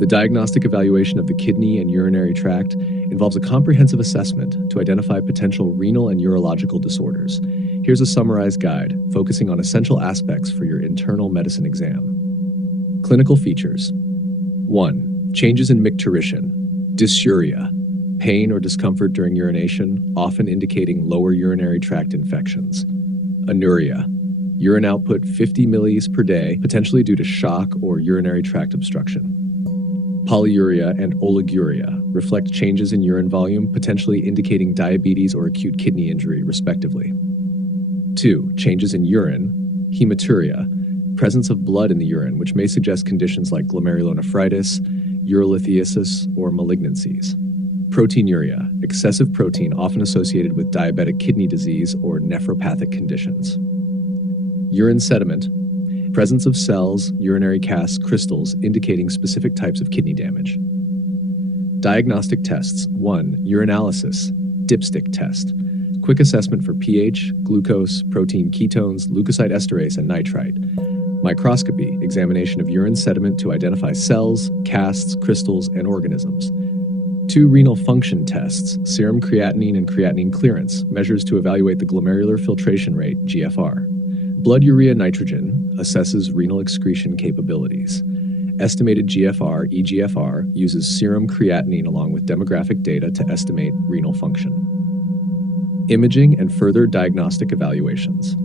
The diagnostic evaluation of the kidney and urinary tract involves a comprehensive assessment to identify potential renal and urological disorders. Here's a summarized guide focusing on essential aspects for your internal medicine exam. Clinical features. 1. Changes in micturition, dysuria, pain or discomfort during urination, often indicating lower urinary tract infections. Anuria, urine output 50 millis per day, potentially due to shock or urinary tract obstruction. Polyuria and oliguria reflect changes in urine volume, potentially indicating diabetes or acute kidney injury, respectively. 2. Changes in urine, hematuria, presence of blood in the urine, which may suggest conditions like glomerulonephritis, urolithiasis, or malignancies. Proteinuria, excessive protein often associated with diabetic kidney disease or nephropathic conditions. Urine sediment, presence of cells, urinary casts, crystals, indicating specific types of kidney damage. Diagnostic tests. 1. Urinalysis, dipstick test. Quick assessment for pH, glucose, protein ketones, leukocyte esterase, and nitrite. Microscopy, examination of urine sediment to identify cells, casts, crystals, and organisms. 2. Renal function tests, serum creatinine and creatinine clearance, measures to evaluate the glomerular filtration rate, GFR. Blood urea nitrogen assesses renal excretion capabilities. Estimated GFR, eGFR, uses serum creatinine along with demographic data to estimate renal function. Imaging and further diagnostic evaluations.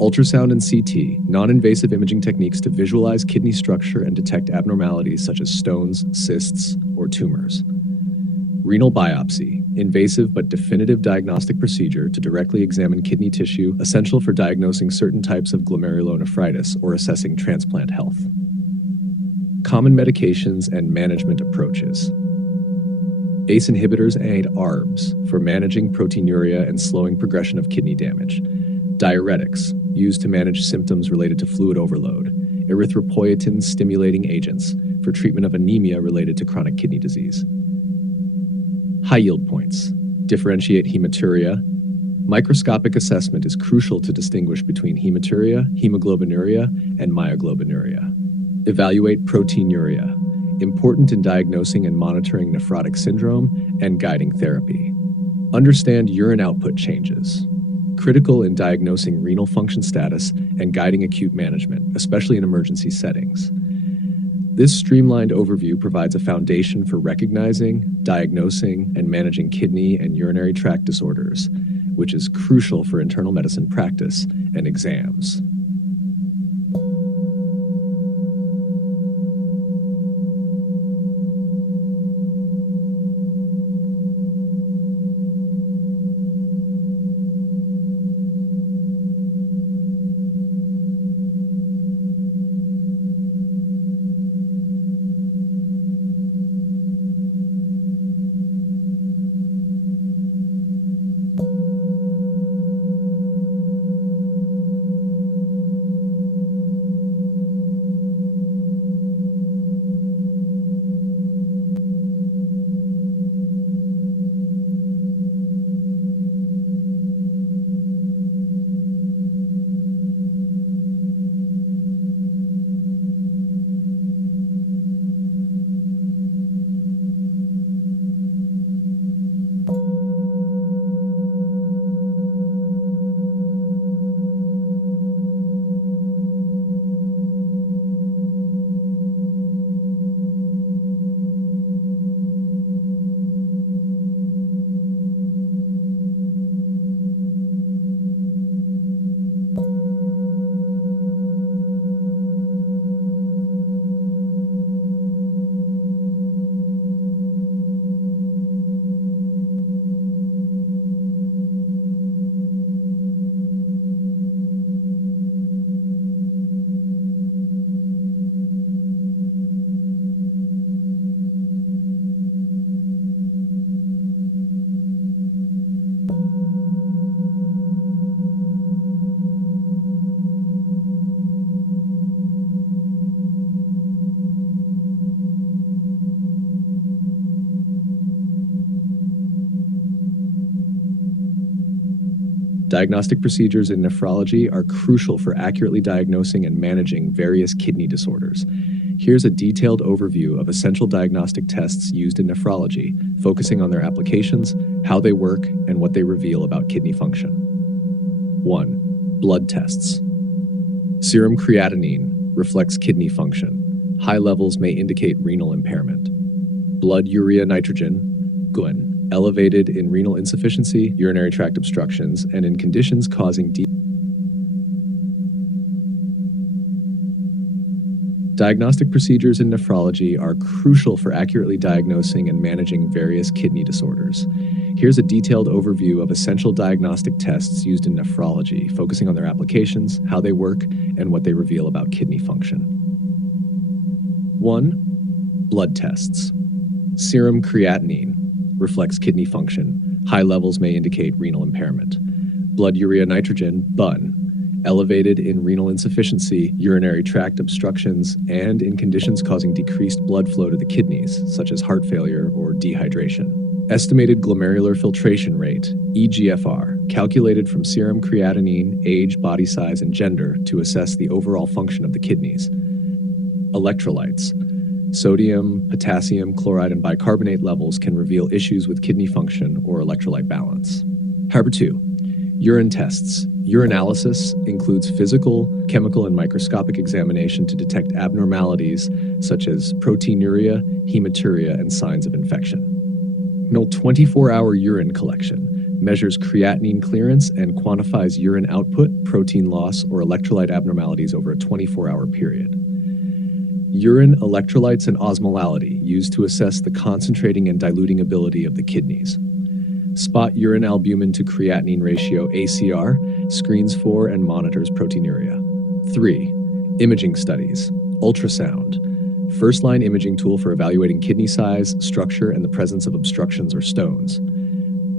Ultrasound and CT, non-invasive imaging techniques to visualize kidney structure and detect abnormalities such as stones, cysts, or tumors. Renal biopsy, invasive but definitive diagnostic procedure to directly examine kidney tissue, essential for diagnosing certain types of glomerulonephritis or assessing transplant health. Common medications and management approaches. ACE inhibitors and ARBs for managing proteinuria and slowing progression of kidney damage. Diuretics, used to manage symptoms related to fluid overload. Erythropoietin-stimulating agents for treatment of anemia related to chronic kidney disease. High yield points. Differentiate hematuria. Microscopic assessment is crucial to distinguish between hematuria, hemoglobinuria, and myoglobinuria. Evaluate proteinuria. Important in diagnosing and monitoring nephrotic syndrome and guiding therapy. Understand urine output changes. Critical in diagnosing renal function status and guiding acute management, especially in emergency settings. This streamlined overview provides a foundation for recognizing, diagnosing, and managing kidney and urinary tract disorders, which is crucial for internal medicine practice and exams. Diagnostic procedures in nephrology are crucial for accurately diagnosing and managing various kidney disorders. Here's a detailed overview of essential diagnostic tests used in nephrology, focusing on their applications, how they work, and what they reveal about kidney function. 1. Blood tests. Serum creatinine reflects kidney function. High levels may indicate renal impairment. Blood urea nitrogen, GUN, elevated in renal insufficiency, urinary tract obstructions, and in conditions causing Diagnostic procedures in nephrology are crucial for accurately diagnosing and managing various kidney disorders. Here's a detailed overview of essential diagnostic tests used in nephrology, focusing on their applications, how they work, and what they reveal about kidney function. 1. Blood tests. Serum creatinine reflects kidney function. High levels may indicate renal impairment. Blood urea nitrogen, BUN, elevated in renal insufficiency, urinary tract obstructions, and in conditions causing decreased blood flow to the kidneys, such as heart failure or dehydration. Estimated glomerular filtration rate, eGFR, calculated from serum creatinine, age, body size, and gender to assess the overall function of the kidneys. Electrolytes. Sodium, potassium, chloride, and bicarbonate levels can reveal issues with kidney function or electrolyte balance. 2. Urine tests. Urinalysis includes physical, chemical, and microscopic examination to detect abnormalities such as proteinuria, hematuria, and signs of infection. Renal 24-hour urine collection measures creatinine clearance and quantifies urine output, protein loss, or electrolyte abnormalities over a 24-hour period. Urine electrolytes and osmolality used to assess the concentrating and diluting ability of the kidneys. Spot urine albumin to creatinine ratio ACR screens for and monitors proteinuria. 3. Imaging studies. Ultrasound. First-line imaging tool for evaluating kidney size, structure, and the presence of obstructions or stones.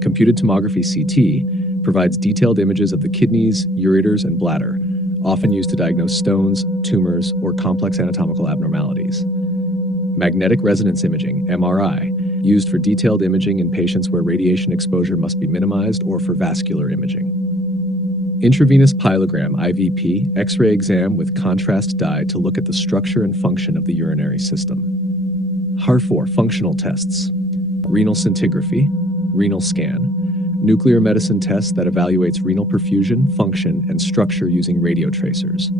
Computed tomography CT provides detailed images of the kidneys, ureters, and bladder, often used to diagnose stones, tumors, or complex anatomical abnormalities. Magnetic resonance imaging, MRI, used for detailed imaging in patients where radiation exposure must be minimized or for vascular imaging. Intravenous pyelogram, IVP, X-ray exam with contrast dye to look at the structure and function of the urinary system. 4. Functional tests. Renal scintigraphy, renal scan, nuclear medicine test that evaluates renal perfusion, function, and structure using radio tracers.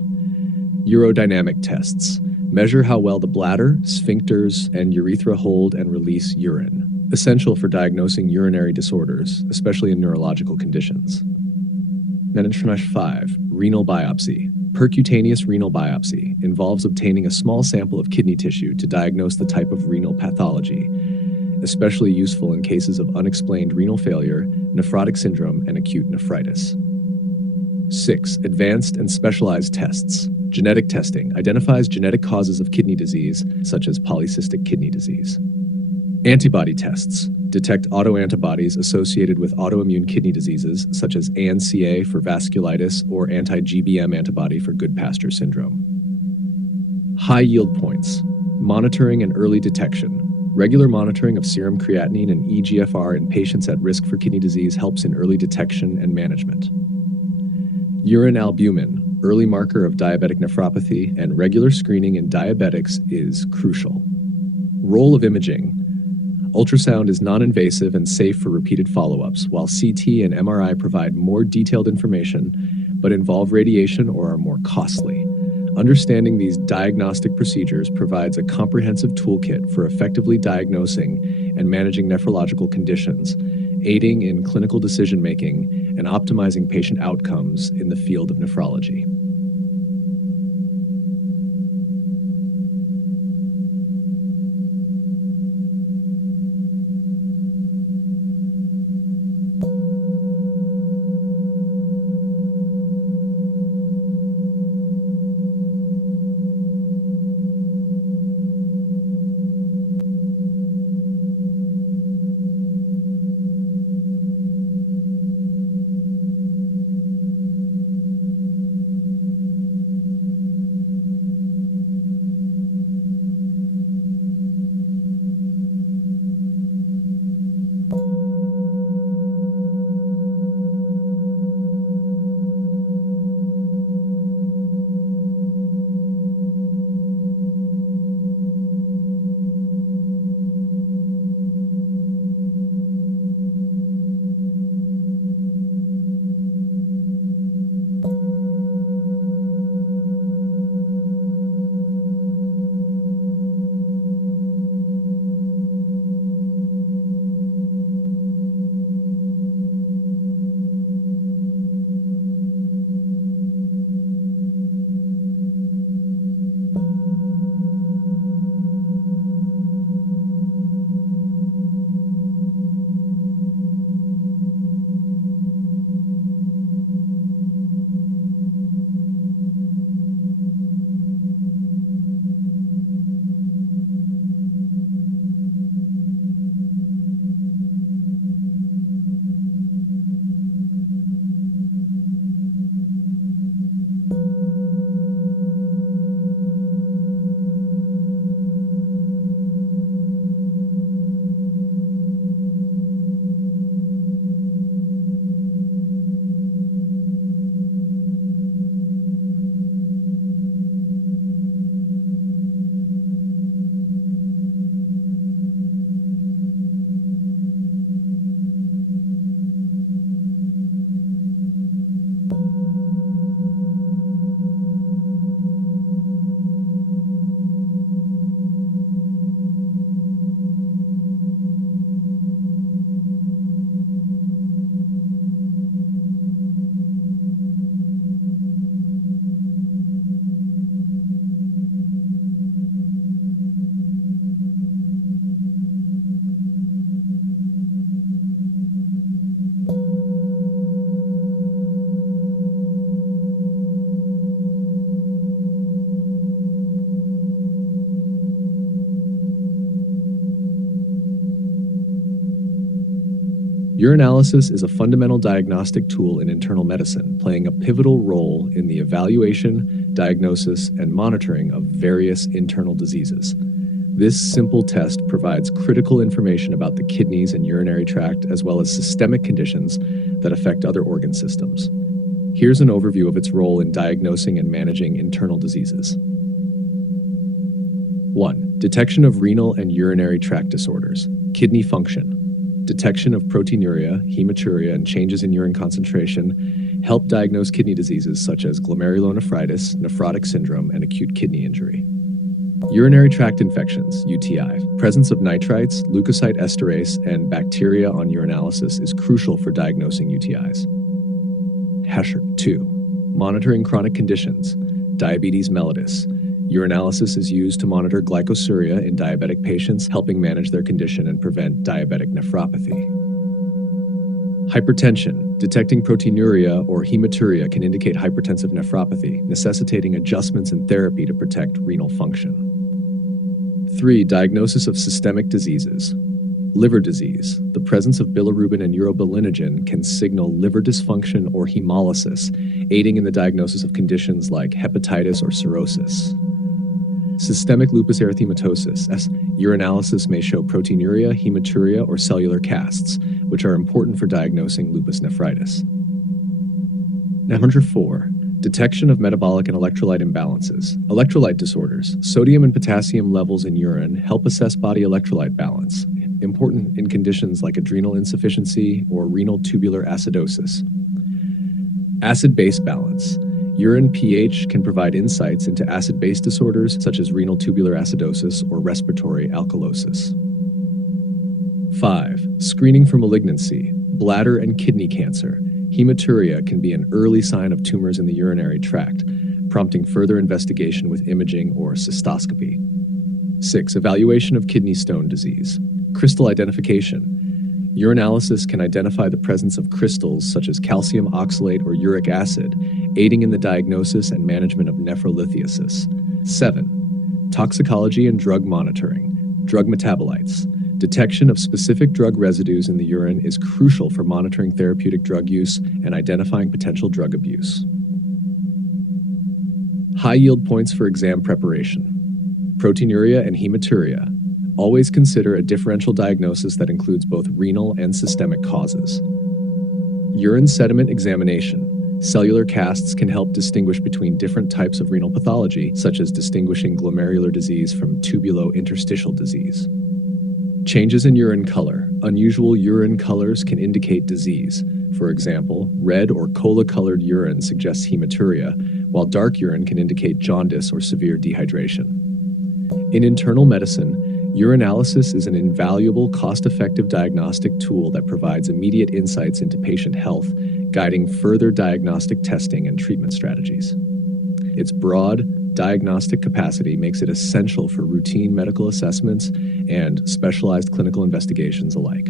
Urodynamic tests. Measure how well the bladder, sphincters, and urethra hold and release urine. Essential for diagnosing urinary disorders, especially in neurological conditions. 5. Renal biopsy. Percutaneous renal biopsy involves obtaining a small sample of kidney tissue to diagnose the type of renal pathology, especially useful in cases of unexplained renal failure, nephrotic syndrome, and acute nephritis. 6. Advanced and specialized tests. Genetic testing identifies genetic causes of kidney disease, such as polycystic kidney disease. Antibody tests detect autoantibodies associated with autoimmune kidney diseases, such as ANCA for vasculitis or anti-GBM antibody for Goodpasture syndrome. High yield points. Monitoring and early detection. Regular monitoring of serum creatinine and eGFR in patients at risk for kidney disease helps in early detection and management. Urine albumin, early marker of diabetic nephropathy, and regular screening in diabetics is crucial. Role of imaging. Ultrasound is non-invasive and safe for repeated follow-ups, while CT and MRI provide more detailed information but involve radiation or are more costly. Understanding these diagnostic procedures provides a comprehensive toolkit for effectively diagnosing and managing nephrological conditions, aiding in clinical decision-making and optimizing patient outcomes in the field of nephrology. Urinalysis is a fundamental diagnostic tool in internal medicine, playing a pivotal role in the evaluation, diagnosis, and monitoring of various internal diseases. This simple test provides critical information about the kidneys and urinary tract, as well as systemic conditions that affect other organ systems. Here's an overview of its role in diagnosing and managing internal diseases. 1. Detection of renal and urinary tract disorders. Kidney function. Detection of proteinuria, hematuria, and changes in urine concentration help diagnose kidney diseases such as glomerulonephritis, nephrotic syndrome, and acute kidney injury. Urinary tract infections, UTI. Presence of nitrites, leukocyte esterase, and bacteria on urinalysis is crucial for diagnosing UTIs. 2. Monitoring chronic conditions. Diabetes mellitus. Urinalysis is used to monitor glycosuria in diabetic patients, helping manage their condition and prevent diabetic nephropathy. Hypertension. Detecting proteinuria or hematuria can indicate hypertensive nephropathy, necessitating adjustments in therapy to protect renal function. 3. Diagnosis of systemic diseases. Liver disease. The presence of bilirubin and urobilinogen can signal liver dysfunction or hemolysis, aiding in the diagnosis of conditions like hepatitis or cirrhosis. Systemic lupus erythematosus. Urinalysis may show proteinuria, hematuria, or cellular casts, which are important for diagnosing lupus nephritis. 4. Detection of metabolic and electrolyte imbalances. Electrolyte disorders. Sodium and potassium levels in urine help assess body electrolyte balance, important in conditions like adrenal insufficiency or renal tubular acidosis. Acid-base balance. Urine pH can provide insights into acid-base disorders such as renal tubular acidosis or respiratory alkalosis. 5. Screening for malignancy. Bladder and kidney cancer. Hematuria can be an early sign of tumors in the urinary tract, prompting further investigation with imaging or cystoscopy. 6. Evaluation of kidney stone disease. Crystal identification. Urinalysis can identify the presence of crystals such as calcium oxalate or uric acid, aiding in the diagnosis and management of nephrolithiasis. 7. Toxicology and drug monitoring. Drug metabolites. Detection of specific drug residues in the urine is crucial for monitoring therapeutic drug use and identifying potential drug abuse. High yield points for exam preparation. Proteinuria and hematuria. Always consider a differential diagnosis that includes both renal and systemic causes. Urine sediment examination. Cellular casts can help distinguish between different types of renal pathology, such as distinguishing glomerular disease from tubulo-interstitial disease. Changes in urine color. Unusual urine colors can indicate disease. For example, red or cola-colored urine suggests hematuria, while dark urine can indicate jaundice or severe dehydration. In internal medicine, urinalysis is an invaluable, cost-effective diagnostic tool that provides immediate insights into patient health, guiding further diagnostic testing and treatment strategies. Its broad diagnostic capacity makes it essential for routine medical assessments and specialized clinical investigations alike.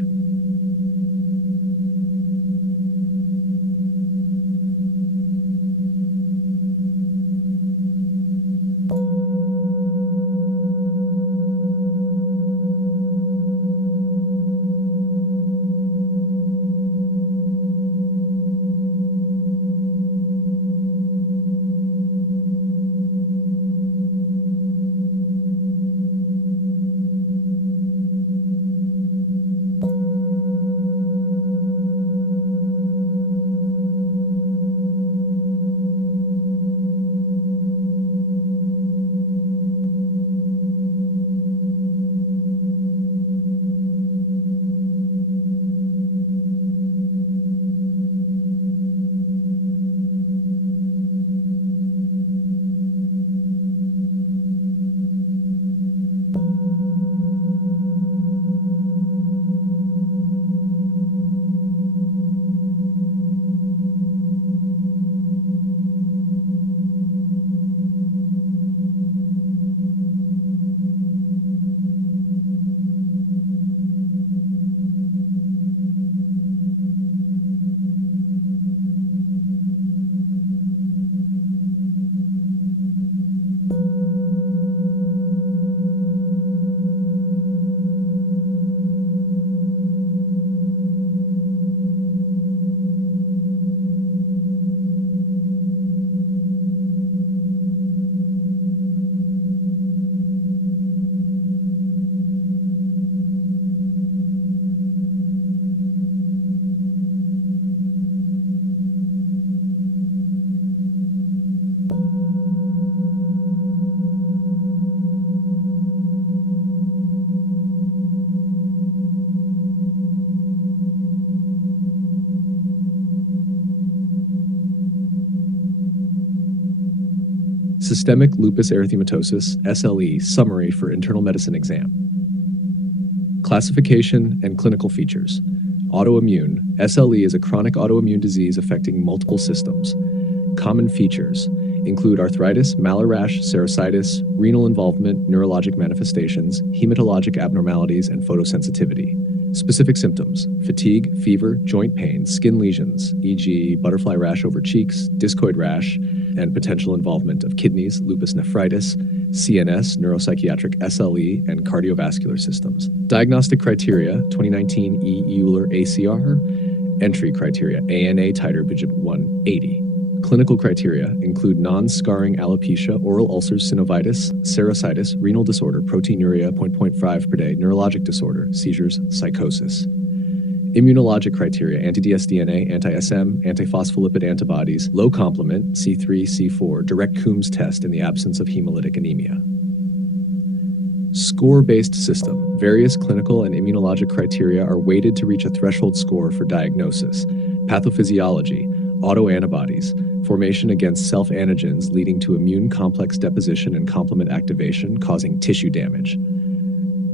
Systemic lupus erythematosus, SLE, summary for internal medicine exam. Classification and clinical features. Autoimmune. SLE is a chronic autoimmune disease affecting multiple systems. Common features include arthritis, malarash, serositis, renal involvement, neurologic manifestations, hematologic abnormalities, and photosensitivity. Specific symptoms: fatigue, fever, joint pain, skin lesions, e.g. butterfly rash over cheeks, discoid rash, and potential involvement of kidneys, lupus nephritis, CNS, neuropsychiatric SLE, and cardiovascular systems. Diagnostic criteria: 2019 E. Euler ACR. Entry criteria: ANA titer Bridget 180. Clinical criteria include non-scarring alopecia, oral ulcers, synovitis, serositis, renal disorder, proteinuria 0.5 per day, neurologic disorder, seizures, psychosis. Immunologic criteria: anti-dsDNA, anti-SM, antiphospholipid antibodies, low complement, C3, C4, direct Coombs test in the absence of hemolytic anemia. Score-based system. Various clinical and immunologic criteria are weighted to reach a threshold score for diagnosis. Pathophysiology: autoantibodies, formation against self-antigens leading to immune complex deposition and complement activation causing tissue damage.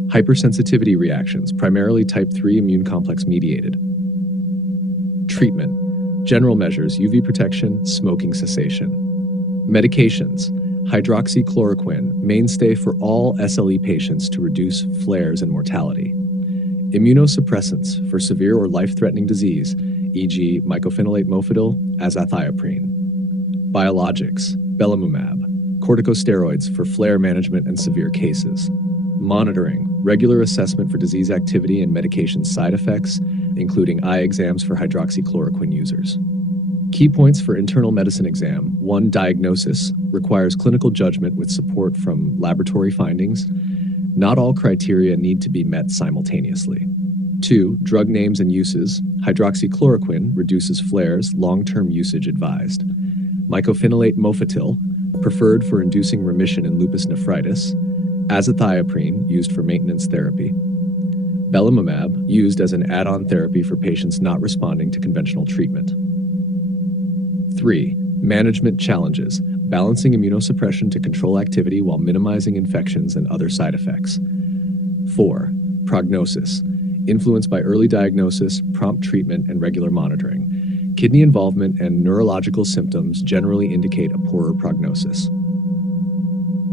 Hypersensitivity reactions, primarily type 3 immune complex mediated. Treatment: general measures, UV protection, smoking cessation. Medications: hydroxychloroquine, mainstay for all SLE patients to reduce flares and mortality. Immunosuppressants for severe or life-threatening disease, e.g. mycophenolate mofetil, azathioprine. Biologics: belimumab, corticosteroids for flare management and severe cases. Monitoring: regular assessment for disease activity and medication side effects, including eye exams for hydroxychloroquine users. Key points for internal medicine exam. 1. Diagnosis requires clinical judgment with support from laboratory findings. Not all criteria need to be met simultaneously. 2. Drug names and uses. Hydroxychloroquine reduces flares, long-term usage advised. Mycophenolate mofetil, preferred for inducing remission in lupus nephritis. Azathioprine, used for maintenance therapy. Belimumab, used as an add-on therapy for patients not responding to conventional treatment. 3. Management challenges, balancing immunosuppression to control activity while minimizing infections and other side effects. 4. Prognosis, influenced by early diagnosis, prompt treatment, and regular monitoring. Kidney involvement and neurological symptoms generally indicate a poorer prognosis.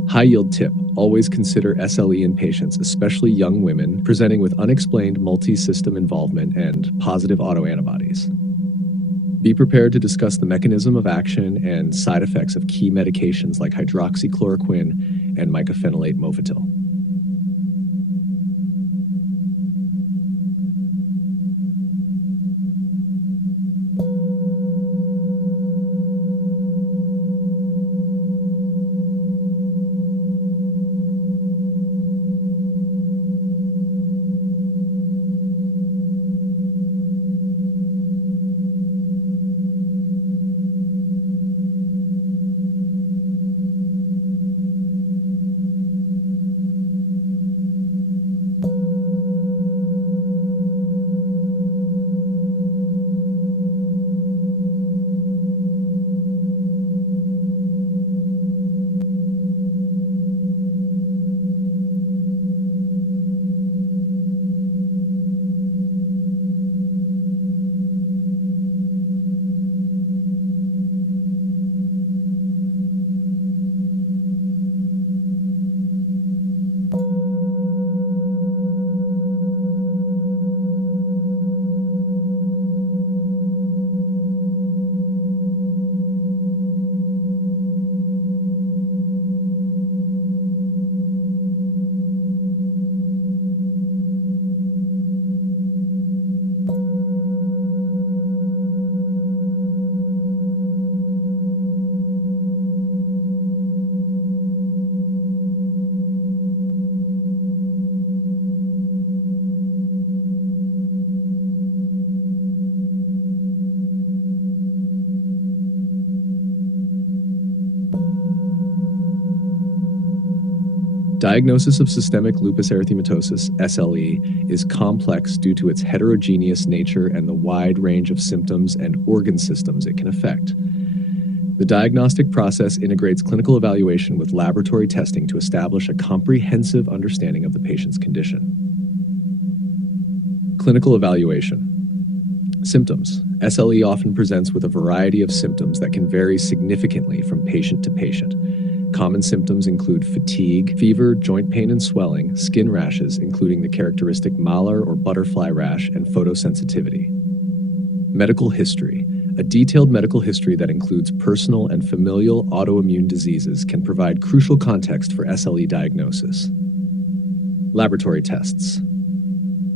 High-yield tip: always consider SLE in patients, especially young women, presenting with unexplained multi-system involvement and positive autoantibodies. Be prepared to discuss the mechanism of action and side effects of key medications like hydroxychloroquine and mycophenolate mofetil. Diagnosis of systemic lupus erythematosus, SLE, is complex due to its heterogeneous nature and the wide range of symptoms and organ systems it can affect. The diagnostic process integrates clinical evaluation with laboratory testing to establish a comprehensive understanding of the patient's condition. Clinical evaluation. Symptoms. SLE often presents with a variety of symptoms that can vary significantly from patient to patient. Common symptoms include fatigue, fever, joint pain and swelling, skin rashes, including the characteristic malar or butterfly rash, and photosensitivity. Medical history. A detailed medical history that includes personal and familial autoimmune diseases can provide crucial context for SLE diagnosis. Laboratory tests.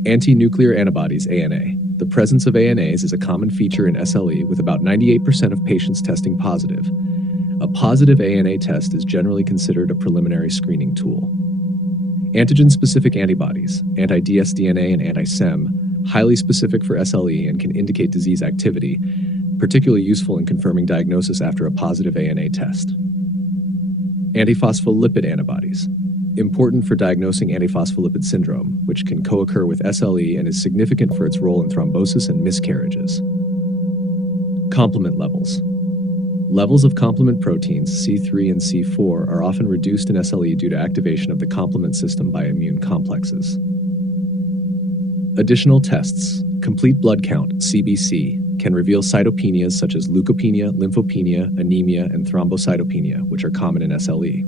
Anti-nuclear antibodies, ANA. The presence of ANAs is a common feature in SLE, with about 98% of patients testing positive. A positive ANA test is generally considered a preliminary screening tool. Antigen-specific antibodies, anti-dsDNA and anti-SEM, highly specific for SLE and can indicate disease activity, particularly useful in confirming diagnosis after a positive ANA test. Antiphospholipid antibodies. Important for diagnosing antiphospholipid syndrome, which can co-occur with SLE and is significant for its role in thrombosis and miscarriages. Complement levels. Levels of complement proteins, C3 and C4, are often reduced in SLE due to activation of the complement system by immune complexes. Additional tests. Complete blood count, CBC, can reveal cytopenias such as leukopenia, lymphopenia, anemia, and thrombocytopenia, which are common in SLE.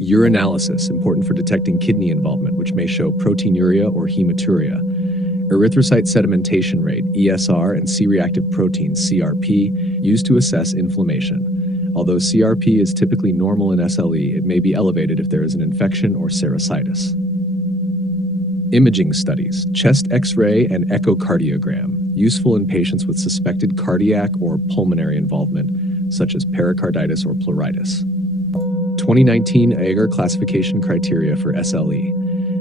Urinalysis, important for detecting kidney involvement, which may show proteinuria or hematuria. Erythrocyte sedimentation rate, ESR, and C-reactive protein, CRP, used to assess inflammation. Although CRP is typically normal in SLE, it may be elevated if there is an infection or serositis. Imaging studies, chest X-ray and echocardiogram, useful in patients with suspected cardiac or pulmonary involvement, such as pericarditis or pleuritis. 2019 AGR classification criteria for SLE.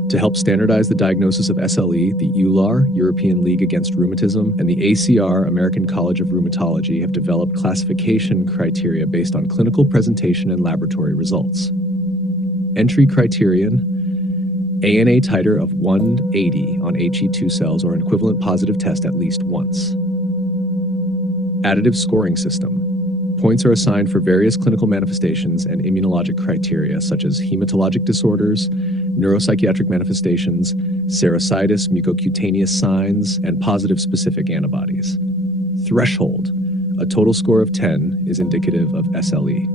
To help standardize the diagnosis of SLE, the EULAR, European League Against Rheumatism, and the ACR, American College of Rheumatology, have developed classification criteria based on clinical presentation and laboratory results. Entry criterion: ANA titer of 180 on HE2 cells or an equivalent positive test at least once. Additive scoring system. Points are assigned for various clinical manifestations and immunologic criteria such as hematologic disorders, neuropsychiatric manifestations, serositis, mucocutaneous signs, and positive specific antibodies. Threshold. A total score of 10 is indicative of SLE.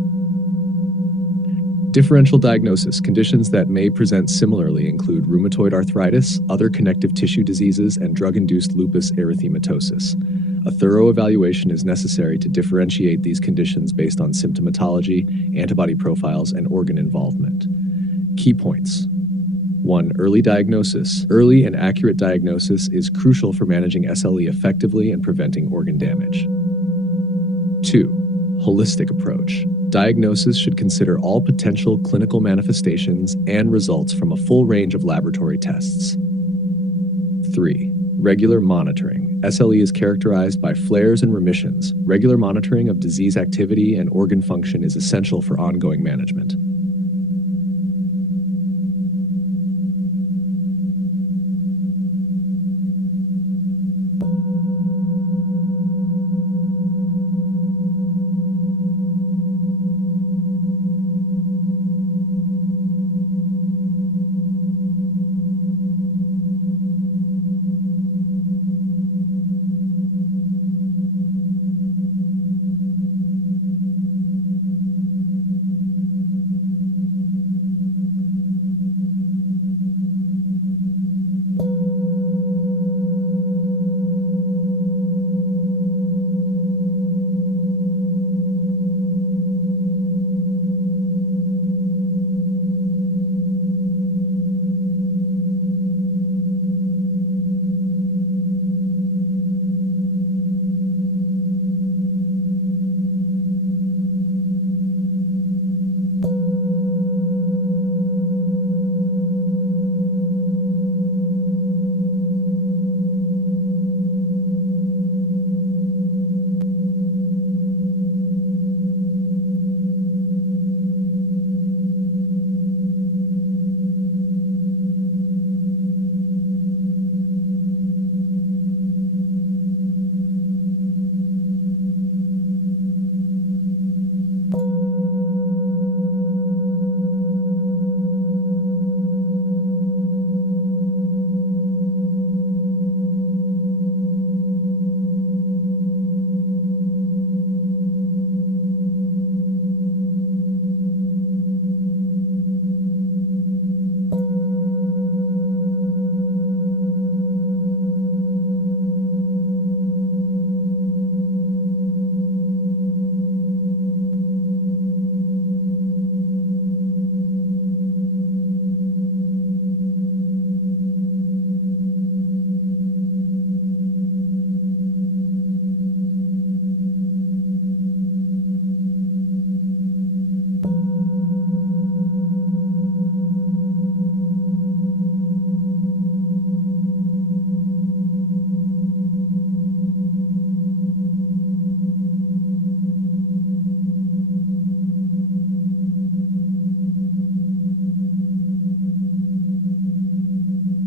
Differential diagnosis. Conditions that may present similarly include rheumatoid arthritis, other connective tissue diseases, and drug-induced lupus erythematosus. A thorough evaluation is necessary to differentiate these conditions based on symptomatology, antibody profiles, and organ involvement. Key points. 1. Early diagnosis. Early and accurate diagnosis is crucial for managing SLE effectively and preventing organ damage. 2. Holistic approach. Diagnosis should consider all potential clinical manifestations and results from a full range of laboratory tests. 3. Regular monitoring. SLE is characterized by flares and remissions. Regular monitoring of disease activity and organ function is essential for ongoing management.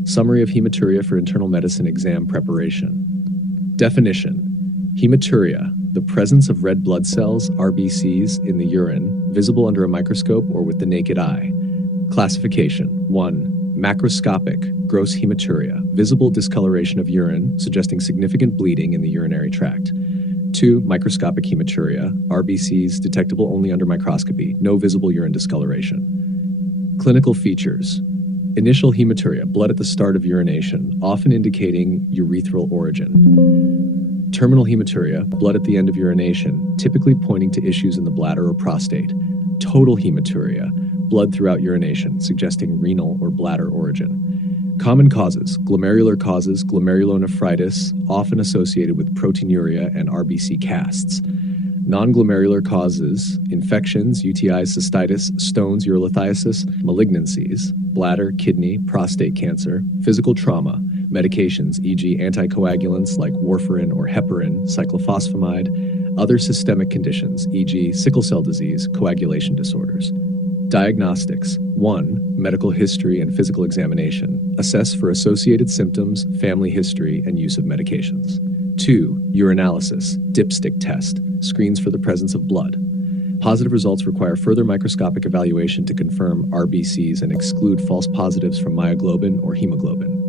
Summary of hematuria for internal medicine exam preparation. Definition. Hematuria, the presence of red blood cells, RBCs, in the urine, visible under a microscope or with the naked eye. Classification. 1. Macroscopic, gross hematuria, visible discoloration of urine, suggesting significant bleeding in the urinary tract. 2. Microscopic hematuria, RBCs detectable only under microscopy, no visible urine discoloration. Clinical features. Initial hematuria, blood at the start of urination, often indicating urethral origin. Terminal hematuria, blood at the end of urination, typically pointing to issues in the bladder or prostate. Total hematuria, blood throughout urination, suggesting renal or bladder origin. Common causes, glomerulonephritis, often associated with proteinuria and RBC casts. Non-glomerular causes, infections, UTIs, cystitis, stones, urolithiasis, malignancies, bladder, kidney, prostate cancer, physical trauma, medications, e.g. anticoagulants like warfarin or heparin, cyclophosphamide, other systemic conditions, e.g. sickle cell disease, coagulation disorders. Diagnostics. 1. Medical history and physical examination. Assess for associated symptoms, family history, and use of medications. 2. Urinalysis, dipstick test, screens for the presence of blood. Positive results require further microscopic evaluation to confirm RBCs and exclude false positives from myoglobin or hemoglobin.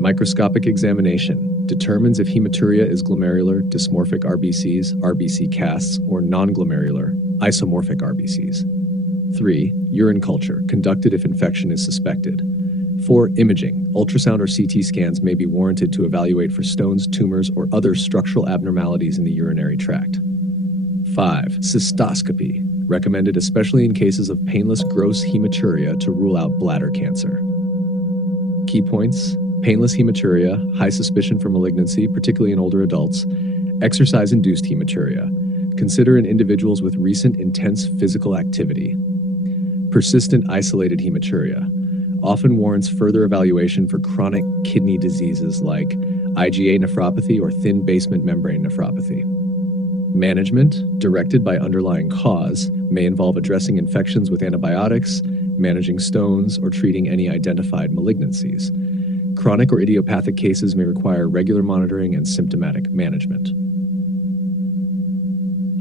Microscopic examination determines if hematuria is glomerular, dysmorphic RBCs, RBC casts, or non-glomerular, isomorphic RBCs. 3. Urine culture, conducted if infection is suspected. 4. Imaging. Ultrasound or CT scans may be warranted to evaluate for stones, tumors, or other structural abnormalities in the urinary tract. 5. Cystoscopy. Recommended especially in cases of painless gross hematuria to rule out bladder cancer. Key points. Painless hematuria, high suspicion for malignancy, particularly in older adults. Exercise-induced hematuria. Consider in individuals with recent intense physical activity. Persistent isolated hematuria. Often warrants further evaluation for chronic kidney diseases like IgA nephropathy or thin basement membrane nephropathy. Management, directed by underlying cause, may involve addressing infections with antibiotics, managing stones, or treating any identified malignancies. Chronic or idiopathic cases may require regular monitoring and symptomatic management.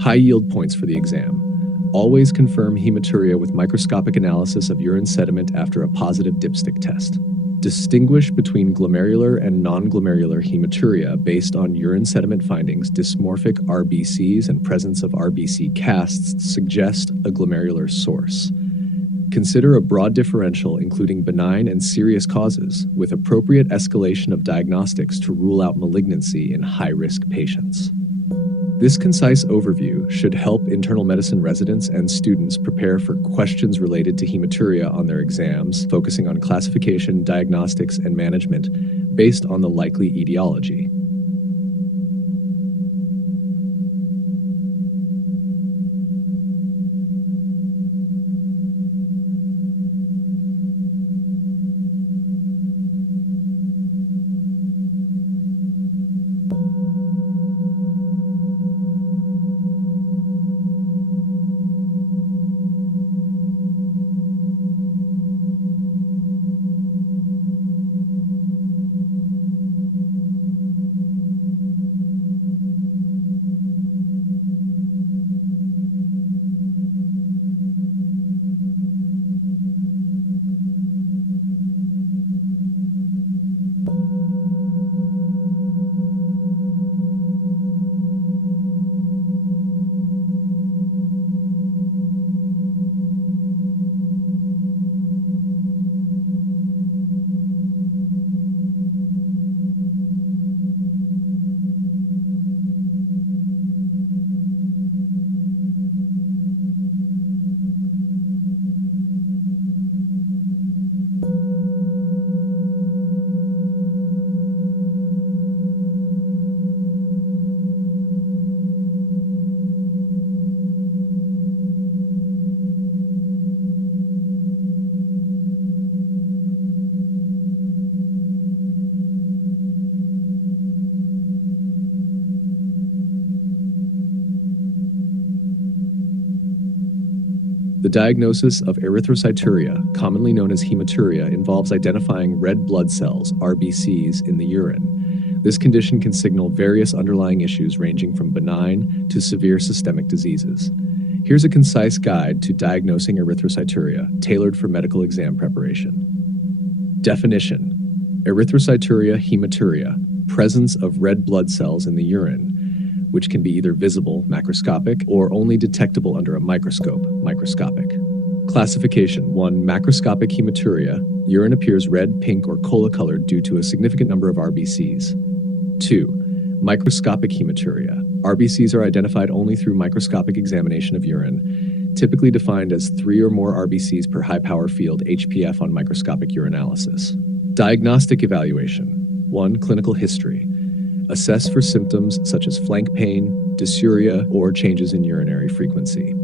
High yield points for the exam. Always confirm hematuria with microscopic analysis of urine sediment after a positive dipstick test. Distinguish between glomerular and non-glomerular hematuria based on urine sediment findings. Dysmorphic RBCs and presence of RBC casts suggest a glomerular source. Consider a broad differential including benign and serious causes, with appropriate escalation of diagnostics to rule out malignancy in high-risk patients. This concise overview should help internal medicine residents and students prepare for questions related to hematuria on their exams, focusing on classification, diagnostics, and management based on the likely etiology. The diagnosis of erythrocyturia, commonly known as hematuria, involves identifying red blood cells, RBCs, in the urine. This condition can signal various underlying issues ranging from benign to severe systemic diseases. Here's a concise guide to diagnosing erythrocyturia, tailored for medical exam preparation. Definition: erythrocyturia, hematuria, presence of red blood cells in the urine, which can be either visible, macroscopic, or only detectable under a microscope, microscopic. Classification: 1. Macroscopic hematuria. Urine appears red, pink, or cola-colored due to a significant number of RBCs. 2. Microscopic hematuria. RBCs are identified only through microscopic examination of urine, typically defined as 3 or more RBCs per high-power field HPF on microscopic urinalysis. Diagnostic evaluation. 1. Clinical history. Assess for symptoms such as flank pain, dysuria, or changes in urinary frequency.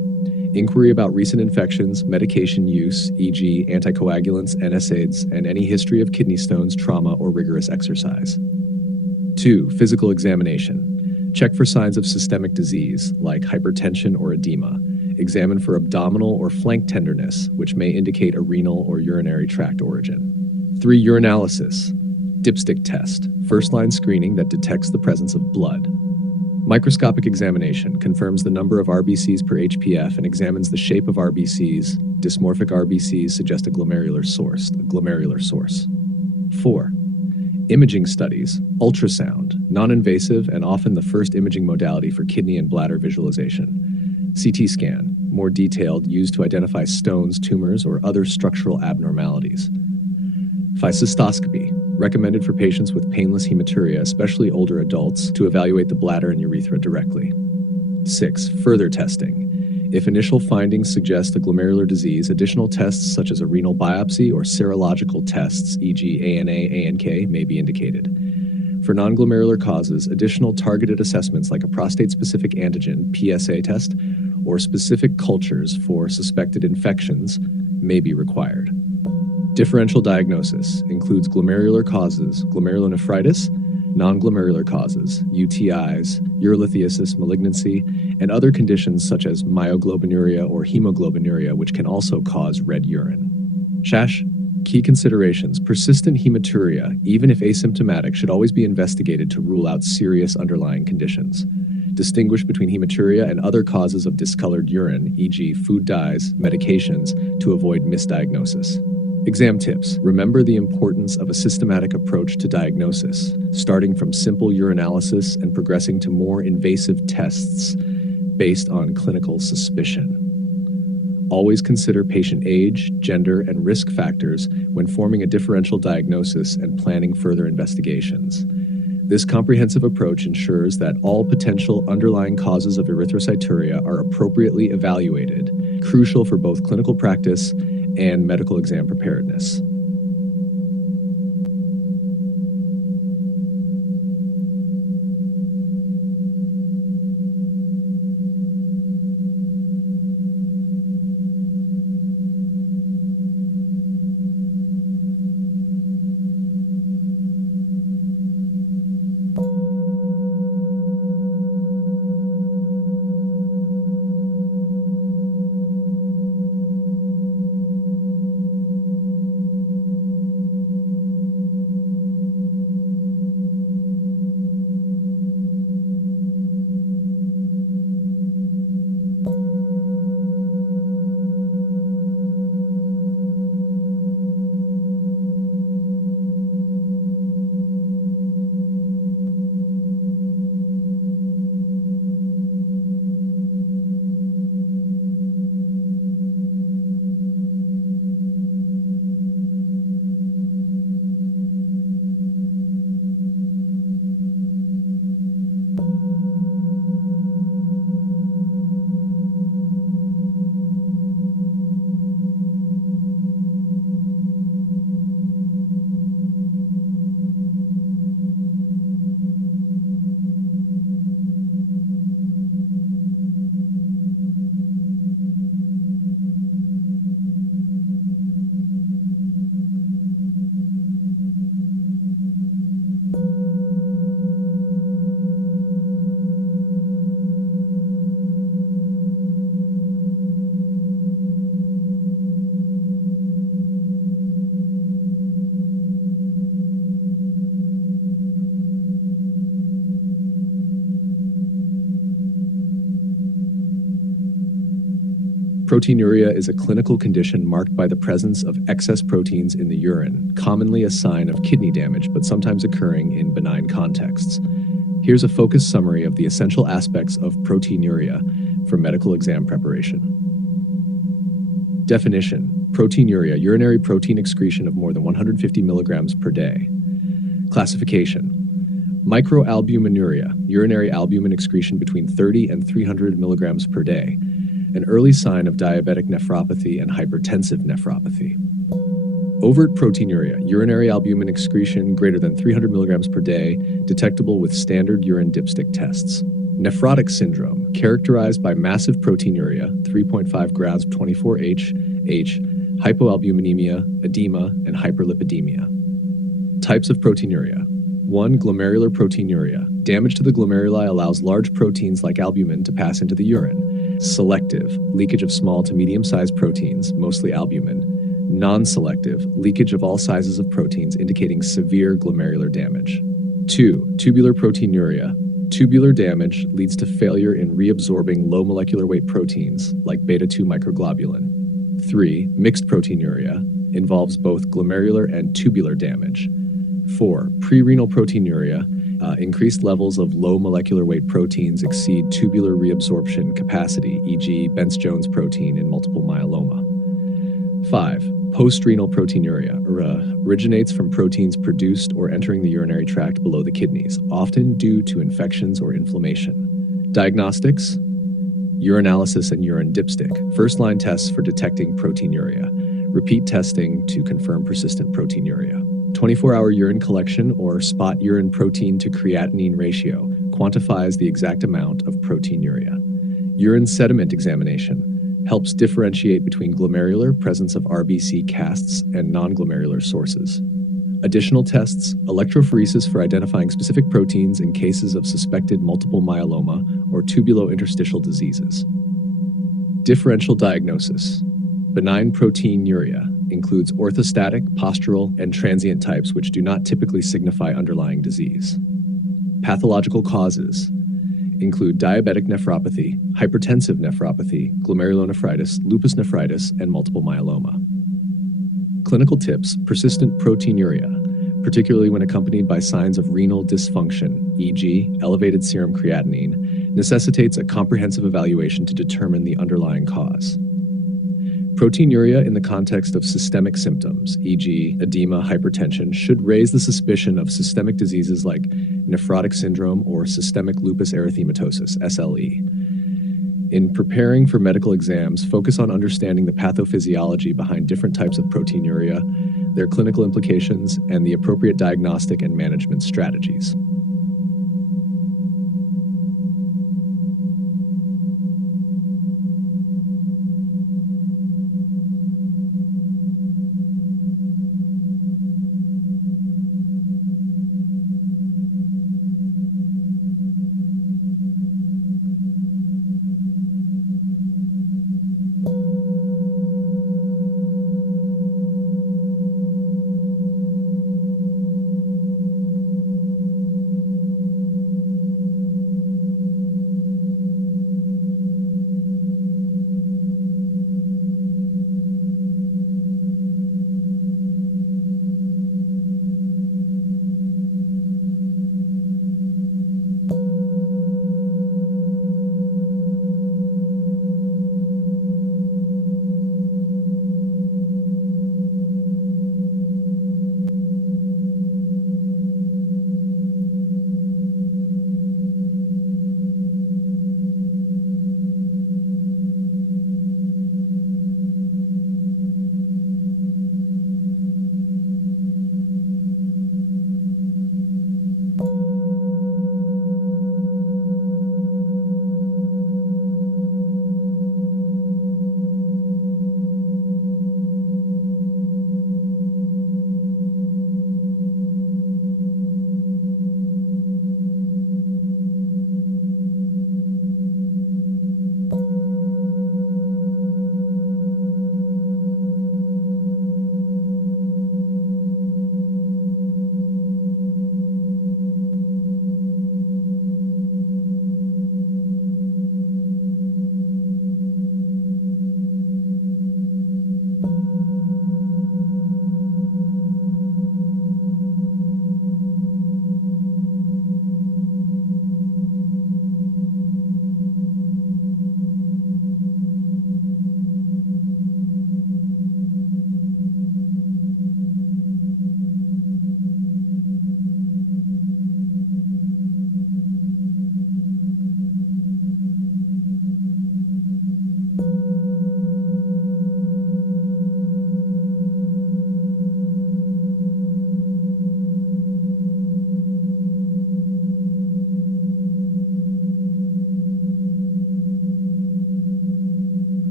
Inquiry about recent infections, medication use, e.g. anticoagulants, NSAIDs, and any history of kidney stones, trauma, or rigorous exercise. 2. Physical examination. Check for signs of systemic disease, like hypertension or edema. Examine for abdominal or flank tenderness, which may indicate a renal or urinary tract origin. 3. Urinalysis. Dipstick test, first-line screening that detects the presence of blood. Microscopic examination confirms the number of RBCs per HPF and examines the shape of RBCs. Dysmorphic RBCs suggest a glomerular source. 4. Imaging studies, ultrasound, non-invasive and often the first imaging modality for kidney and bladder visualization. CT scan, more detailed, used to identify stones, tumors, or other structural abnormalities. 5. Cystoscopy, recommended for patients with painless hematuria, especially older adults, to evaluate the bladder and urethra directly. 6. Further testing. If initial findings suggest a glomerular disease, additional tests such as a renal biopsy or serological tests, e.g. ANA, ANK, may be indicated. For non-glomerular causes, additional targeted assessments like a prostate-specific antigen, PSA test, or specific cultures for suspected infections may be required. Differential diagnosis includes glomerular causes, glomerulonephritis, non-glomerular causes, UTIs, urolithiasis, malignancy, and other conditions such as myoglobinuria or hemoglobinuria, which can also cause red urine. Key considerations. Persistent hematuria, even if asymptomatic, should always be investigated to rule out serious underlying conditions. Distinguish between hematuria and other causes of discolored urine, e.g. food dyes, medications, to avoid misdiagnosis. Exam tips. Remember the importance of a systematic approach to diagnosis, starting from simple urinalysis and progressing to more invasive tests based on clinical suspicion. Always consider patient age, gender, and risk factors when forming a differential diagnosis and planning further investigations. This comprehensive approach ensures that all potential underlying causes of erythrocyturia are appropriately evaluated, crucial for both clinical practice and medical exam preparedness. Proteinuria is a clinical condition marked by the presence of excess proteins in the urine, commonly a sign of kidney damage, but sometimes occurring in benign contexts. Here's a focused summary of the essential aspects of proteinuria for medical exam preparation. Definition: proteinuria, urinary protein excretion of more than 150 milligrams per day. Classification: microalbuminuria, urinary albumin excretion between 30 and 300 milligrams per day, an early sign of diabetic nephropathy and hypertensive nephropathy. Overt proteinuria, urinary albumin excretion greater than 300 milligrams per day, detectable with standard urine dipstick tests. Nephrotic syndrome, characterized by massive proteinuria, 3.5 grams 24H, hypoalbuminemia, edema, and hyperlipidemia. Types of proteinuria. 1. Glomerular proteinuria. Damage to the glomeruli allows large proteins like albumin to pass into the urine. Selective, leakage of small to medium-sized proteins, mostly albumin. Non-selective, leakage of all sizes of proteins indicating severe glomerular damage. 2. Tubular proteinuria. Tubular damage leads to failure in reabsorbing low molecular weight proteins like beta-2 microglobulin. 3. Mixed proteinuria involves both glomerular and tubular damage. 4. Prerenal proteinuria. Increased levels of low molecular weight proteins exceed tubular reabsorption capacity, e.g. Bence-Jones protein in multiple myeloma. 5. Postrenal proteinuria originates from proteins produced or entering the urinary tract below the kidneys, often due to infections or inflammation. Diagnostics: urinalysis and urine dipstick, first-line tests for detecting proteinuria. Repeat testing to confirm persistent proteinuria. 24-hour urine collection or spot urine protein to creatinine ratio quantifies the exact amount of proteinuria. Urine sediment examination helps differentiate between glomerular presence of RBC casts and non-glomerular sources. Additional tests: electrophoresis for identifying specific proteins in cases of suspected multiple myeloma or tubulointerstitial diseases. Differential diagnosis. Benign proteinuria includes orthostatic, postural, and transient types which do not typically signify underlying disease. Pathological causes include diabetic nephropathy, hypertensive nephropathy, glomerulonephritis, lupus nephritis, and multiple myeloma. Clinical tips: persistent proteinuria, particularly when accompanied by signs of renal dysfunction, e.g. elevated serum creatinine, necessitates a comprehensive evaluation to determine the underlying cause. Proteinuria in the context of systemic symptoms, e.g. edema, hypertension, should raise the suspicion of systemic diseases like nephrotic syndrome or systemic lupus erythematosus, SLE. In preparing for medical exams, focus on understanding the pathophysiology behind different types of proteinuria, their clinical implications, and the appropriate diagnostic and management strategies.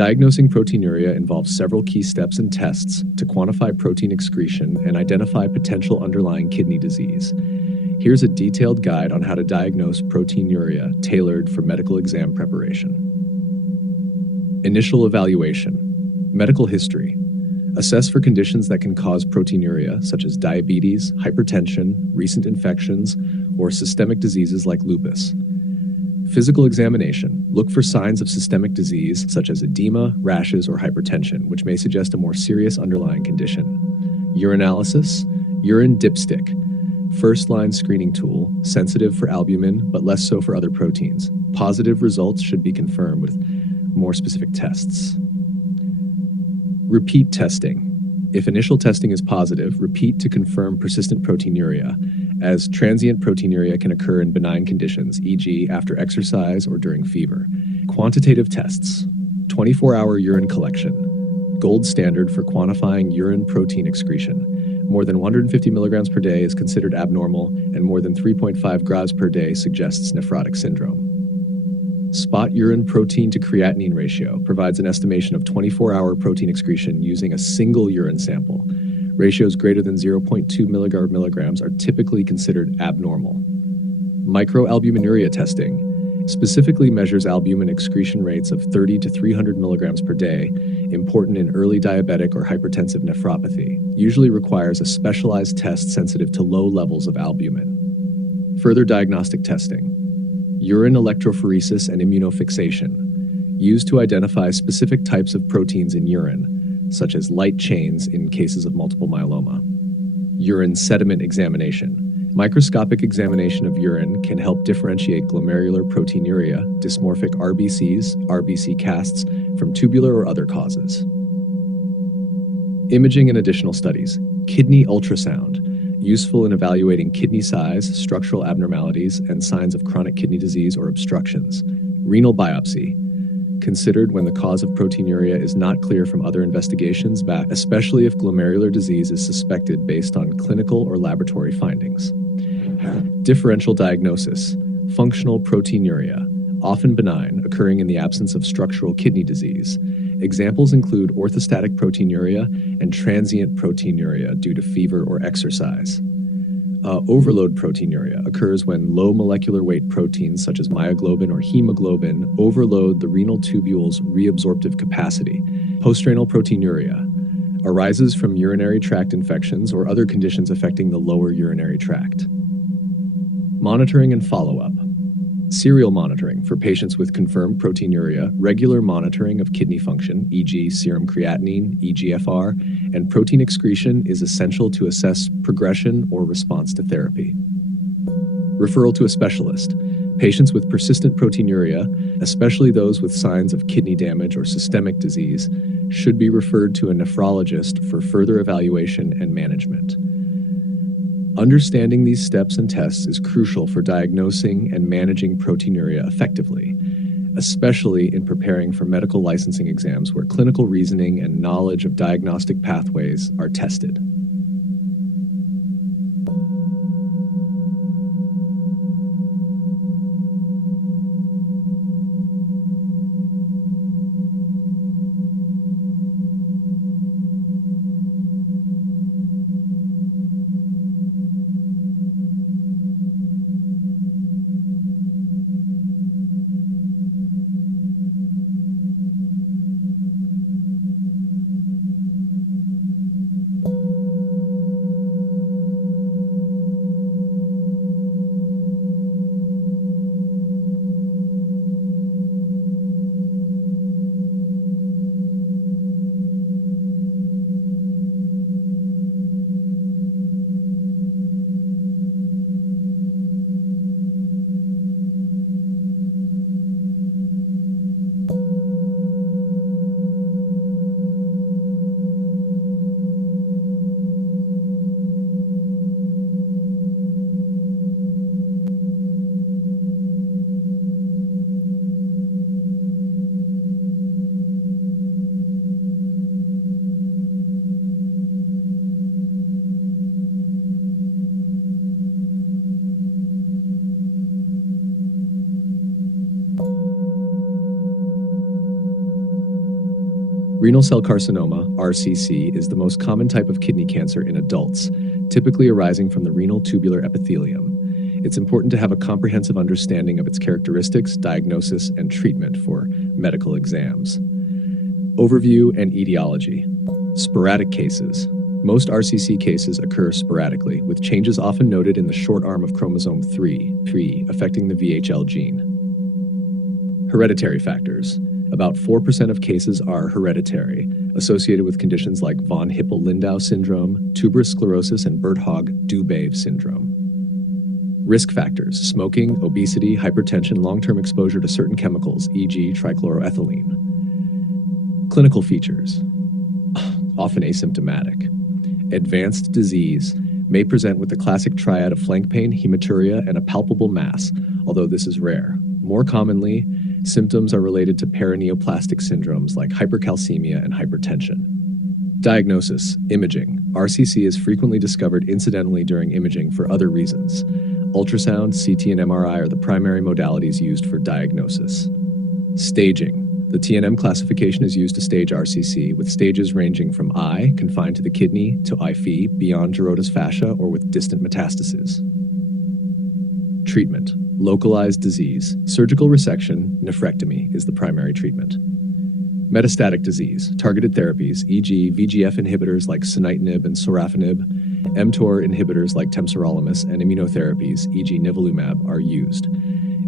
Diagnosing proteinuria involves several key steps and tests to quantify protein excretion and identify potential underlying kidney disease. Here's a detailed guide on how to diagnose proteinuria tailored for medical exam preparation. Initial evaluation. Medical history. Assess for conditions that can cause proteinuria, such as diabetes, hypertension, recent infections, or systemic diseases like lupus. Physical examination. Look for signs of systemic disease, such as edema, rashes, or hypertension, which may suggest a more serious underlying condition. Urinalysis. Urine dipstick. First-line screening tool, sensitive for albumin, but less so for other proteins. Positive results should be confirmed with more specific tests. Repeat testing. If initial testing is positive, repeat to confirm persistent proteinuria, as transient proteinuria can occur in benign conditions, e.g. after exercise or during fever. Quantitative tests. 24-hour urine collection. Gold standard for quantifying urine protein excretion. More than 150 milligrams per day is considered abnormal, and more than 3.5 grams per day suggests nephrotic syndrome. Spot urine protein to creatinine ratio provides an estimation of 24-hour protein excretion using a single urine sample. Ratios greater than 0.2 milligrams are typically considered abnormal. Microalbuminuria testing specifically measures albumin excretion rates of 30 to 300 milligrams per day, important in early diabetic or hypertensive nephropathy, usually requires a specialized test sensitive to low levels of albumin. Further diagnostic testing. Urine electrophoresis and immunofixation, used to identify specific types of proteins in urine, such as light chains in cases of multiple myeloma. Urine sediment examination. Microscopic examination of urine can help differentiate glomerular proteinuria, dysmorphic RBCs, RBC casts, from tubular or other causes. Imaging and additional studies. Kidney ultrasound, useful in evaluating kidney size, structural abnormalities, and signs of chronic kidney disease or obstructions. Renal biopsy, considered when the cause of proteinuria is not clear from other investigations, especially if glomerular disease is suspected based on clinical or laboratory findings. Differential diagnosis. Functional proteinuria, often benign, occurring in the absence of structural kidney disease. Examples include orthostatic proteinuria and transient proteinuria due to fever or exercise. Overload proteinuria occurs when low molecular weight proteins such as myoglobin or hemoglobin overload the renal tubule's reabsorptive capacity. Postrenal proteinuria arises from urinary tract infections or other conditions affecting the lower urinary tract. Monitoring and follow-up. Serial monitoring for patients with confirmed proteinuria, regular monitoring of kidney function, e.g. serum creatinine, eGFR, and protein excretion is essential to assess progression or response to therapy. Referral to a specialist. Patients with persistent proteinuria, especially those with signs of kidney damage or systemic disease, should be referred to a nephrologist for further evaluation and management. Understanding these steps and tests is crucial for diagnosing and managing proteinuria effectively, especially in preparing for medical licensing exams where clinical reasoning and knowledge of diagnostic pathways are tested. Renal cell carcinoma, RCC, is the most common type of kidney cancer in adults, typically arising from the renal tubular epithelium. It's important to have a comprehensive understanding of its characteristics, diagnosis, and treatment for medical exams. Overview and etiology. Sporadic cases. Most RCC cases occur sporadically, with changes often noted in the short arm of chromosome 3 affecting the VHL gene. Hereditary factors. About 4% of cases are hereditary, associated with conditions like von Hippel-Lindau syndrome, tuberous sclerosis, and Birt-Hogg-Dubé syndrome. Risk factors: smoking, obesity, hypertension, long-term exposure to certain chemicals, e.g. trichloroethylene. Clinical features: often asymptomatic. Advanced disease may present with the classic triad of flank pain, hematuria, and a palpable mass, although this is rare. More commonly, symptoms are related to paraneoplastic syndromes like hypercalcemia and hypertension. Diagnosis: imaging. RCC is frequently discovered incidentally during imaging for other reasons. Ultrasound, CT, and MRI are the primary modalities used for diagnosis. Staging. The TNM classification is used to stage RCC, with stages ranging from I, confined to the kidney, to IFE, beyond Gerota's fascia, or with distant metastases. Treatment: localized disease. Surgical resection, nephrectomy, is the primary treatment. Metastatic disease. Targeted therapies, e.g. VEGF inhibitors like sunitinib and sorafenib, mTOR inhibitors like temsirolimus, and immunotherapies, e.g. nivolumab, are used.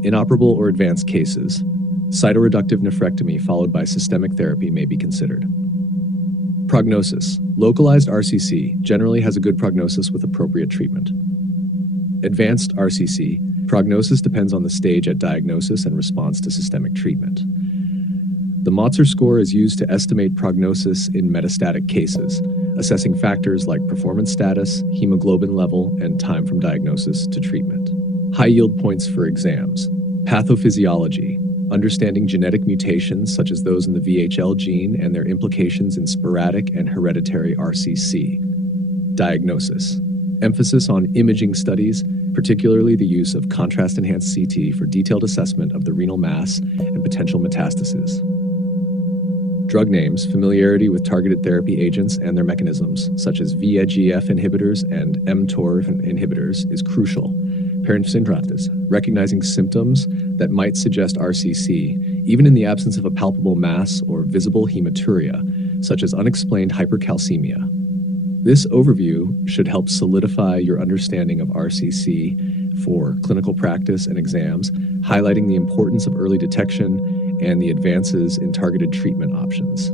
Inoperable or advanced cases. Cytoreductive nephrectomy followed by systemic therapy may be considered. Prognosis. Localized RCC generally has a good prognosis with appropriate treatment. Advanced RCC. Prognosis depends on the stage at diagnosis and response to systemic treatment. The Motzer score is used to estimate prognosis in metastatic cases, assessing factors like performance status, hemoglobin level, and time from diagnosis to treatment. High-yield points for exams. Pathophysiology. Understanding genetic mutations such as those in the VHL gene and their implications in sporadic and hereditary RCC. Diagnosis. Emphasis on imaging studies, particularly the use of contrast-enhanced CT for detailed assessment of the renal mass and potential metastases. Drug names, familiarity with targeted therapy agents and their mechanisms, such as VEGF inhibitors and mTOR inhibitors, is crucial. Parasymptomatis, recognizing symptoms that might suggest RCC, even in the absence of a palpable mass or visible hematuria, such as unexplained hypercalcemia. This overview should help solidify your understanding of RCC for clinical practice and exams, highlighting the importance of early detection and the advances in targeted treatment options.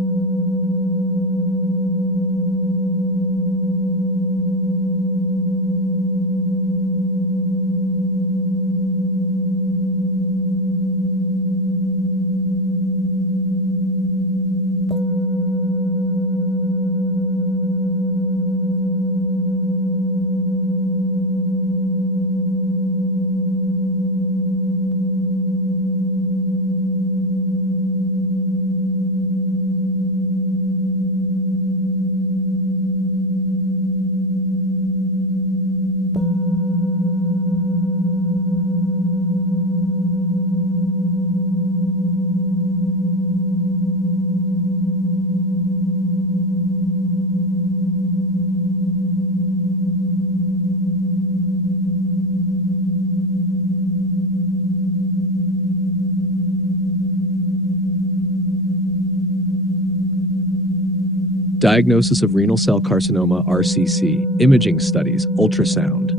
Diagnosis of renal cell carcinoma, RCC, imaging studies, ultrasound.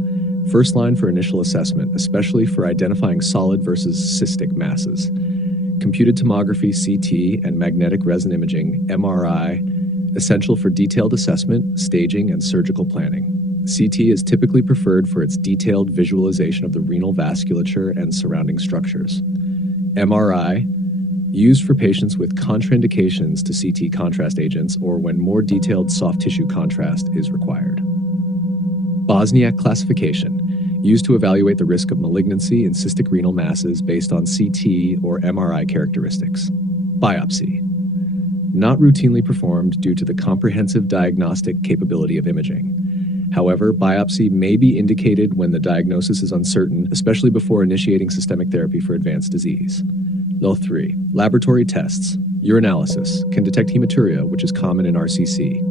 First line for initial assessment, especially for identifying solid versus cystic masses. Computed tomography, CT, and magnetic resonance imaging, MRI, essential for detailed assessment, staging, and surgical planning. CT is typically preferred for its detailed visualization of the renal vasculature and surrounding structures. MRI, used for patients with contraindications to CT contrast agents or when more detailed soft tissue contrast is required. Bosniak classification, used to evaluate the risk of malignancy in cystic renal masses based on CT or MRI characteristics. Biopsy, not routinely performed due to the comprehensive diagnostic capability of imaging. However, biopsy may be indicated when the diagnosis is uncertain, especially before initiating systemic therapy for advanced disease. Level 3. Laboratory tests. Urinalysis can detect hematuria, which is common in RCC.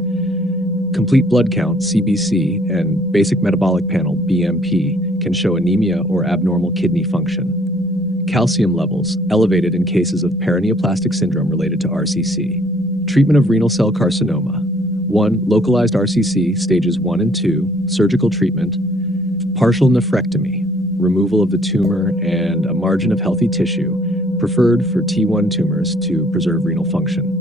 Complete blood count, CBC, and basic metabolic panel, BMP, can show anemia or abnormal kidney function. Calcium levels, elevated in cases of paraneoplastic syndrome related to RCC. Treatment of renal cell carcinoma. 1. Localized RCC, stages 1 and 2, surgical treatment. Partial nephrectomy, removal of the tumor and a margin of healthy tissue, preferred for T1 tumors to preserve renal function.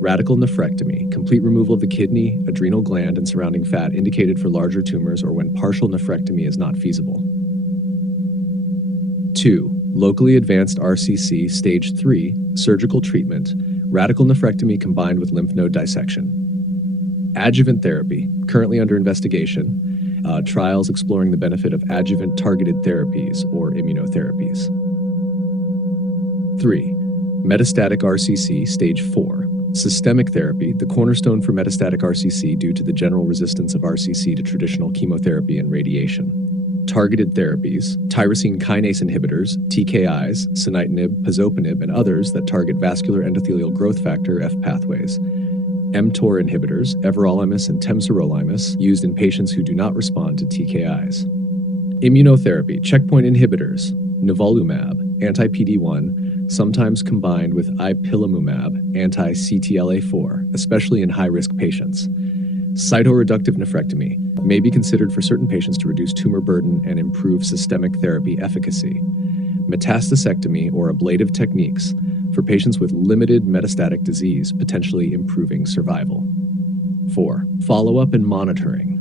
Radical nephrectomy, complete removal of the kidney, adrenal gland, and surrounding fat indicated for larger tumors or when partial nephrectomy is not feasible. 2. Locally advanced RCC, stage 3, surgical treatment, radical nephrectomy combined with lymph node dissection. Adjuvant therapy, currently under investigation, trials exploring the benefit of adjuvant targeted therapies or immunotherapies. 3. Metastatic RCC, stage 4. Systemic therapy, the cornerstone for metastatic RCC due to the general resistance of RCC to traditional chemotherapy and radiation. Targeted therapies, tyrosine kinase inhibitors, TKIs, sunitinib, pazopanib, and others that target vascular endothelial growth factor F pathways. mTOR inhibitors, everolimus and temsirolimus, used in patients who do not respond to TKIs. Immunotherapy, checkpoint inhibitors, nivolumab, anti-PD-1, sometimes combined with ipilimumab, anti-CTLA-4, especially in high-risk patients. Cytoreductive nephrectomy may be considered for certain patients to reduce tumor burden and improve systemic therapy efficacy. Metastasectomy or ablative techniques for patients with limited metastatic disease, potentially improving survival. 4. Follow-up and monitoring.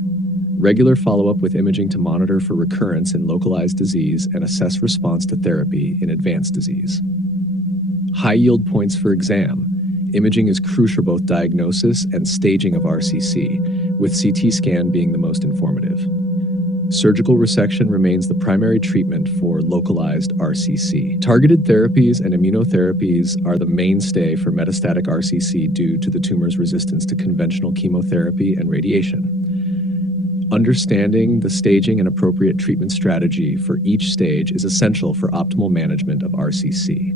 Regular follow-up with imaging to monitor for recurrence in localized disease and assess response to therapy in advanced disease. High yield points for exam. Imaging is crucial for both diagnosis and staging of RCC, with CT scan being the most informative. Surgical resection remains the primary treatment for localized RCC. Targeted therapies and immunotherapies are the mainstay for metastatic RCC due to the tumor's resistance to conventional chemotherapy and radiation. Understanding the staging and appropriate treatment strategy for each stage is essential for optimal management of RCC.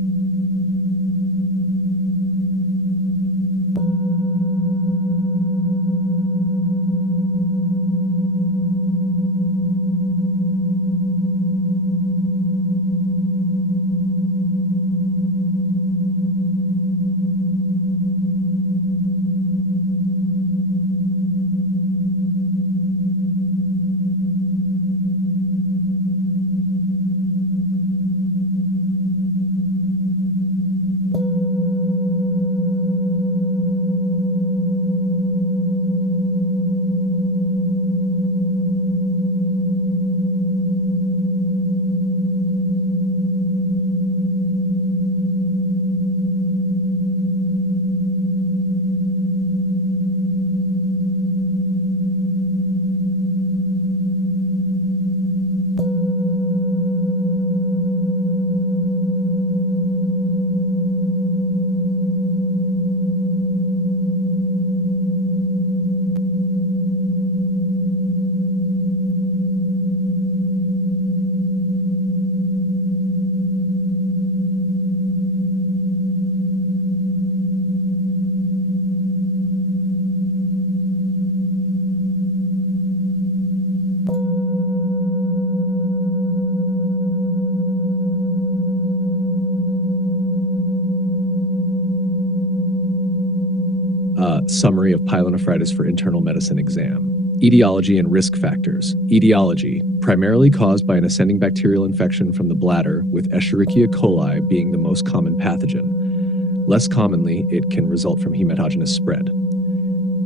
Summary of pyelonephritis for internal medicine exam. Etiology and risk factors. Etiology, primarily caused by an ascending bacterial infection from the bladder, with Escherichia coli being the most common pathogen. Less commonly, it can result from hematogenous spread.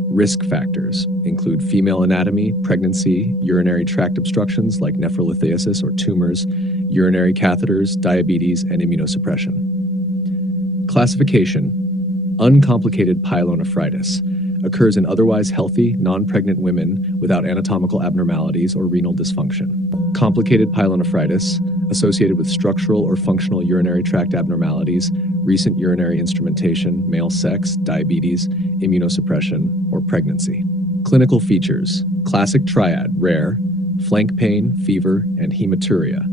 Risk factors include female anatomy, pregnancy, urinary tract obstructions like nephrolithiasis or tumors, urinary catheters, diabetes, and immunosuppression. Classification. Uncomplicated pyelonephritis occurs in otherwise healthy, non-pregnant women without anatomical abnormalities or renal dysfunction. Complicated pyelonephritis associated with structural or functional urinary tract abnormalities, recent urinary instrumentation, male sex, diabetes, immunosuppression, or pregnancy. Clinical features. Classic triad, rare, flank pain, fever, and hematuria.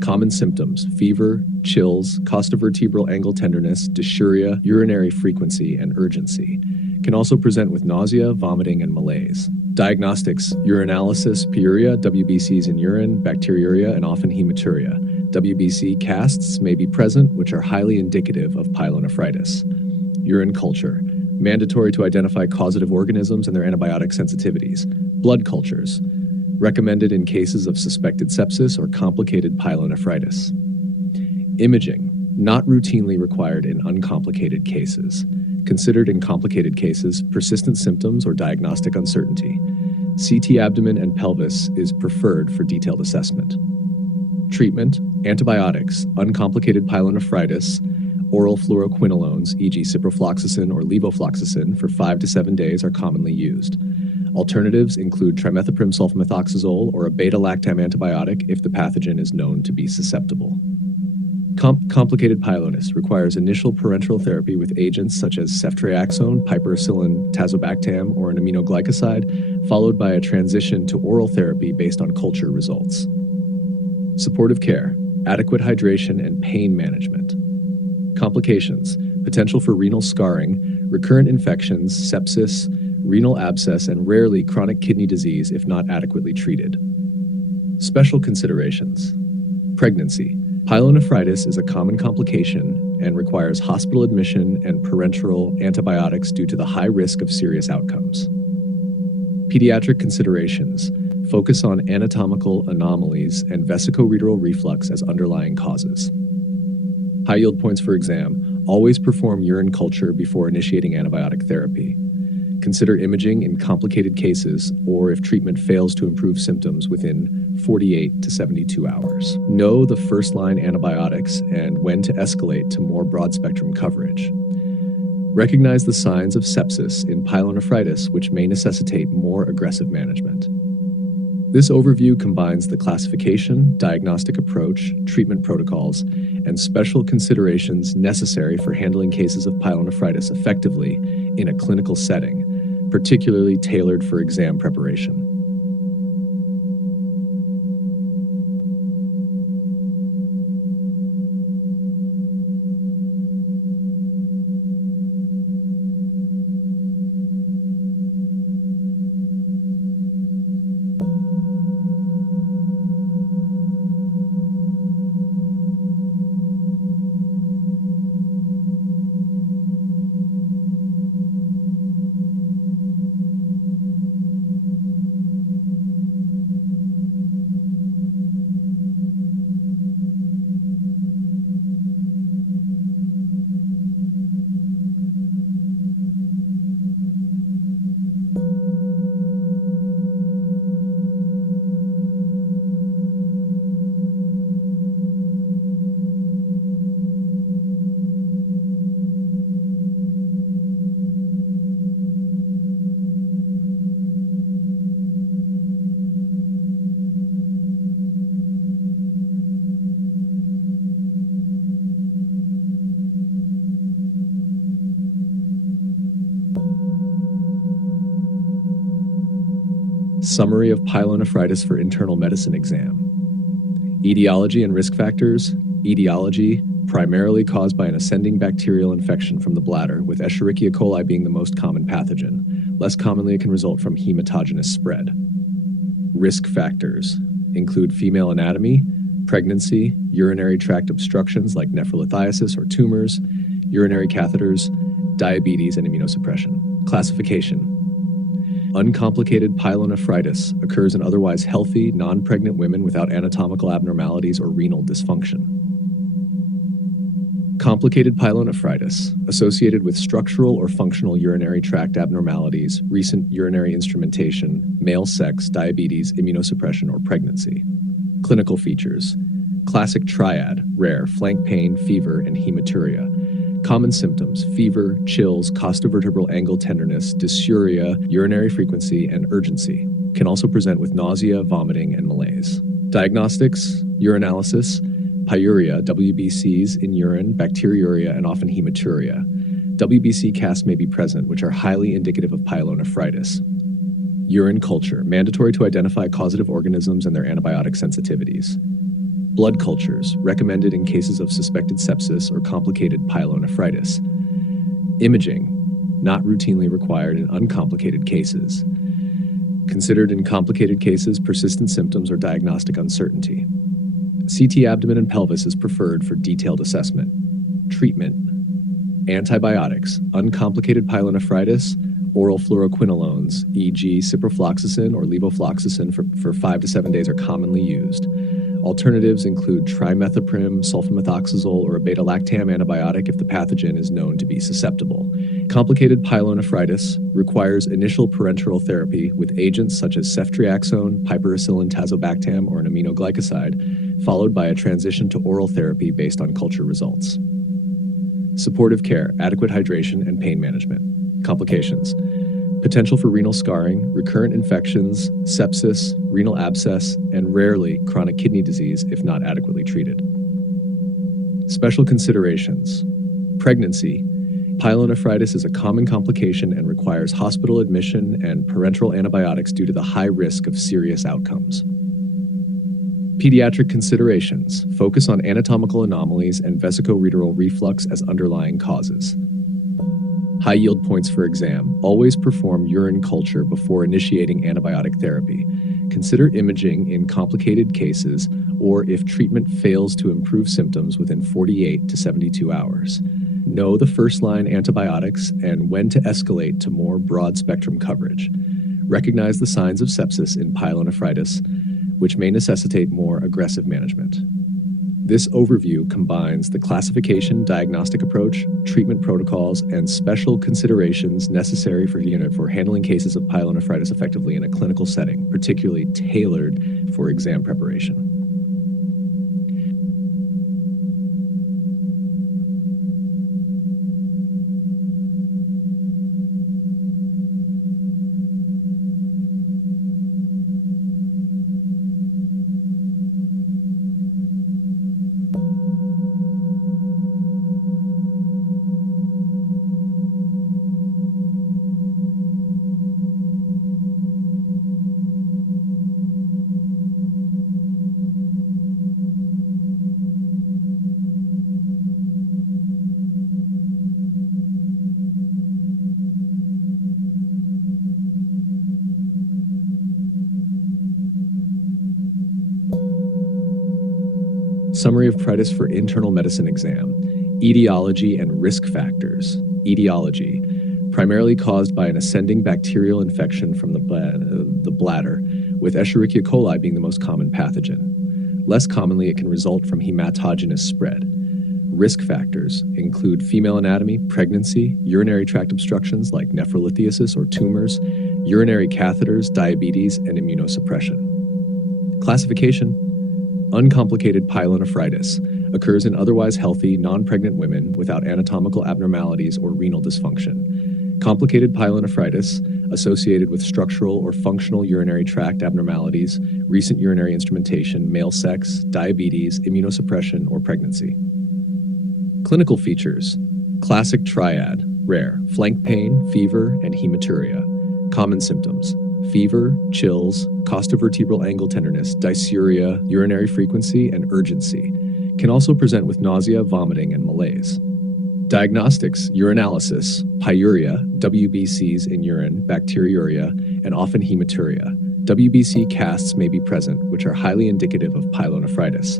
Common symptoms: fever, chills, costovertebral angle tenderness, dysuria, urinary frequency, and urgency. Can also present with nausea, vomiting, and malaise. Diagnostics: urinalysis, pyuria, WBCs in urine, bacteriuria, and often hematuria. WBC casts may be present, which are highly indicative of pyelonephritis. Urine culture: mandatory to identify causative organisms and their antibiotic sensitivities. Blood cultures: recommended in cases of suspected sepsis or complicated pyelonephritis. Imaging: not routinely required in uncomplicated cases. Considered in complicated cases, persistent symptoms or diagnostic uncertainty. CT abdomen and pelvis is preferred for detailed assessment. Treatment: antibiotics, uncomplicated pyelonephritis, oral fluoroquinolones, e.g. ciprofloxacin or levofloxacin, for 5 to 7 days are commonly used. Alternatives include trimethoprim sulfamethoxazole or a beta-lactam antibiotic if the pathogen is known to be susceptible. Complicated pyelonephritis requires initial parenteral therapy with agents such as ceftriaxone, piperacillin, tazobactam, or an aminoglycoside, followed by a transition to oral therapy based on culture results. Supportive care: adequate hydration and pain management. Complications: potential for renal scarring, recurrent infections, sepsis, renal abscess, and rarely chronic kidney disease if not adequately treated. Special considerations: pregnancy. Pyelonephritis is a common complication and requires hospital admission and parenteral antibiotics due to the high risk of serious outcomes. Pediatric considerations: focus on anatomical anomalies and vesicorenal reflux as underlying causes. High yield points for exam: always perform urine culture before initiating antibiotic therapy. Consider imaging in complicated cases or if treatment fails to improve symptoms within 48 to 72 hours. Know the first-line antibiotics and when to escalate to more broad-spectrum coverage. Recognize the signs of sepsis in pyelonephritis, which may necessitate more aggressive management. This overview combines the classification, diagnostic approach, treatment protocols, and special considerations necessary for handling cases of pyelonephritis effectively in a clinical setting, particularly tailored for exam preparation. Summary of pyelonephritis for internal medicine exam. Etiology and risk factors. Etiology, primarily caused by an ascending bacterial infection from the bladder, with Escherichia coli being the most common pathogen. Less commonly, it can result from hematogenous spread. Risk factors include female anatomy, pregnancy, urinary tract obstructions like nephrolithiasis or tumors, urinary catheters, diabetes, and immunosuppression. Classification. Uncomplicated pyelonephritis occurs in otherwise healthy, non-pregnant women without anatomical abnormalities or renal dysfunction. Complicated pyelonephritis, associated with structural or functional urinary tract abnormalities, recent urinary instrumentation, male sex, diabetes, immunosuppression, or pregnancy. Clinical features: classic triad, rare, flank pain, fever, and hematuria. Common symptoms: fever, chills, costovertebral angle tenderness, dysuria, urinary frequency, and urgency. Can also present with nausea, vomiting, and malaise. Diagnostics: urinalysis, pyuria, WBCs in urine, bacteriuria, and often hematuria. WBC casts may be present, which are highly indicative of pyelonephritis. Urine culture, mandatory to identify causative organisms and their antibiotic sensitivities. Blood cultures, recommended in cases of suspected sepsis or complicated pyelonephritis. Imaging, not routinely required in uncomplicated cases. Considered in complicated cases, persistent symptoms or diagnostic uncertainty. CT abdomen and pelvis is preferred for detailed assessment. Treatment, antibiotics, uncomplicated pyelonephritis, oral fluoroquinolones, e.g. ciprofloxacin or levofloxacin for 5 to 7 days are commonly used. Alternatives include trimethoprim, sulfamethoxazole, or a beta-lactam antibiotic if the pathogen is known to be susceptible. Complicated pyelonephritis requires initial parenteral therapy with agents such as ceftriaxone, piperacillin tazobactam, or an aminoglycoside, followed by a transition to oral therapy based on culture results. Supportive care, adequate hydration, and pain management. Complications: potential for renal scarring, recurrent infections, sepsis, renal abscess, and rarely chronic kidney disease if not adequately treated. Special considerations: pregnancy. Pyelonephritis is a common complication and requires hospital admission and parenteral antibiotics due to the high risk of serious outcomes. Pediatric considerations: focus on anatomical anomalies and vesicorenal reflux as underlying causes. High yield points for exam: always perform urine culture before initiating antibiotic therapy. Consider imaging in complicated cases or if treatment fails to improve symptoms within 48 to 72 hours. Know the first-line antibiotics and when to escalate to more broad-spectrum coverage. Recognize the signs of sepsis in pyelonephritis, which may necessitate more aggressive management. This overview combines the classification diagnostic approach, treatment protocols, and special considerations necessary for handling cases of pyelonephritis effectively in a clinical setting, particularly tailored for exam preparation. Summary of nephritis for internal medicine exam. Etiology and risk factors. Etiology, primarily caused by an ascending bacterial infection from the bladder, with Escherichia coli being the most common pathogen. Less commonly, it can result from hematogenous spread. Risk factors include female anatomy, pregnancy, urinary tract obstructions like nephrolithiasis or tumors, urinary catheters, diabetes, and immunosuppression. Classification: uncomplicated pyelonephritis occurs in otherwise healthy, non-pregnant women without anatomical abnormalities or renal dysfunction. Complicated pyelonephritis associated with structural or functional urinary tract abnormalities, recent urinary instrumentation, male sex, diabetes, immunosuppression, or pregnancy. Clinical features: classic triad, rare, flank pain, fever, and hematuria. Common symptoms: fever, chills, costovertebral angle tenderness, dysuria, urinary frequency, and urgency. Can also present with nausea, vomiting, and malaise. Diagnostics: urinalysis, pyuria, WBCs in urine, bacteriuria, and often hematuria. WBC casts may be present, which are highly indicative of pyelonephritis.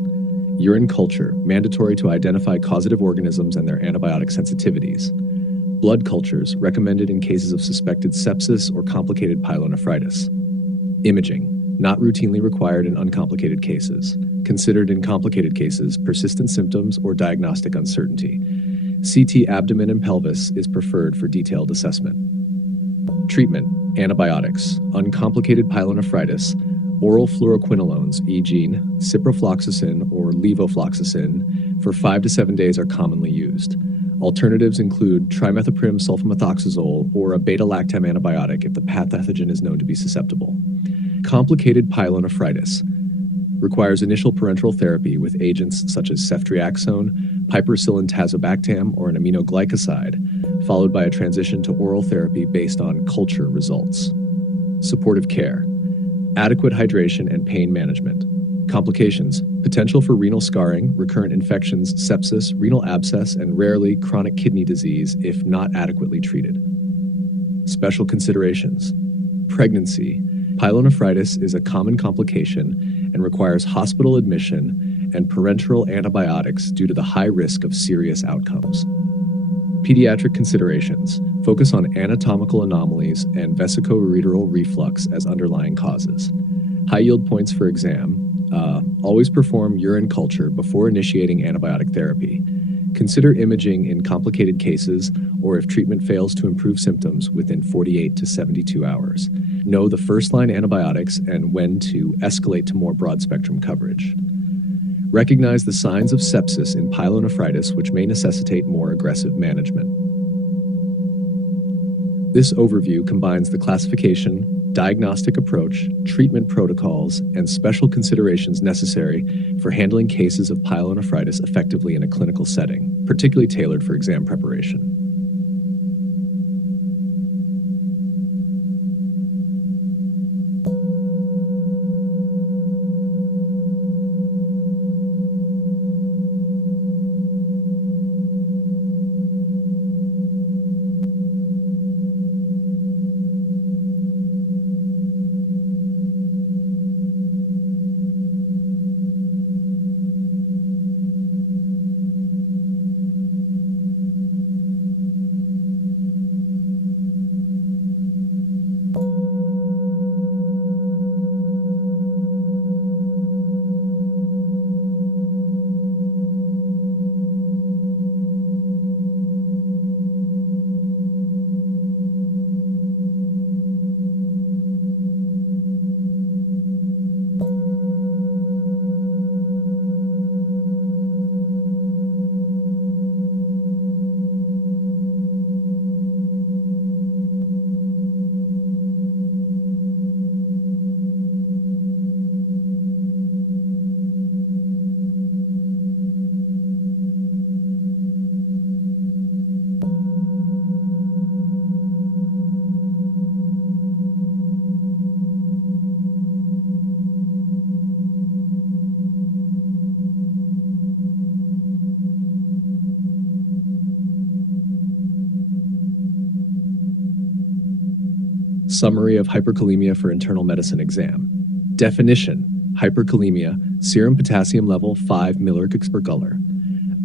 Urine culture, mandatory to identify causative organisms and their antibiotic sensitivities. Blood cultures, recommended in cases of suspected sepsis or complicated pyelonephritis. Imaging, not routinely required in uncomplicated cases. Considered in complicated cases, persistent symptoms or diagnostic uncertainty. CT abdomen and pelvis is preferred for detailed assessment. Treatment: antibiotics, uncomplicated pyelonephritis, oral fluoroquinolones, e.g. ciprofloxacin or levofloxacin, for 5 to 7 days are commonly used. Alternatives include trimethoprim sulfamethoxazole or a beta-lactam antibiotic if the pathogen is known to be susceptible. Complicated pyelonephritis requires initial parenteral therapy with agents such as ceftriaxone, piperacillin tazobactam, or an aminoglycoside, followed by a transition to oral therapy based on culture results. Supportive care: adequate hydration and pain management. Complications: potential for renal scarring, recurrent infections, sepsis, renal abscess, and rarely chronic kidney disease if not adequately treated. Special considerations: pregnancy. Pyelonephritis is a common complication and requires hospital admission and parenteral antibiotics due to the high risk of serious outcomes. Pediatric considerations: focus on anatomical anomalies and vesicoureteral reflux as underlying causes. High yield points for exam. Always perform urine culture before initiating antibiotic therapy. Consider imaging in complicated cases or if treatment fails to improve symptoms within 48 to 72 hours. Know the first-line antibiotics and when to escalate to more broad-spectrum coverage. Recognize the signs of sepsis in pyelonephritis, which may necessitate more aggressive management. This overview combines the classification, diagnostic approach, treatment protocols, and special considerations necessary for handling cases of pyelonephritis effectively in a clinical setting, particularly tailored for exam preparation. Summary of hyperkalemia for internal medicine exam. Definition: hyperkalemia, serum potassium level 5 mg/L.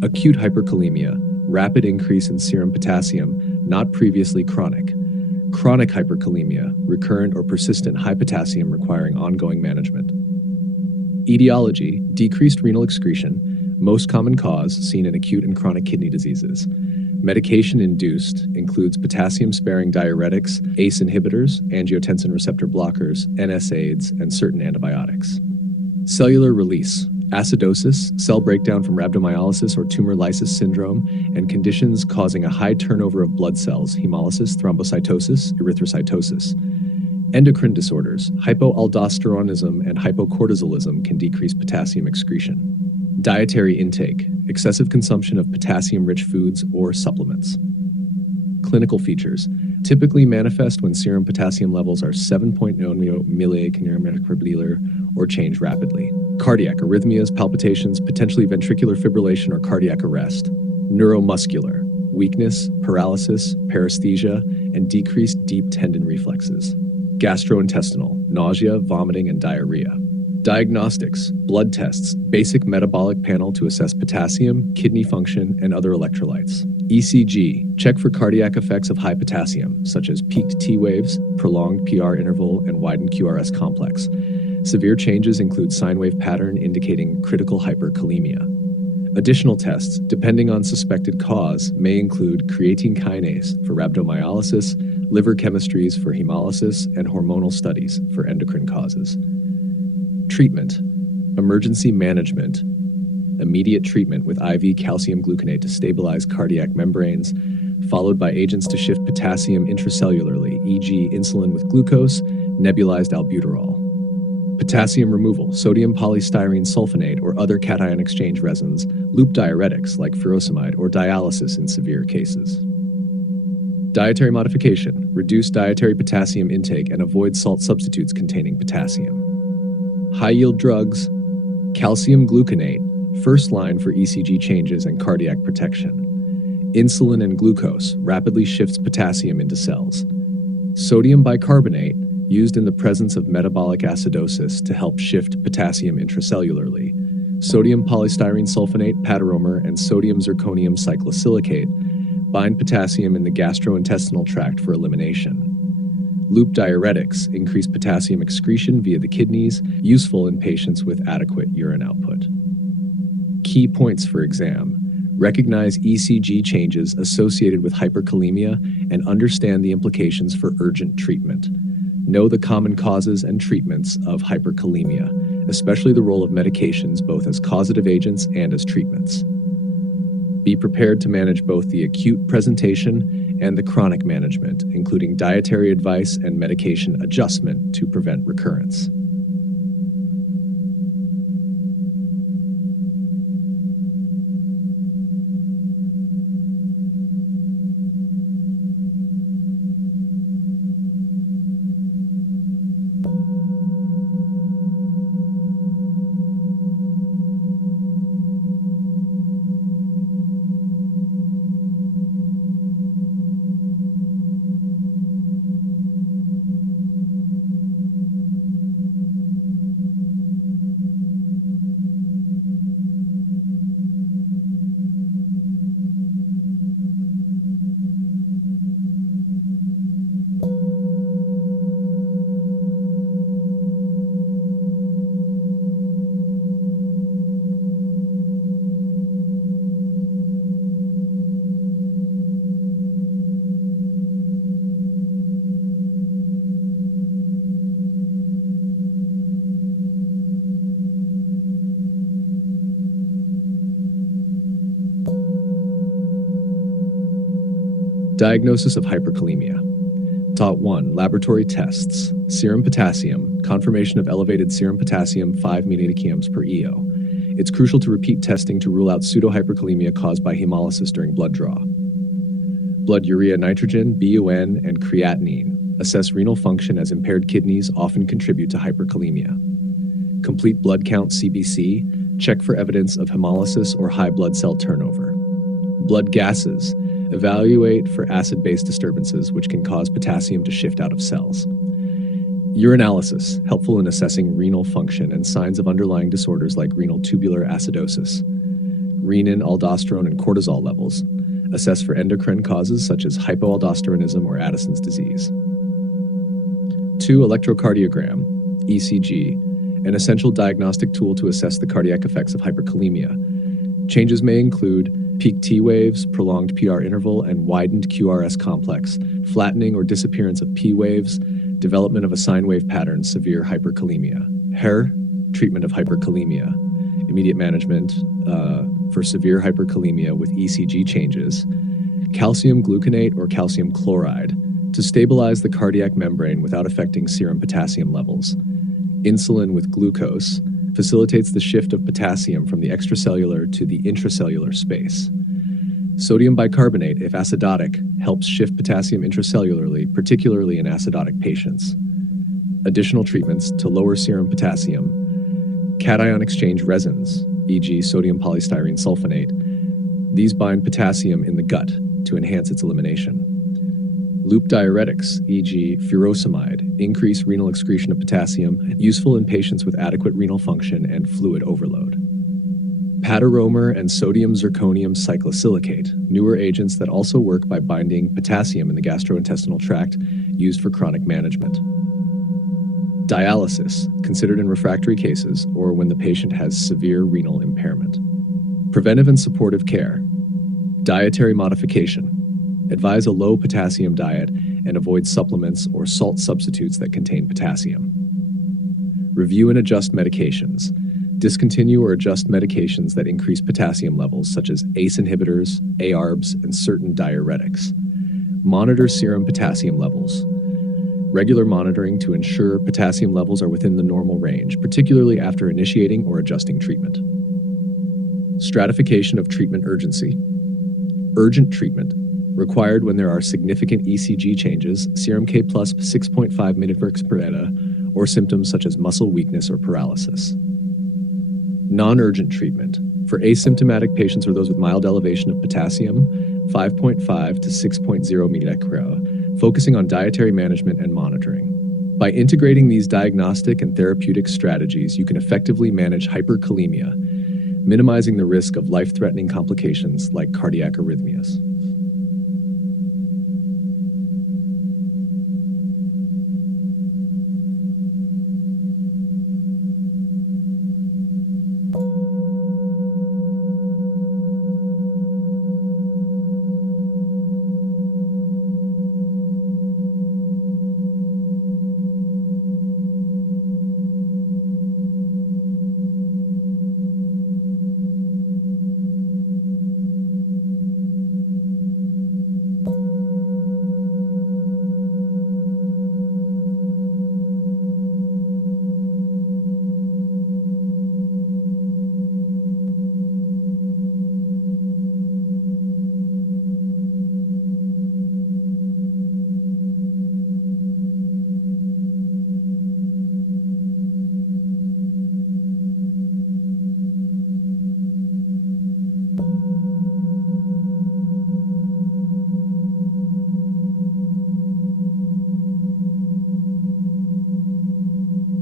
Acute hyperkalemia, rapid increase in serum potassium, not previously chronic. Chronic hyperkalemia, recurrent or persistent high potassium requiring ongoing management. Etiology: decreased renal excretion, most common cause seen in acute and chronic kidney diseases. Medication-induced includes potassium-sparing diuretics, ACE inhibitors, angiotensin receptor blockers, NSAIDs, and certain antibiotics. Cellular release: acidosis, cell breakdown from rhabdomyolysis or tumor lysis syndrome, and conditions causing a high turnover of blood cells, hemolysis, thrombocytosis, erythrocytosis. Endocrine disorders: hypoaldosteronism and hypocortisolism can decrease potassium excretion. Dietary intake: excessive consumption of potassium-rich foods or supplements. Clinical features: typically manifest when serum potassium levels are 7.0 mg/mL or change rapidly. Cardiac arrhythmias, palpitations, potentially ventricular fibrillation or cardiac arrest. Neuromuscular: weakness, paralysis, paresthesia, and decreased deep tendon reflexes. Gastrointestinal: nausea, vomiting, and diarrhea. Diagnostics: blood tests, basic metabolic panel to assess potassium, kidney function, and other electrolytes. ECG: check for cardiac effects of high potassium, such as peaked T waves, prolonged PR interval, and widened QRS complex. Severe changes include sine wave pattern indicating critical hyperkalemia. Additional tests, depending on suspected cause, may include creatine kinase for rhabdomyolysis, liver chemistries for hemolysis, and hormonal studies for endocrine causes. Treatment: emergency management, immediate treatment with IV calcium gluconate to stabilize cardiac membranes, followed by agents to shift potassium intracellularly, e.g. insulin with glucose, nebulized albuterol. Potassium removal: sodium polystyrene sulfonate or other cation exchange resins, loop diuretics like furosemide, or dialysis in severe cases. Dietary modification: reduce dietary potassium intake and avoid salt substitutes containing potassium. High-yield drugs: Calcium gluconate, first line for ECG changes and cardiac protection. Insulin and glucose rapidly shifts potassium into cells. Sodium bicarbonate, used in the presence of metabolic acidosis to help shift potassium intracellularly. Sodium polystyrene sulfonate, pataromer, and sodium zirconium cyclosilicate bind potassium in the gastrointestinal tract for elimination. Loop diuretics increase potassium excretion via the kidneys, useful in patients with adequate urine output. Key points for exam. Recognize ECG changes associated with hyperkalemia and understand the implications for urgent treatment. Know the common causes and treatments of hyperkalemia, especially the role of medications both as causative agents and as treatments. Be prepared to manage both the acute presentation and the chronic management, including dietary advice and medication adjustment to prevent recurrence. Diagnosis of hyperkalemia. Taught 1. Laboratory tests. Serum potassium. Confirmation of elevated serum potassium 5 millicams per EO. It's crucial to repeat testing to rule out pseudohyperkalemia caused by hemolysis during blood draw. Blood urea nitrogen, BUN, and creatinine. Assess renal function as impaired kidneys often contribute to hyperkalemia. Complete blood count CBC. Check for evidence of hemolysis or high blood cell turnover. Blood gases. Evaluate for acid-base disturbances which can cause potassium to shift out of cells. Urinalysis, helpful in assessing renal function and signs of underlying disorders like renal tubular acidosis. Renin, aldosterone, and cortisol levels. Assess for endocrine causes such as hypoaldosteronism or Addison's disease. 2. Electrocardiogram, ECG, an essential diagnostic tool to assess the cardiac effects of hyperkalemia. Changes may include peak T waves, prolonged PR interval, and widened QRS complex, flattening or disappearance of P waves, development of a sine wave pattern, severe hyperkalemia. HER, treatment of hyperkalemia, immediate management for severe hyperkalemia with ECG changes. Calcium gluconate or calcium chloride to stabilize the cardiac membrane without affecting serum potassium levels. Insulin with glucose facilitates the shift of potassium from the extracellular to the intracellular space. Sodium bicarbonate, if acidotic, helps shift potassium intracellularly, particularly in acidotic patients. Additional treatments to lower serum potassium. Cation exchange resins, e.g. sodium polystyrene sulfonate. These bind potassium in the gut to enhance its elimination. Loop diuretics, e.g. furosemide, increase renal excretion of potassium, useful in patients with adequate renal function and fluid overload. Pataromer and sodium zirconium cyclosilicate, newer agents that also work by binding potassium in the gastrointestinal tract, used for chronic management. Dialysis, considered in refractory cases or when the patient has severe renal impairment. Preventive and supportive care. Dietary modification. Advise a low potassium diet and avoid supplements or salt substitutes that contain potassium. Review and adjust medications. Discontinue or adjust medications that increase potassium levels, such as ACE inhibitors, ARBs, and certain diuretics. Monitor serum potassium levels. Regular monitoring to ensure potassium levels are within the normal range, particularly after initiating or adjusting treatment. Stratification of treatment urgency. Urgent treatment. Required when there are significant ECG changes, serum K plus 6.5 mV per eta, or symptoms such as muscle weakness or paralysis. Non-urgent treatment. For asymptomatic patients or those with mild elevation of potassium, 5.5 to 6.0 mg/h, focusing on dietary management and monitoring. By integrating these diagnostic and therapeutic strategies, you can effectively manage hyperkalemia, minimizing the risk of life-threatening complications like cardiac arrhythmias.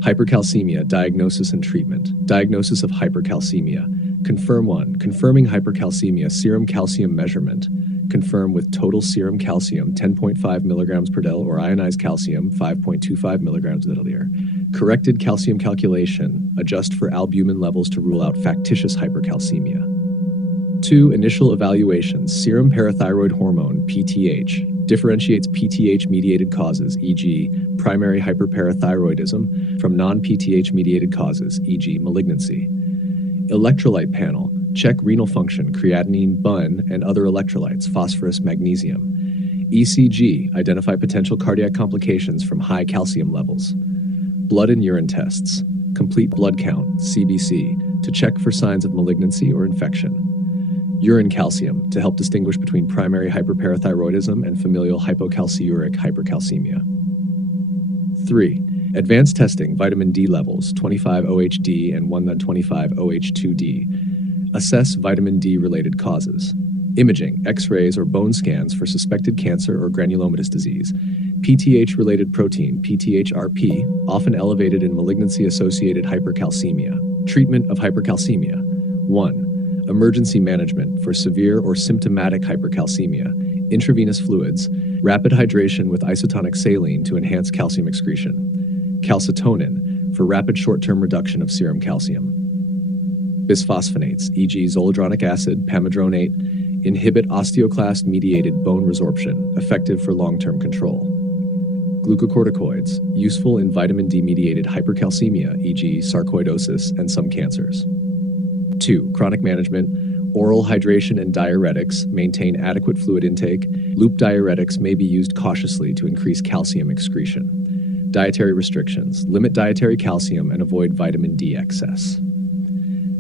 Hypercalcemia, diagnosis and treatment. Diagnosis of hypercalcemia. Confirm 1. Confirming hypercalcemia, serum calcium measurement. Confirm with total serum calcium 10.5 milligrams per del or ionized calcium 5.25 milligrams per deciliter. Corrected calcium calculation. Adjust for albumin levels to rule out factitious hypercalcemia. 2. Initial evaluations. Serum parathyroid hormone, PTH. Differentiates PTH-mediated causes, e.g., primary hyperparathyroidism, from non-PTH-mediated causes, e.g., malignancy. Electrolyte panel. Check renal function, creatinine, BUN, and other electrolytes, phosphorus, magnesium. ECG. Identify potential cardiac complications from high calcium levels. Blood and urine tests. Complete blood count, CBC, to check for signs of malignancy or infection. Urine calcium, to help distinguish between primary hyperparathyroidism and familial hypocalciuric hypercalcemia. 3. Advanced testing, vitamin D levels, 25-OHD and 125-OH2D. Assess vitamin D-related causes. Imaging, X-rays or bone scans for suspected cancer or granulomatous disease. PTH-related protein, PTHrP, often elevated in malignancy-associated hypercalcemia. Treatment of hypercalcemia. 1. Emergency management for severe or symptomatic hypercalcemia, intravenous fluids, rapid hydration with isotonic saline to enhance calcium excretion, calcitonin for rapid short-term reduction of serum calcium. Bisphosphonates, e.g. zoledronic acid, pamidronate, inhibit osteoclast-mediated bone resorption, effective for long-term control. Glucocorticoids, useful in vitamin D-mediated hypercalcemia, e.g. sarcoidosis and some cancers. 2. Chronic management. Oral hydration and diuretics. Maintain adequate fluid intake. Loop diuretics may be used cautiously to increase calcium excretion. Dietary restrictions. Limit dietary calcium and avoid vitamin D excess.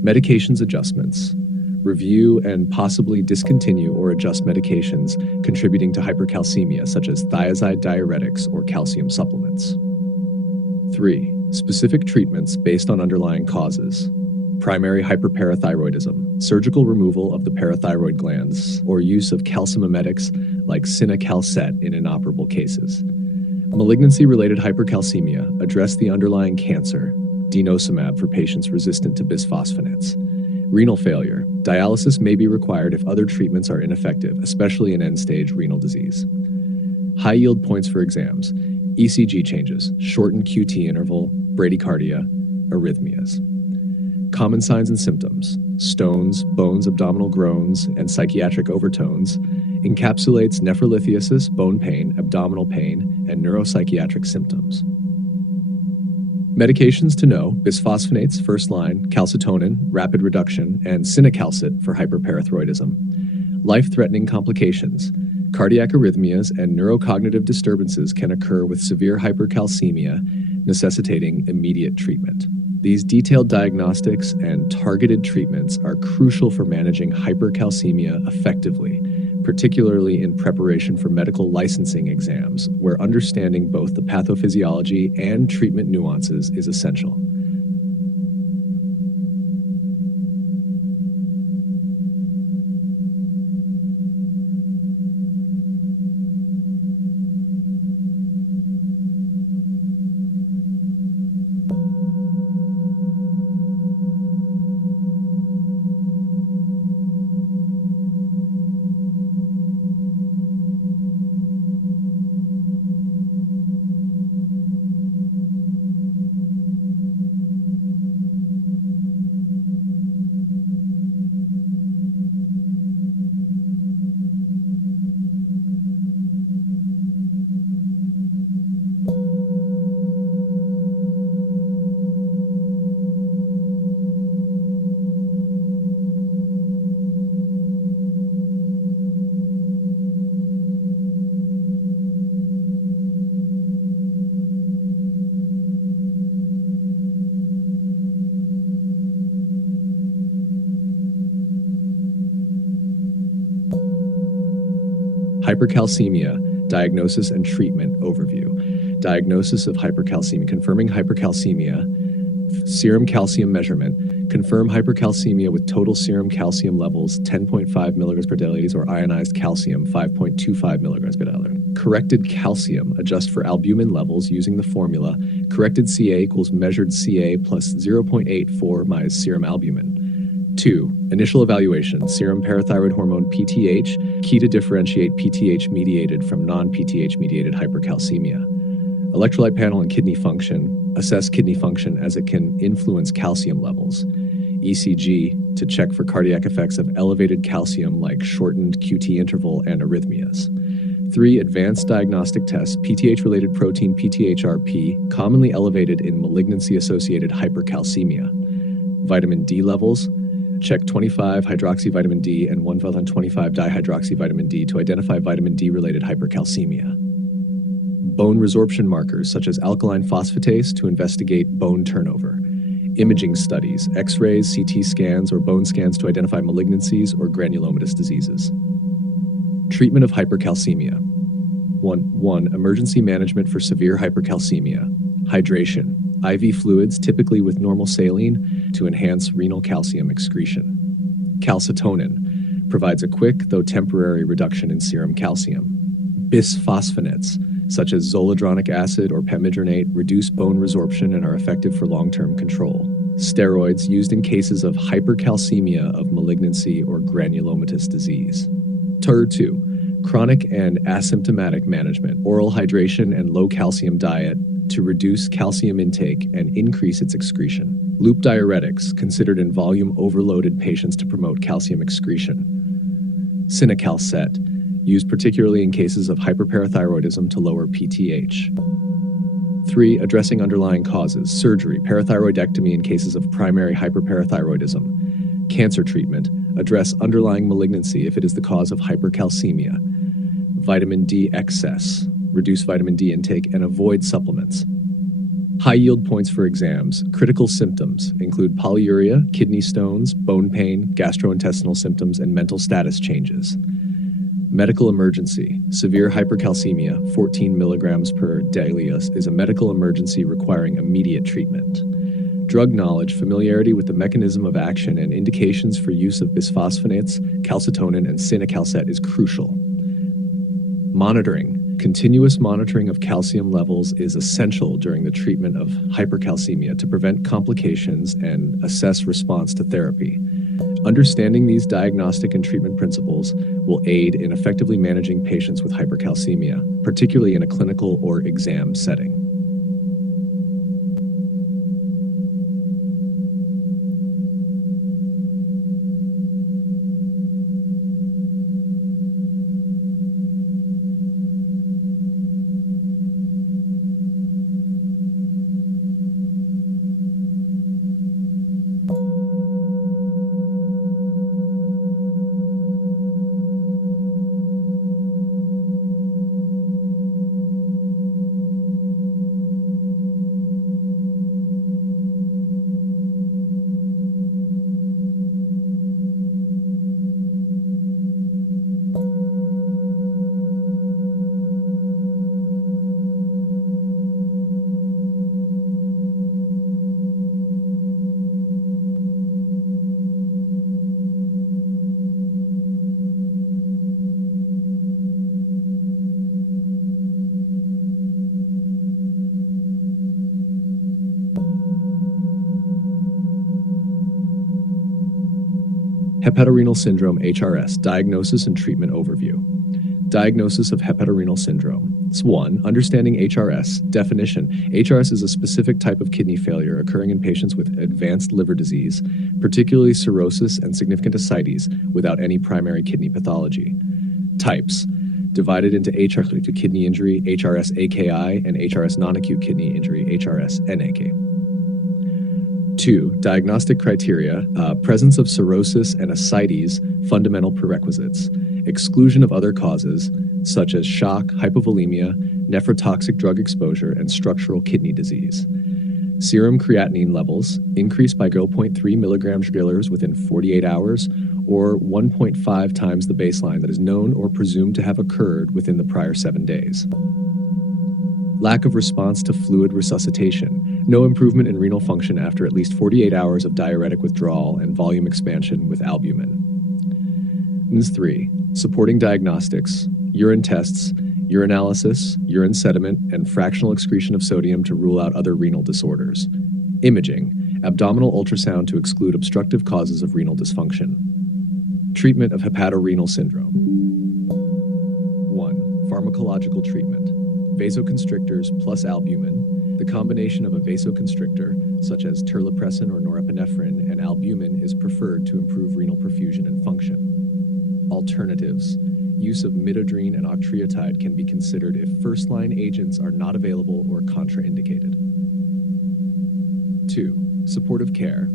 Medications adjustments. Review and possibly discontinue or adjust medications contributing to hypercalcemia, such as thiazide diuretics or calcium supplements. 3. Specific treatments based on underlying causes. Primary hyperparathyroidism, surgical removal of the parathyroid glands, or use of calcimimetics like cinacalcet in inoperable cases. Malignancy-related hypercalcemia, address the underlying cancer, denosumab for patients resistant to bisphosphonates. Renal failure, dialysis may be required if other treatments are ineffective, especially in end-stage renal disease. High-yield points for exams, ECG changes, shortened QT interval, bradycardia, arrhythmias. Common signs and symptoms: stones, bones, abdominal groans, and psychiatric overtones. Encapsulates nephrolithiasis, bone pain, abdominal pain, and neuropsychiatric symptoms. Medications to know: bisphosphonates, first line, calcitonin, rapid reduction, and cinacalcet for hyperparathyroidism. Life-threatening complications: cardiac arrhythmias and neurocognitive disturbances can occur with severe hypercalcemia, necessitating immediate treatment. These detailed diagnostics and targeted treatments are crucial for managing hypercalcemia effectively, particularly in preparation for medical licensing exams, where understanding both the pathophysiology and treatment nuances is essential. Hypercalcemia, diagnosis and treatment overview. Diagnosis of hypercalcemia, confirming hypercalcemia, serum calcium measurement, confirm hypercalcemia with total serum calcium levels 10.5 milligrams per deciliter or ionized calcium 5.25 milligrams per deciliter. Corrected calcium, adjust for albumin levels using the formula. Corrected Ca equals measured Ca plus 0.84 minus serum albumin. 2. Initial evaluation, serum parathyroid hormone PTH, key to differentiate PTH mediated from non-PTH mediated hypercalcemia. Electrolyte panel and kidney function, assess kidney function as it can influence calcium levels. ECG, to check for cardiac effects of elevated calcium like shortened QT interval and arrhythmias. 3. Advanced diagnostic tests, PTH-related protein PTHrP, commonly elevated in malignancy-associated hypercalcemia. Vitamin D levels, check 25-hydroxyvitamin D and 1,25-dihydroxyvitamin D to identify vitamin D-related hypercalcemia. Bone resorption markers such as alkaline phosphatase to investigate bone turnover. Imaging studies, X-rays, CT scans, or bone scans to identify malignancies or granulomatous diseases. Treatment of hypercalcemia. 1. Emergency management for severe hypercalcemia. Hydration. IV fluids, typically with normal saline, to enhance renal calcium excretion. Calcitonin provides a quick, though temporary, reduction in serum calcium. Bisphosphonates, such as zoledronic acid or pamidronate, reduce bone resorption and are effective for long-term control. Steroids used in cases of hypercalcemia of malignancy or granulomatous disease. 2. Chronic and asymptomatic management, oral hydration and low-calcium diet to reduce calcium intake and increase its excretion. Loop diuretics, considered in volume-overloaded patients to promote calcium excretion. Cinacalcet, used particularly in cases of hyperparathyroidism to lower PTH. 3. Addressing underlying causes, surgery, parathyroidectomy in cases of primary hyperparathyroidism. Cancer treatment, address underlying malignancy if it is the cause of hypercalcemia. Vitamin D excess, reduce vitamin D intake and avoid supplements. High yield points for exams. Critical symptoms include polyuria, kidney stones, bone pain, gastrointestinal symptoms, and mental status changes. Medical emergency. Severe hypercalcemia, 14 milligrams per deciliter, is a medical emergency requiring immediate treatment. Drug knowledge, familiarity with the mechanism of action and indications for use of bisphosphonates, calcitonin, and cinacalcet is crucial. Monitoring. Continuous monitoring of calcium levels is essential during the treatment of hypercalcemia to prevent complications and assess response to therapy. Understanding these diagnostic and treatment principles will aid in effectively managing patients with hypercalcemia, particularly in a clinical or exam setting. Hepatorenal syndrome, HRS, diagnosis and treatment overview. Diagnosis of hepatorenal syndrome. 1. Understanding HRS. Definition. HRS is a specific type of kidney failure occurring in patients with advanced liver disease, particularly cirrhosis and significant ascites, without any primary kidney pathology. Types. Divided into HRS kidney injury, HRS-AKI, and HRS non-acute kidney injury, HRS-NAK. 2. Diagnostic criteria, presence of cirrhosis and ascites, fundamental prerequisites, exclusion of other causes, such as shock, hypovolemia, nephrotoxic drug exposure, and structural kidney disease. Serum creatinine levels, increased by 0.3 milligrams per deciliter within 48 hours, or 1.5 times the baseline that is known or presumed to have occurred within the prior 7 days. Lack of response to fluid resuscitation. No improvement in renal function after at least 48 hours of diuretic withdrawal and volume expansion with albumin. N3. Supporting diagnostics, urine tests, urinalysis, urine sediment, and fractional excretion of sodium to rule out other renal disorders. Imaging, abdominal ultrasound to exclude obstructive causes of renal dysfunction. Treatment of hepatorenal syndrome. 1. Pharmacological treatment. Vasoconstrictors plus albumin. The combination of a vasoconstrictor, such as terlipressin or norepinephrine, and albumin is preferred to improve renal perfusion and function. Alternatives. Use of midodrine and octreotide can be considered if first-line agents are not available or contraindicated. 2. Supportive care.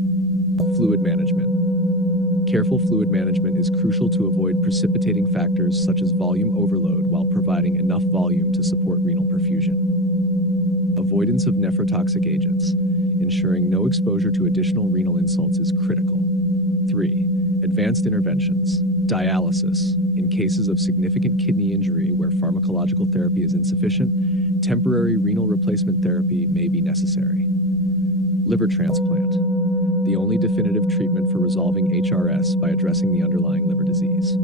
Fluid management. Careful fluid management is crucial to avoid precipitating factors such as volume overload while providing enough volume to support renal perfusion. Avoidance of nephrotoxic agents. Ensuring no exposure to additional renal insults is critical. 3. Advanced interventions. Dialysis. In cases of significant kidney injury where pharmacological therapy is insufficient, temporary renal replacement therapy may be necessary. Liver transplant. The only definitive treatment for resolving HRS by addressing the underlying liver disease.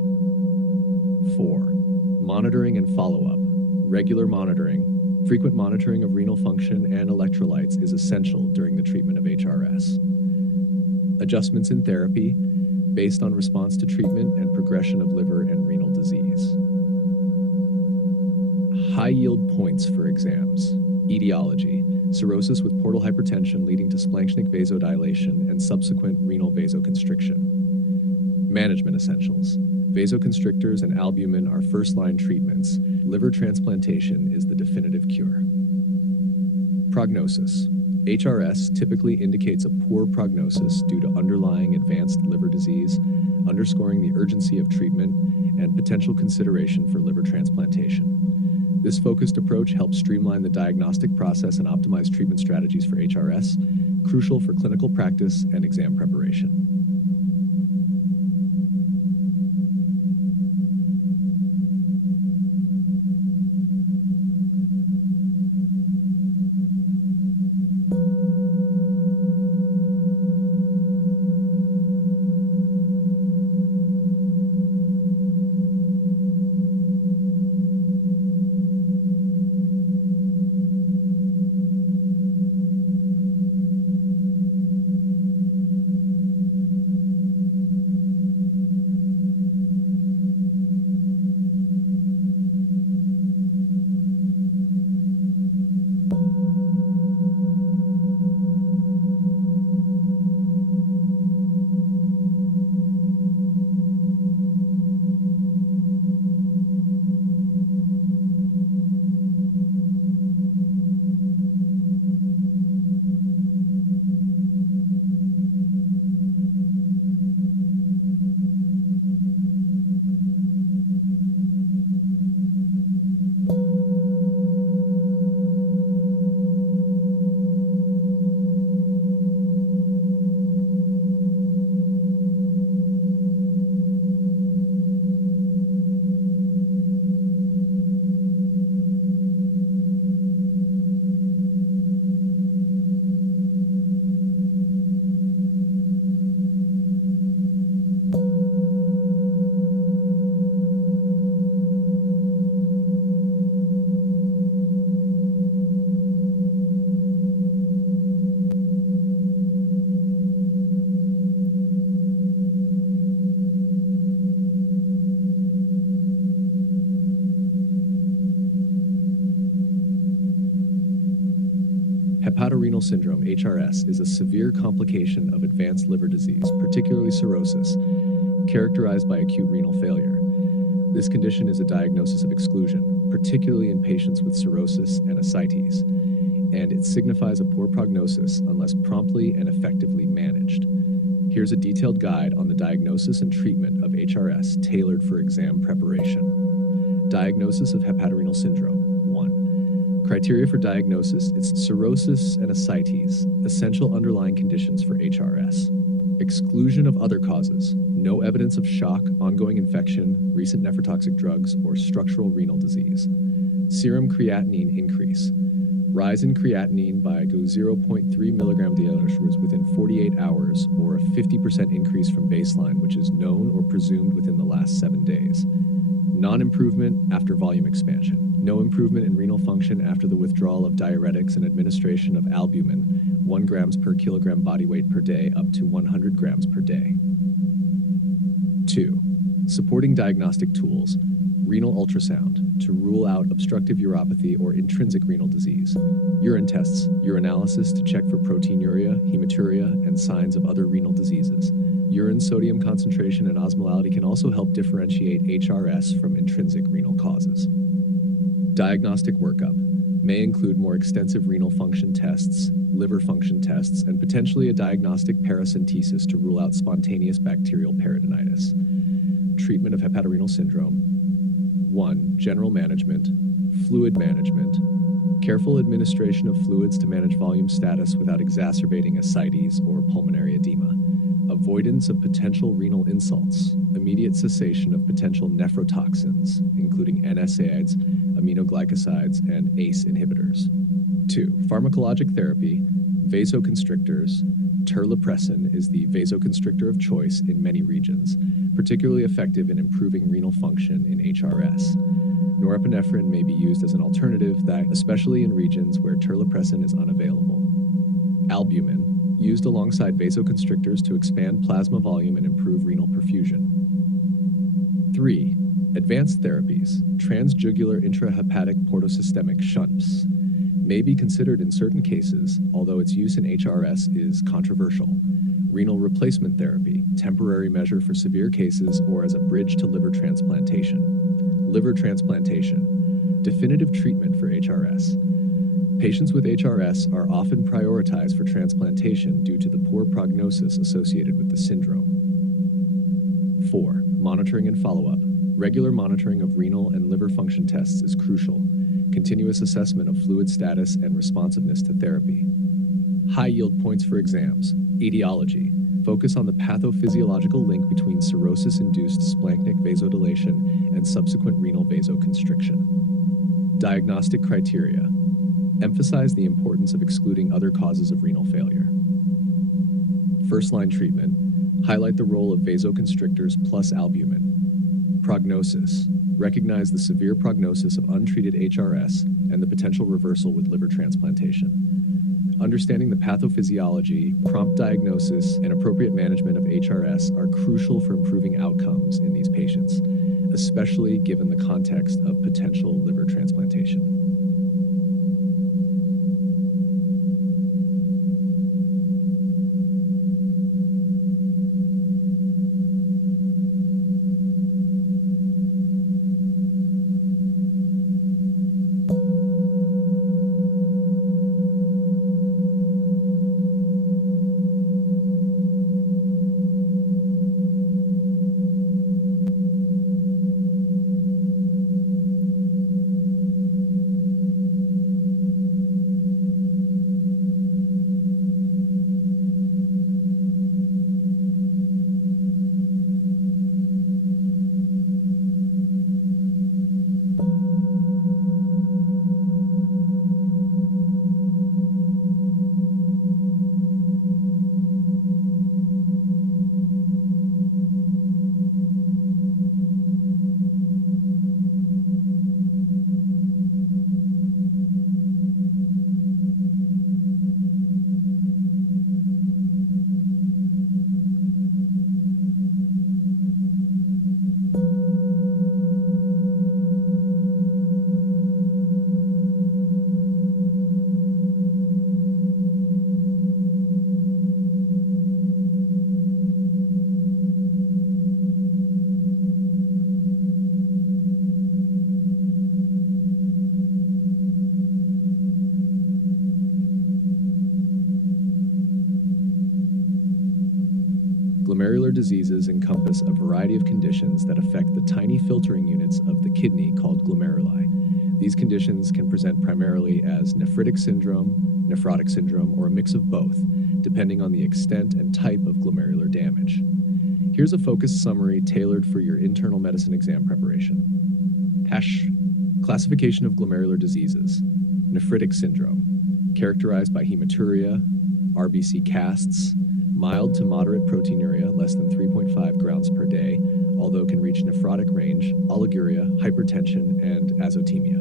4. Monitoring and follow-up. Regular monitoring, frequent monitoring of renal function and electrolytes is essential during the treatment of HRS. Adjustments in therapy based on response to treatment and progression of liver and renal disease. High-yield points for exams. Etiology. Cirrhosis with portal hypertension leading to splanchnic vasodilation and subsequent renal vasoconstriction. Management essentials. Vasoconstrictors and albumin are first-line treatments. Liver transplantation is the definitive cure. Prognosis. HRS typically indicates a poor prognosis due to underlying advanced liver disease, underscoring the urgency of treatment and potential consideration for liver transplantation. This focused approach helps streamline the diagnostic process and optimize treatment strategies for HRS, crucial for clinical practice and exam preparation. Hepatorenal syndrome, HRS, is a severe complication of advanced liver disease, particularly cirrhosis, characterized by acute renal failure. This condition is a diagnosis of exclusion, particularly in patients with cirrhosis and ascites, and it signifies a poor prognosis unless promptly and effectively managed. Here's a detailed guide on the diagnosis and treatment of HRS tailored for exam preparation. Diagnosis of hepatorenal syndrome. 1. Criteria for diagnosis: it's cirrhosis and ascites, essential underlying conditions for HRS. Exclusion of other causes. No evidence of shock, ongoing infection, recent nephrotoxic drugs, or structural renal disease. Serum creatinine increase. Rise in creatinine by 0.3 milligram dL within 48 hours, or a 50% increase from baseline, which is known or presumed within the last 7 days. Non-improvement after volume expansion. No improvement in renal function after the withdrawal of diuretics and administration of albumin, 1 grams per kilogram body weight per day up to 100 grams per day. 2. Supporting diagnostic tools. Renal ultrasound to rule out obstructive uropathy or intrinsic renal disease. Urine tests, urinalysis to check for proteinuria, hematuria, and signs of other renal diseases. Urine sodium concentration and osmolality can also help differentiate HRS from intrinsic renal causes. Diagnostic workup may include more extensive renal function tests, liver function tests, and potentially a diagnostic paracentesis to rule out spontaneous bacterial peritonitis. Treatment of hepatorenal syndrome. 1. General management, fluid management, careful administration of fluids to manage volume status without exacerbating ascites or pulmonary edema, avoidance of potential renal insults, immediate cessation of potential nephrotoxins, including NSAIDs, aminoglycosides, and ACE inhibitors. 2. Pharmacologic therapy, vasoconstrictors. Terlipressin is the vasoconstrictor of choice in many regions, particularly effective in improving renal function in HRS. Norepinephrine may be used as an alternative, especially in regions where terlipressin is unavailable. Albumin, used alongside vasoconstrictors to expand plasma volume and improve renal perfusion. 3. Advanced therapies, transjugular intrahepatic portosystemic shunts, may be considered in certain cases, although its use in HRS is controversial. Renal replacement therapy, temporary measure for severe cases or as a bridge to liver transplantation. Liver transplantation, definitive treatment for HRS. Patients with HRS are often prioritized for transplantation due to the poor prognosis associated with the syndrome. 4. Monitoring and follow-up. Regular monitoring of renal and liver function tests is crucial. Continuous assessment of fluid status and responsiveness to therapy. High yield points for exams. Etiology. Focus on the pathophysiological link between cirrhosis-induced splanchnic vasodilation and subsequent renal vasoconstriction. Diagnostic criteria. Emphasize the importance of excluding other causes of renal failure. First-line treatment. Highlight the role of vasoconstrictors plus albumin. Prognosis. Recognize the severe prognosis of untreated HRS and the potential reversal with liver transplantation. Understanding the pathophysiology, prompt diagnosis, and appropriate management of HRS are crucial for improving outcomes in these patients, especially given the context of potential liver transplantation. Glomerular diseases encompass a variety of conditions that affect the tiny filtering units of the kidney called glomeruli. These conditions can present primarily as nephritic syndrome, nephrotic syndrome, or a mix of both, depending on the extent and type of glomerular damage. Here's a focused summary tailored for your internal medicine exam preparation. Classification of glomerular diseases. Nephritic syndrome, characterized by hematuria, RBC casts, mild to moderate proteinuria less than 3.5 grams per day, although can reach nephrotic range, oliguria, hypertension, and azotemia.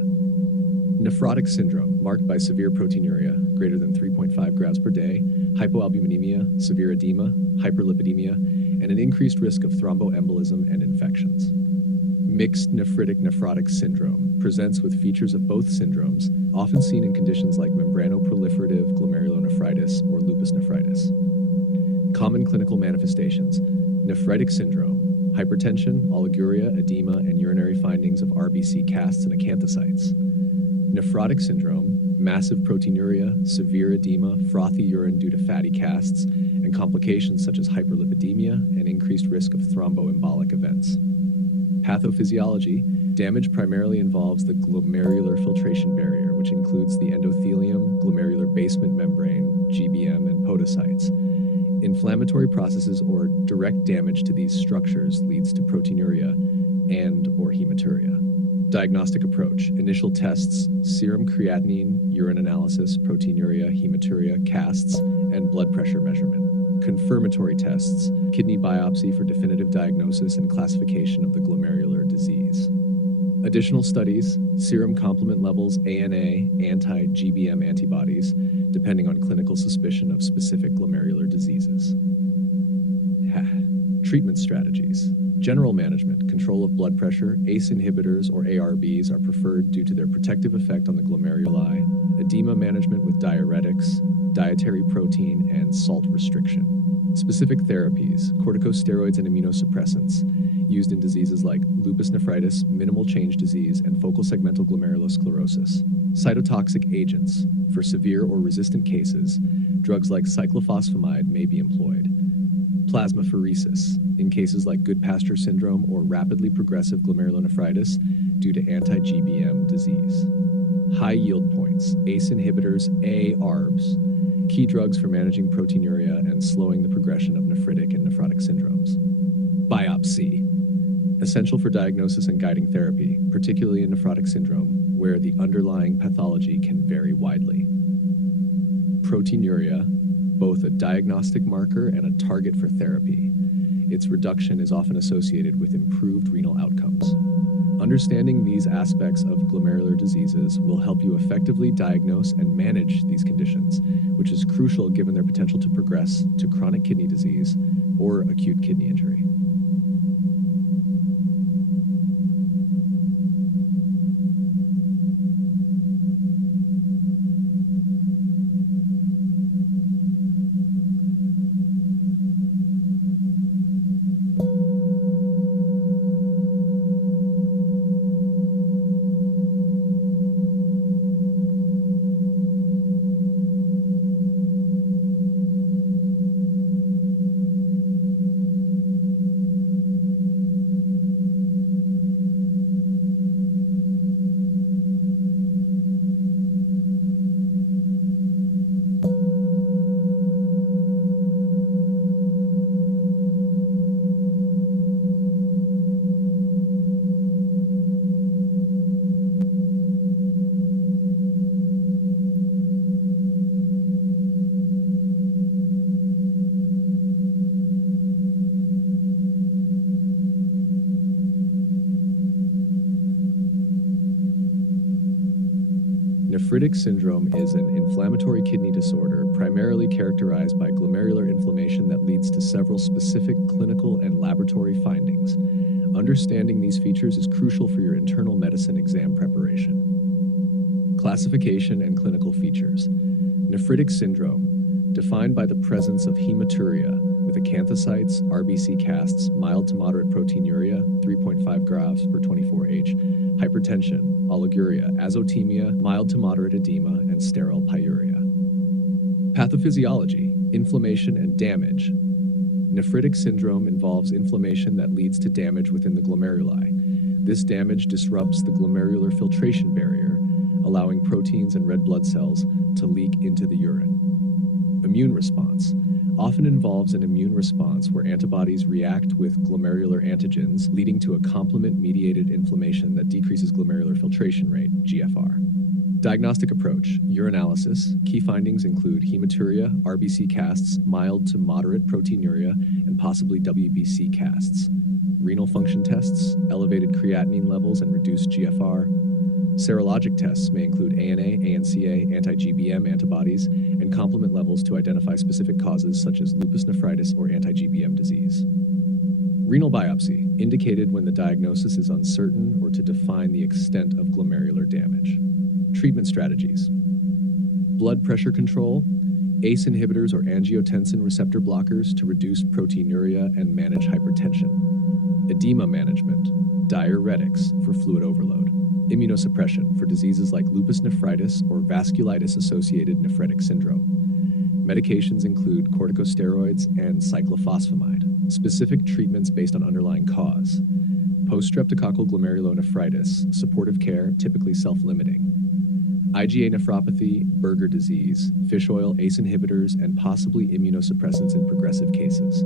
Nephrotic syndrome, marked by severe proteinuria, greater than 3.5 grams per day, hypoalbuminemia, severe edema, hyperlipidemia, and an increased risk of thromboembolism and infections. Mixed nephrotic syndrome presents with features of both syndromes, often seen in conditions like membranoproliferative glomerulonephritis or lupus nephritis. Common clinical manifestations: nephritic syndrome, hypertension, oliguria, edema, and urinary findings of RBC casts and acanthocytes. Nephrotic syndrome, massive proteinuria, severe edema, frothy urine due to fatty casts, and complications such as hyperlipidemia and increased risk of thromboembolic events. Pathophysiology: damage primarily involves the glomerular filtration barrier, which includes the endothelium, glomerular basement membrane, GBM, and podocytes. Inflammatory processes or direct damage to these structures leads to proteinuria and/or hematuria. Diagnostic approach: initial tests, serum creatinine, urine analysis, proteinuria, hematuria, casts, and blood pressure measurement. Confirmatory tests: kidney biopsy for definitive diagnosis and classification of the glomerular disease. Additional studies: serum complement levels, ANA, anti-GBM antibodies, depending on clinical suspicion of specific glomerular diseases. Treatment strategies: general management, control of blood pressure, ACE inhibitors or ARBs are preferred due to their protective effect on the glomeruli, edema management with diuretics, dietary protein, and salt restriction. Specific therapies: corticosteroids and immunosuppressants, used in diseases like lupus nephritis, minimal change disease, and focal segmental glomerulosclerosis. Cytotoxic agents: for severe or resistant cases, drugs like cyclophosphamide may be employed. Plasmapheresis, in cases like Goodpasture syndrome or rapidly progressive glomerulonephritis due to anti-GBM disease. High yield points: ACE inhibitors, ARBs, key drugs for managing proteinuria and slowing the progression of nephritic and nephrotic syndromes. Biopsy, essential for diagnosis and guiding therapy, particularly in nephrotic syndrome, where the underlying pathology can vary widely. Proteinuria, both a diagnostic marker and a target for therapy. Its reduction is often associated with improved renal outcomes. Understanding these aspects of glomerular diseases will help you effectively diagnose and manage these conditions, which is crucial given their potential to progress to chronic kidney disease or acute kidney injury. Nephritic syndrome is an inflammatory kidney disorder primarily characterized by glomerular inflammation that leads to several specific clinical and laboratory findings. Understanding these features is crucial for your internal medicine exam preparation. Classification and clinical features. Nephritic syndrome, defined by the presence of hematuria with acanthocytes, RBC casts, mild to moderate proteinuria, 3.5 grams per 24H, hypertension, oliguria, azotemia, mild to moderate edema, and sterile pyuria. Pathophysiology, inflammation and damage. Nephritic syndrome involves inflammation that leads to damage within the glomeruli. This damage disrupts the glomerular filtration barrier, allowing proteins and red blood cells to leak into the urine. Immune response. often involves an immune response where antibodies react with glomerular antigens, leading to a complement-mediated inflammation that decreases glomerular filtration rate, GFR. Diagnostic approach, urinalysis. Key findings include hematuria, RBC casts, mild to moderate proteinuria, and possibly WBC casts. Renal function tests, elevated creatinine levels and reduced GFR. Serologic tests may include ANA, ANCA, anti-GBM antibodies, and complement levels to identify specific causes such as lupus nephritis or anti-GBM disease. Renal biopsy, indicated when the diagnosis is uncertain or to define the extent of glomerular damage. Treatment strategies. Blood pressure control, ACE inhibitors or angiotensin receptor blockers to reduce proteinuria and manage hypertension. Edema management, diuretics for fluid overload. Immunosuppression for diseases like lupus nephritis or vasculitis-associated nephritic syndrome. Medications include corticosteroids and cyclophosphamide. Specific treatments based on underlying cause. Post-streptococcal glomerulonephritis, supportive care, typically self-limiting. IgA nephropathy, Berger disease, fish oil ACE inhibitors, and possibly immunosuppressants in progressive cases.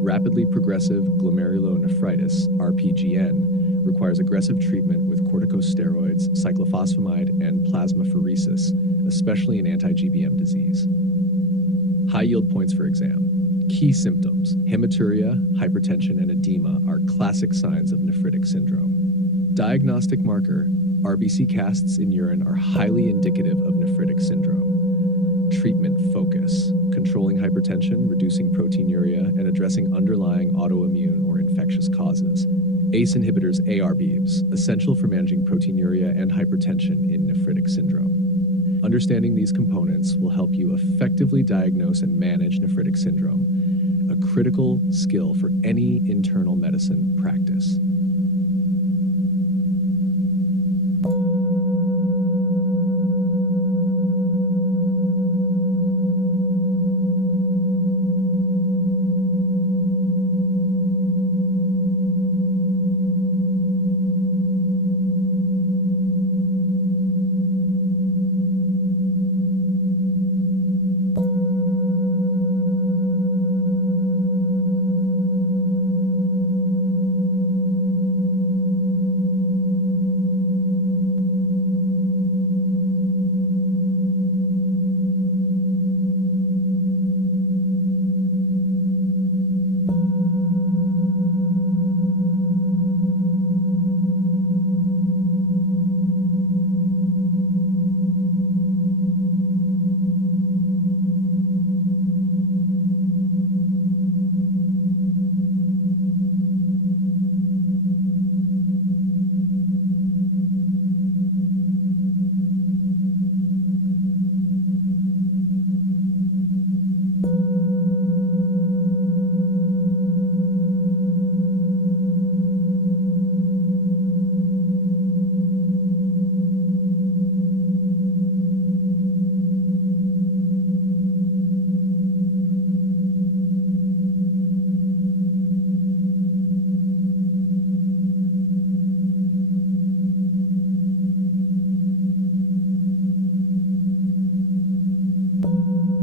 Rapidly progressive glomerulonephritis, RPGN, requires aggressive treatment with corticosteroids, cyclophosphamide, and plasmapheresis, especially in anti-GBM disease. High yield points for exam. Key symptoms: hematuria, hypertension, and edema are classic signs of nephritic syndrome. Diagnostic marker: RBC casts in urine are highly indicative of nephritic syndrome. Treatment focus: controlling hypertension, reducing proteinuria, and addressing underlying autoimmune or infectious causes. ACE inhibitors ARBs, essential for managing proteinuria and hypertension in nephritic syndrome. Understanding these components will help you effectively diagnose and manage nephritic syndrome, a critical skill for any internal medicine practice.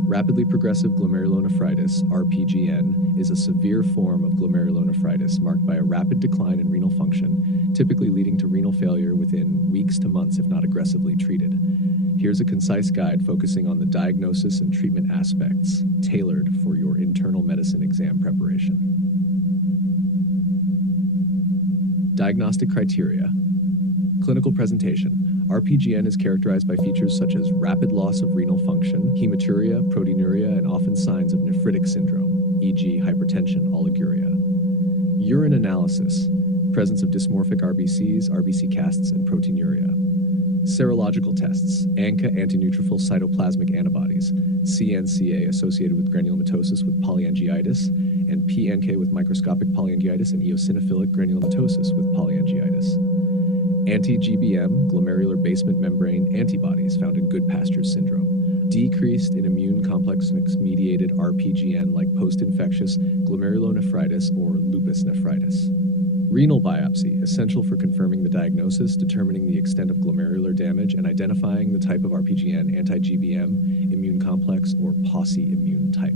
Rapidly progressive glomerulonephritis, RPGN, is a severe form of glomerulonephritis marked by a rapid decline in renal function, typically leading to renal failure within weeks to months if not aggressively treated. Here's a concise guide focusing on the diagnosis and treatment aspects, tailored for your internal medicine exam preparation. Diagnostic criteria. Clinical presentation. RPGN is characterized by features such as rapid loss of renal function, hematuria, proteinuria, and often signs of nephritic syndrome, e.g. hypertension, oliguria. Urine analysis, presence of dysmorphic RBCs, RBC casts, and proteinuria. Serological tests, ANCA antineutrophil cytoplasmic antibodies, CNCA associated with granulomatosis with polyangiitis, and PNK with microscopic polyangiitis and eosinophilic granulomatosis with polyangiitis. Anti-GBM, glomerular basement membrane antibodies found in Goodpasture's syndrome. Decreased in immune complex-mediated RPGN like post-infectious glomerulonephritis or lupus nephritis. Renal biopsy, essential for confirming the diagnosis, determining the extent of glomerular damage, and identifying the type of RPGN, anti-GBM, immune complex, or posse immune type.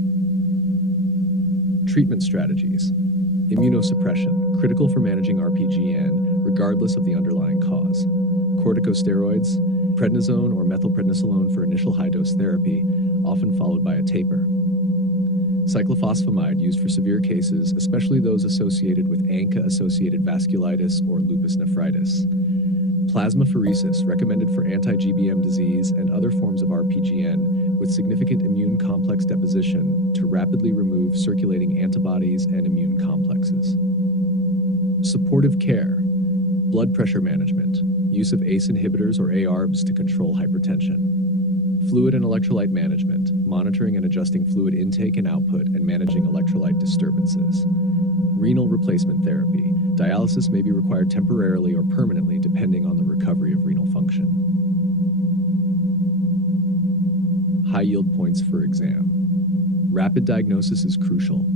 Treatment strategies. Immunosuppression, critical for managing RPGN regardless of the underlying cause. Corticosteroids, prednisone or methylprednisolone for initial high-dose therapy, often followed by a taper. Cyclophosphamide used for severe cases, especially those associated with ANCA-associated vasculitis or lupus nephritis. Plasmapheresis, recommended for anti-GBM disease and other forms of RPGN with significant immune complex deposition to rapidly remove circulating antibodies and immune complexes. Supportive care, blood pressure management, use of ACE inhibitors or ARBs to control hypertension. Fluid and electrolyte management, monitoring and adjusting fluid intake and output and managing electrolyte disturbances. Renal replacement therapy. Dialysis may be required temporarily or permanently depending on the recovery of renal function. High yield points for exam. Rapid diagnosis is crucial.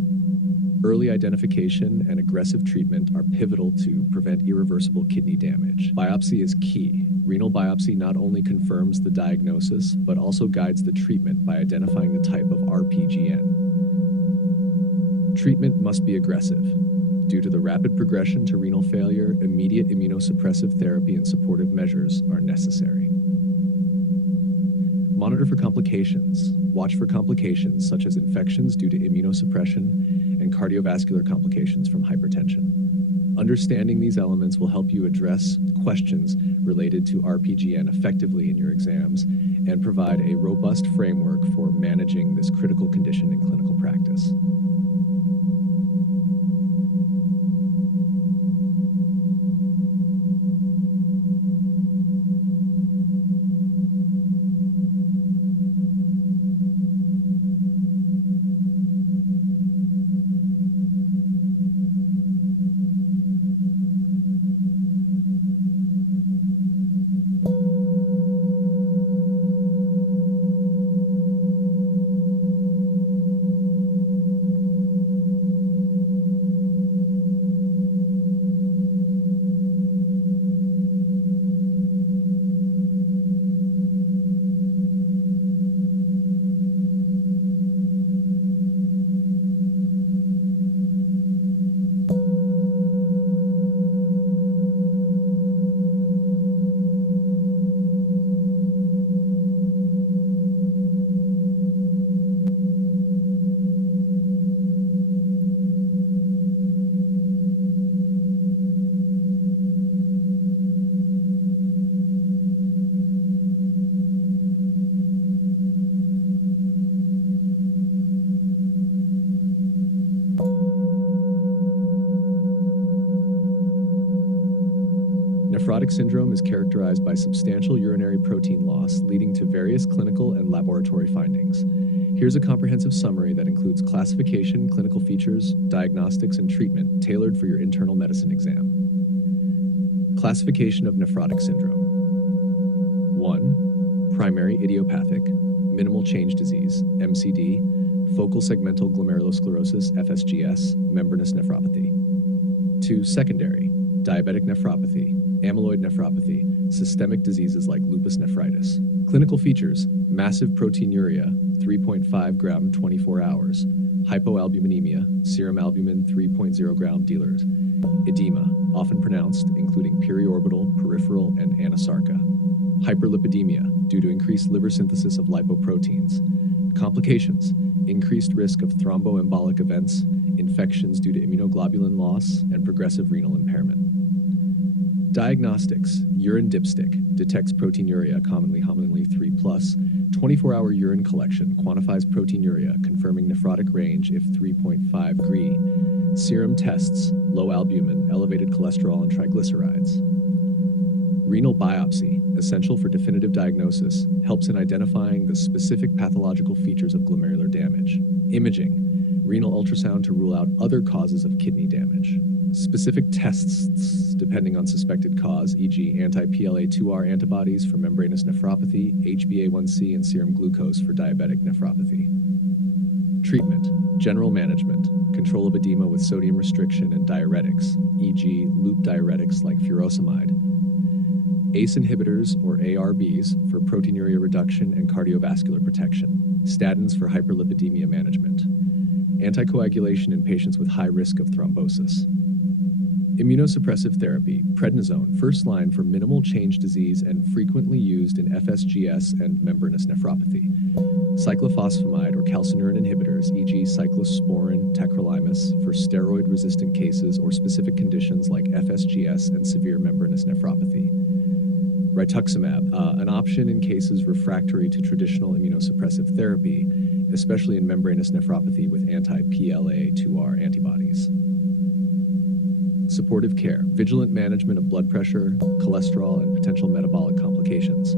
Early identification and aggressive treatment are pivotal to prevent irreversible kidney damage. Biopsy is key. Renal biopsy not only confirms the diagnosis, but also guides the treatment by identifying the type of RPGN. Treatment must be aggressive. Due to the rapid progression to renal failure, immediate immunosuppressive therapy and supportive measures are necessary. Monitor for complications. Watch for complications such as infections due to immunosuppression and cardiovascular complications from hypertension. Understanding these elements will help you address questions related to RPGN effectively in your exams and provide a robust framework for managing this critical condition in clinical practice. Nephrotic syndrome is characterized by substantial urinary protein loss, leading to various clinical and laboratory findings. Here's a comprehensive summary that includes classification, clinical features, diagnostics, and treatment tailored for your internal medicine exam. Classification of nephrotic syndrome. 1. Primary idiopathic, minimal change disease, MCD, focal segmental glomerulosclerosis, FSGS, membranous nephropathy. 2. Secondary, diabetic nephropathy, amyloid nephropathy, systemic diseases like lupus nephritis. Clinical features: massive proteinuria, 3.5 gram 24 hours, hypoalbuminemia, serum albumin 3.0 gram dealers, edema, often pronounced, including periorbital, peripheral, and anasarca, hyperlipidemia, due to increased liver synthesis of lipoproteins, complications, increased risk of thromboembolic events, infections due to immunoglobulin loss, and progressive renal impairment. Diagnostics: urine dipstick detects proteinuria, commonly homily 3+, 24-hour urine collection quantifies proteinuria, confirming nephrotic range if 3.5 gr. Serum tests: low albumin, elevated cholesterol, and triglycerides. Renal biopsy, essential for definitive diagnosis, helps in identifying the specific pathological features of glomerular damage. Imaging: renal ultrasound to rule out other causes of kidney damage. Specific tests, depending on suspected cause, e.g. anti-PLA2R antibodies for membranous nephropathy, HbA1c, and serum glucose for diabetic nephropathy. Treatment: general management, control of edema with sodium restriction and diuretics, e.g. loop diuretics like furosemide. ACE inhibitors, or ARBs, for proteinuria reduction and cardiovascular protection. Statins for hyperlipidemia management. anticoagulation in patients with high risk of thrombosis. Immunosuppressive therapy, prednisone, first line for minimal change disease and frequently used in FSGS and membranous nephropathy. Cyclophosphamide or calcineurin inhibitors, e.g. cyclosporin, tacrolimus, for steroid-resistant cases or specific conditions like FSGS and severe membranous nephropathy. Rituximab, an option in cases refractory to traditional immunosuppressive therapy, especially in membranous nephropathy with anti-PLA2R antibodies. Supportive care, vigilant management of blood pressure, cholesterol, and potential metabolic complications.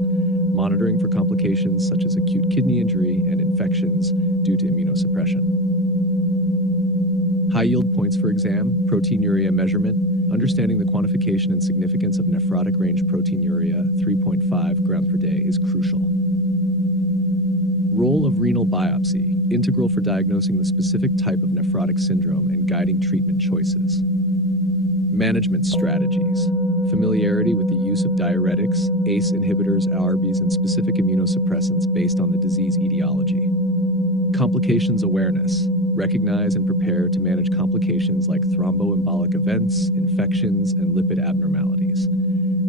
Monitoring for complications such as acute kidney injury and infections due to immunosuppression. High yield points for exam, proteinuria measurement, understanding the quantification and significance of nephrotic range proteinuria 3.5 grams per day is crucial. Role of renal biopsy, integral for diagnosing the specific type of nephrotic syndrome and guiding treatment choices. Management strategies, familiarity with the use of diuretics, ACE inhibitors, ARBs, and specific immunosuppressants based on the disease etiology. Complications awareness, recognize and prepare to manage complications like thromboembolic events, infections, and lipid abnormalities.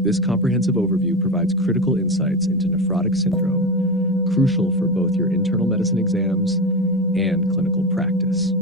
This comprehensive overview provides critical insights into nephrotic syndrome, crucial for both your internal medicine exams and clinical practice.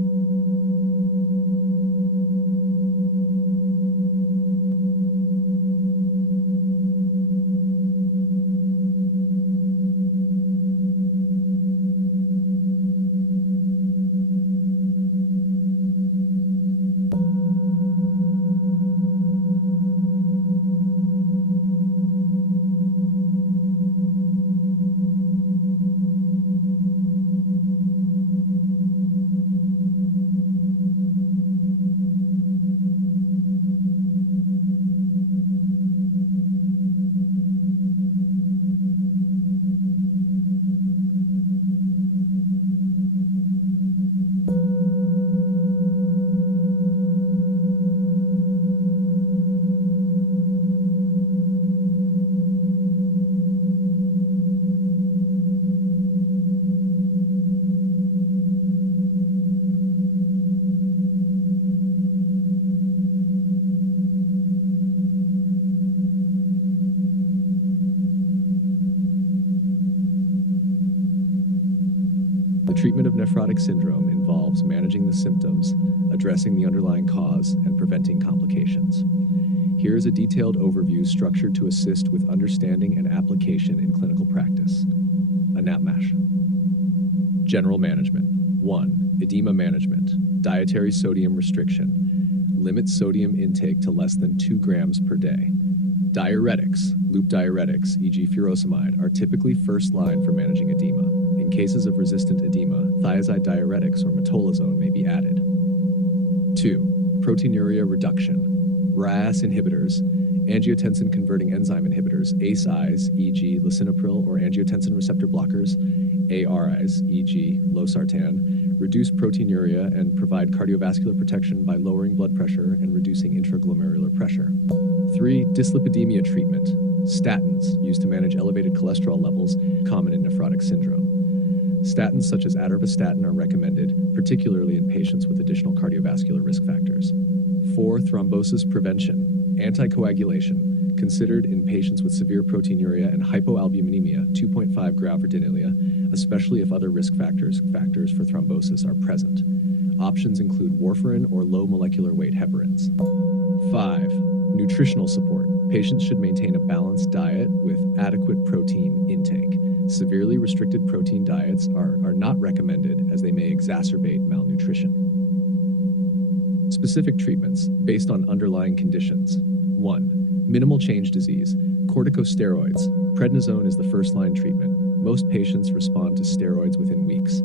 The treatment of nephrotic syndrome involves managing the symptoms, addressing the underlying cause, and preventing complications. Here is a detailed overview structured to assist with understanding and application in clinical practice. Anapmash. General management. 1. Edema management. Dietary sodium restriction. Limit sodium intake to less than 2 grams per day. Diuretics, loop diuretics, e.g. furosemide, are typically first line for managing edema. In cases of resistant edema, thiazide diuretics or metolazone may be added. 2. Proteinuria reduction. RAS inhibitors, angiotensin-converting enzyme inhibitors, ACEIs, e.g. lisinopril, or angiotensin receptor blockers, ARIs, e.g. losartan, reduce proteinuria and provide cardiovascular protection by lowering blood pressure and reducing intraglomerular pressure. 3. Dyslipidemia treatment. Statins, used to manage elevated cholesterol levels, common in nephrotic syndrome. Statins such as atorvastatin are recommended, particularly in patients with additional cardiovascular risk factors. 4. Thrombosis prevention. Anticoagulation, considered in patients with severe proteinuria and hypoalbuminemia, 2.5 Grauverdinelia, especially if other risk factors for thrombosis are present. Options include warfarin or low molecular weight heparins. 5. Nutritional support. Patients should maintain a balanced diet with adequate protein intake. Severely restricted protein diets are not recommended as they may exacerbate malnutrition. Specific treatments based on underlying conditions. 1. Minimal change disease. Corticosteroids. Prednisone is the first-line treatment. Most patients respond to steroids within weeks.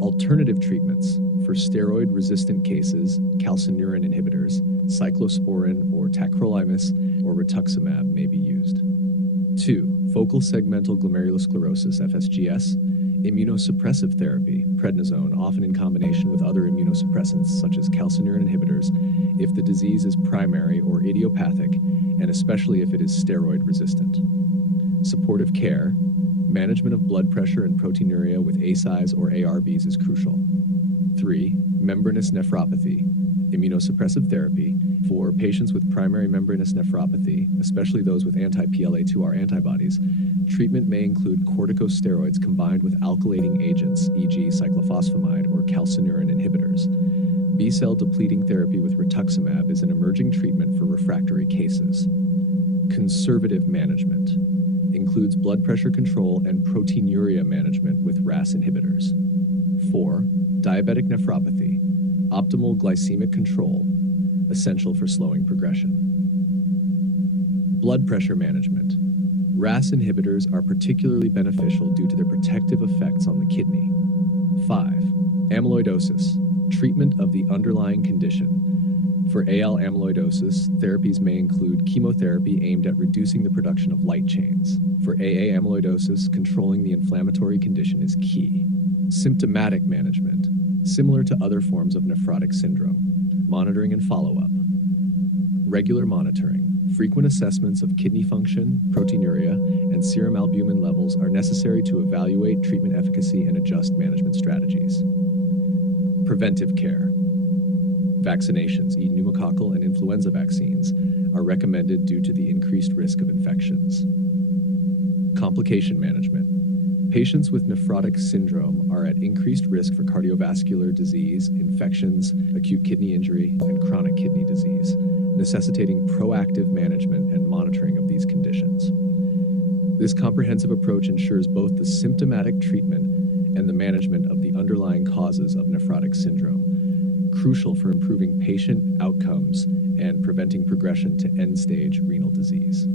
Alternative treatments for steroid-resistant cases, calcineurin inhibitors, cyclosporin or tacrolimus, or rituximab may be used. 2. Focal segmental glomerulosclerosis, FSGS. Immunosuppressive therapy, prednisone, often in combination with other immunosuppressants such as calcineurin inhibitors, if the disease is primary or idiopathic, and especially if it is steroid resistant. Supportive care, management of blood pressure and proteinuria with ACEIs or ARBs is crucial. 3. Membranous nephropathy, immunosuppressive therapy. For patients with primary membranous nephropathy, especially those with anti-PLA2R antibodies, treatment may include corticosteroids combined with alkylating agents, e.g. cyclophosphamide or calcineurin inhibitors. B-cell depleting therapy with rituximab is an emerging treatment for refractory cases. Conservative management includes blood pressure control and proteinuria management with RAS inhibitors. 4. Diabetic nephropathy, optimal glycemic control, essential for slowing progression. Blood pressure management. RAS inhibitors are particularly beneficial due to their protective effects on the kidney. 5. Amyloidosis, treatment of the underlying condition. For AL amyloidosis, therapies may include chemotherapy aimed at reducing the production of light chains. For AA amyloidosis, controlling the inflammatory condition is key. Symptomatic management, similar to other forms of nephrotic syndrome. Monitoring and follow-up. Regular monitoring. Frequent assessments of kidney function, proteinuria, and serum albumin levels are necessary to evaluate treatment efficacy and adjust management strategies. Preventive care. Vaccinations, e.g. pneumococcal and influenza vaccines, are recommended due to the increased risk of infections. Complication management. Patients with nephrotic syndrome are at increased risk for cardiovascular disease, infections, acute kidney injury, and chronic kidney disease, necessitating proactive management and monitoring of these conditions. This comprehensive approach ensures both the symptomatic treatment and the management of the underlying causes of nephrotic syndrome, crucial for improving patient outcomes and preventing progression to end-stage renal disease.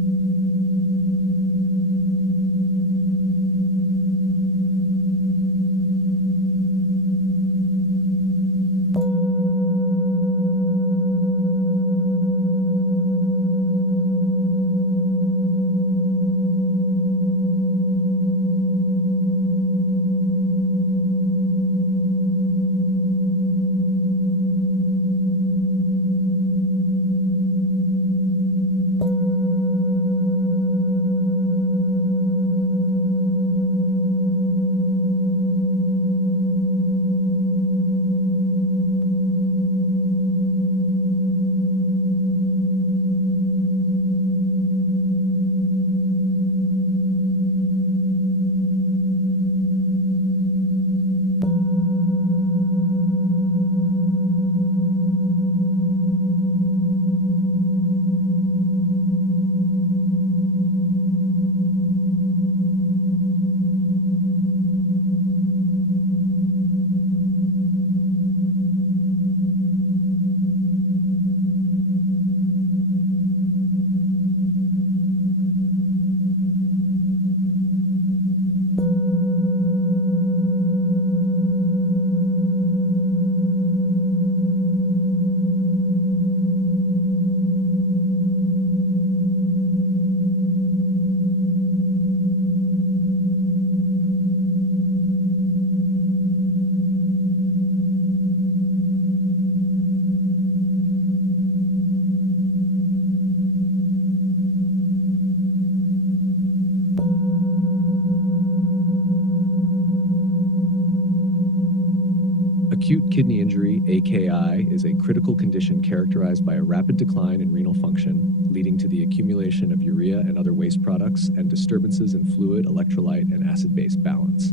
Acute kidney injury, AKI, is a critical condition characterized by a rapid decline in renal function, leading to the accumulation of urea and other waste products and disturbances in fluid, electrolyte, and acid-base balance.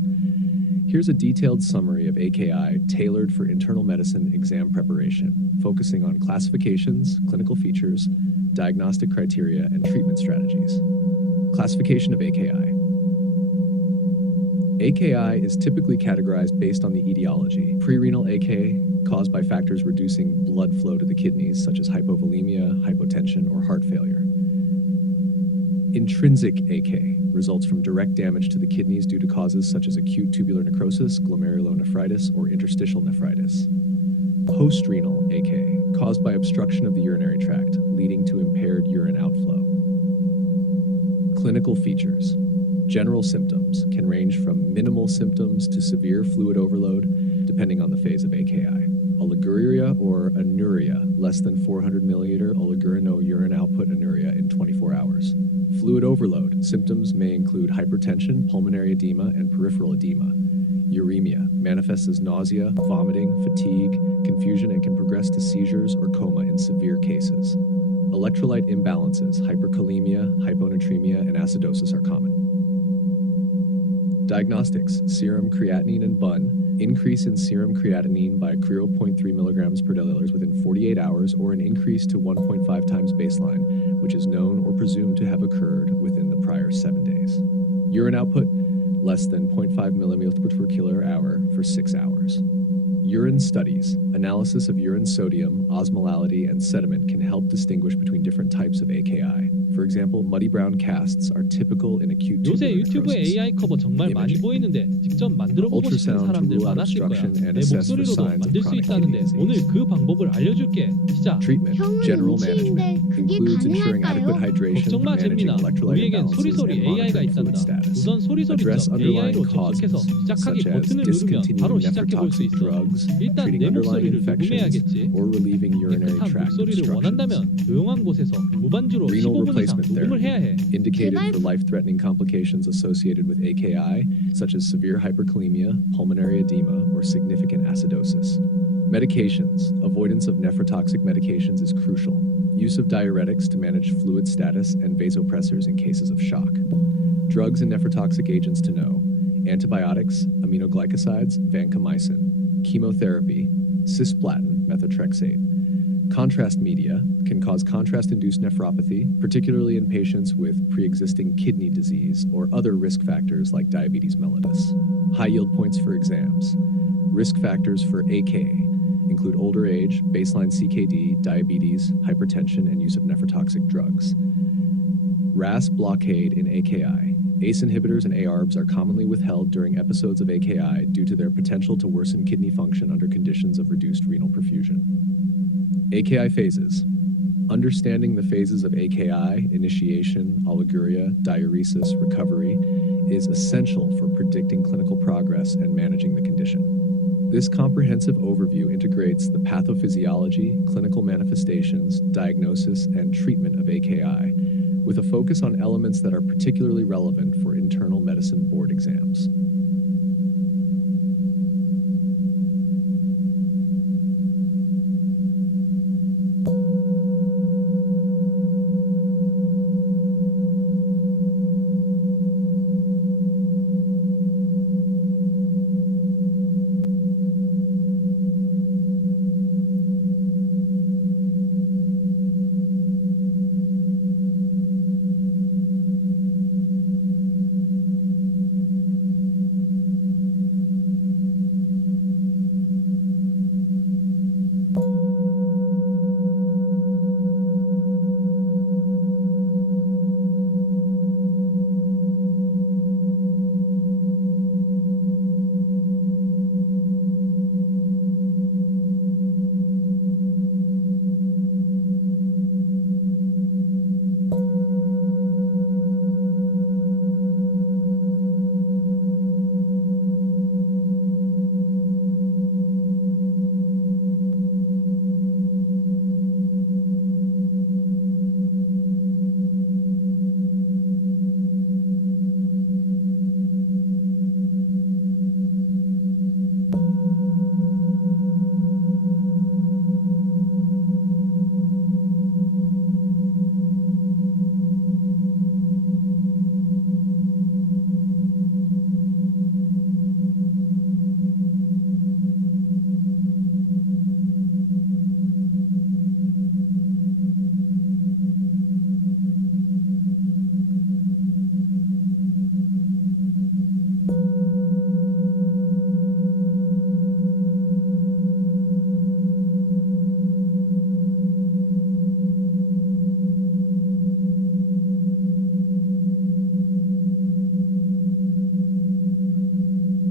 Here's a detailed summary of AKI tailored for internal medicine exam preparation, focusing on classifications, clinical features, diagnostic criteria, and treatment strategies. Classification of AKI. AKI is typically categorized based on the etiology. Prerenal AK, caused by factors reducing blood flow to the kidneys, such as hypovolemia, hypotension, or heart failure. Intrinsic AK results from direct damage to the kidneys due to causes such as acute tubular necrosis, glomerulonephritis, or interstitial nephritis. Postrenal AK, caused by obstruction of the urinary tract, leading to impaired urine outflow. Clinical features. General symptoms can range from minimal symptoms to severe fluid overload, depending on the phase of AKI. Oliguria or anuria, less than 400 milliliter oligurino urine output anuria in 24 hours. Fluid overload. Symptoms may include hypertension, pulmonary edema, and peripheral edema. Uremia manifests as nausea, vomiting, fatigue, confusion, and can progress to seizures or coma in severe cases. Electrolyte imbalances, hyperkalemia, hyponatremia, and acidosis are common. Diagnostics, serum creatinine and BUN, increase in serum creatinine by 0.3 milligrams per deciliter within 48 hours or an increase to 1.5 times baseline, which is known or presumed to have occurred within the prior 7 days. Urine output, less than 0.5 milliliters per kilohour for 6 hours. Urine studies, analysis of urine sodium, osmolality, and sediment can help distinguish between different types of AKI. For example, muddy brown casts are typical in acute 요새 tubular 유튜브에 necrosis. AI 커버 정말 많이 Imaging. 보이는데 직접 만들어보고 싶은 Ultrasound to 사람들 rule out 많았을 거야. obstruction and 내 assess for 목소리로도 signs of 만들 수 chronic 있다는데 kidney 오늘 disease. 그 방법을 알려줄게. 시작. Treatment, general management, includes ensuring adequate hydration, 걱정 마 managing 재민아. electrolyte 우리에겐 imbalances, 소리소리 and AI가 monitoring fluid 있단다. status. 우선 Address 소리소리처럼 underlying AI로 접속해서 causes, 시작하기 such as 버튼을 누르면 discontinuing 바로 시작해 볼 수 nephrotoxic 있어. drugs, 일단 treating 내 underlying 목소리를 infections, 녹음해야겠지. or relieving urinary 깨끗한 tract 목소리를 obstructions. 원한다면 조용한 곳에서 무반주로 Renal 15분 이상 replacement 녹음을 해야 해. therapy, indicated for life-threatening complications associated with AKI, such as severe hyperkalemia, pulmonary edema, or significant acidosis. Medications. Avoidance of nephrotoxic medications is crucial. Use of diuretics to manage fluid status and vasopressors in cases of shock. Drugs and nephrotoxic agents to know. Antibiotics, aminoglycosides, vancomycin. Chemotherapy, cisplatin, methotrexate. Contrast media can cause contrast-induced nephropathy, particularly in patients with pre-existing kidney disease or other risk factors like diabetes mellitus. High yield points for exams. Risk factors for AKA include older age, baseline CKD, diabetes, hypertension, and use of nephrotoxic drugs. RAS blockade in AKI. ACE inhibitors and ARBs are commonly withheld during episodes of AKI due to their potential to worsen kidney function under conditions of reduced renal perfusion. AKI phases. Understanding the phases of AKI, initiation, oliguria, diuresis, recovery, is essential for predicting clinical progress and managing the condition. This comprehensive overview integrates the pathophysiology, clinical manifestations, diagnosis, and treatment of AKI, with a focus on elements that are particularly relevant for internal medicine board exams.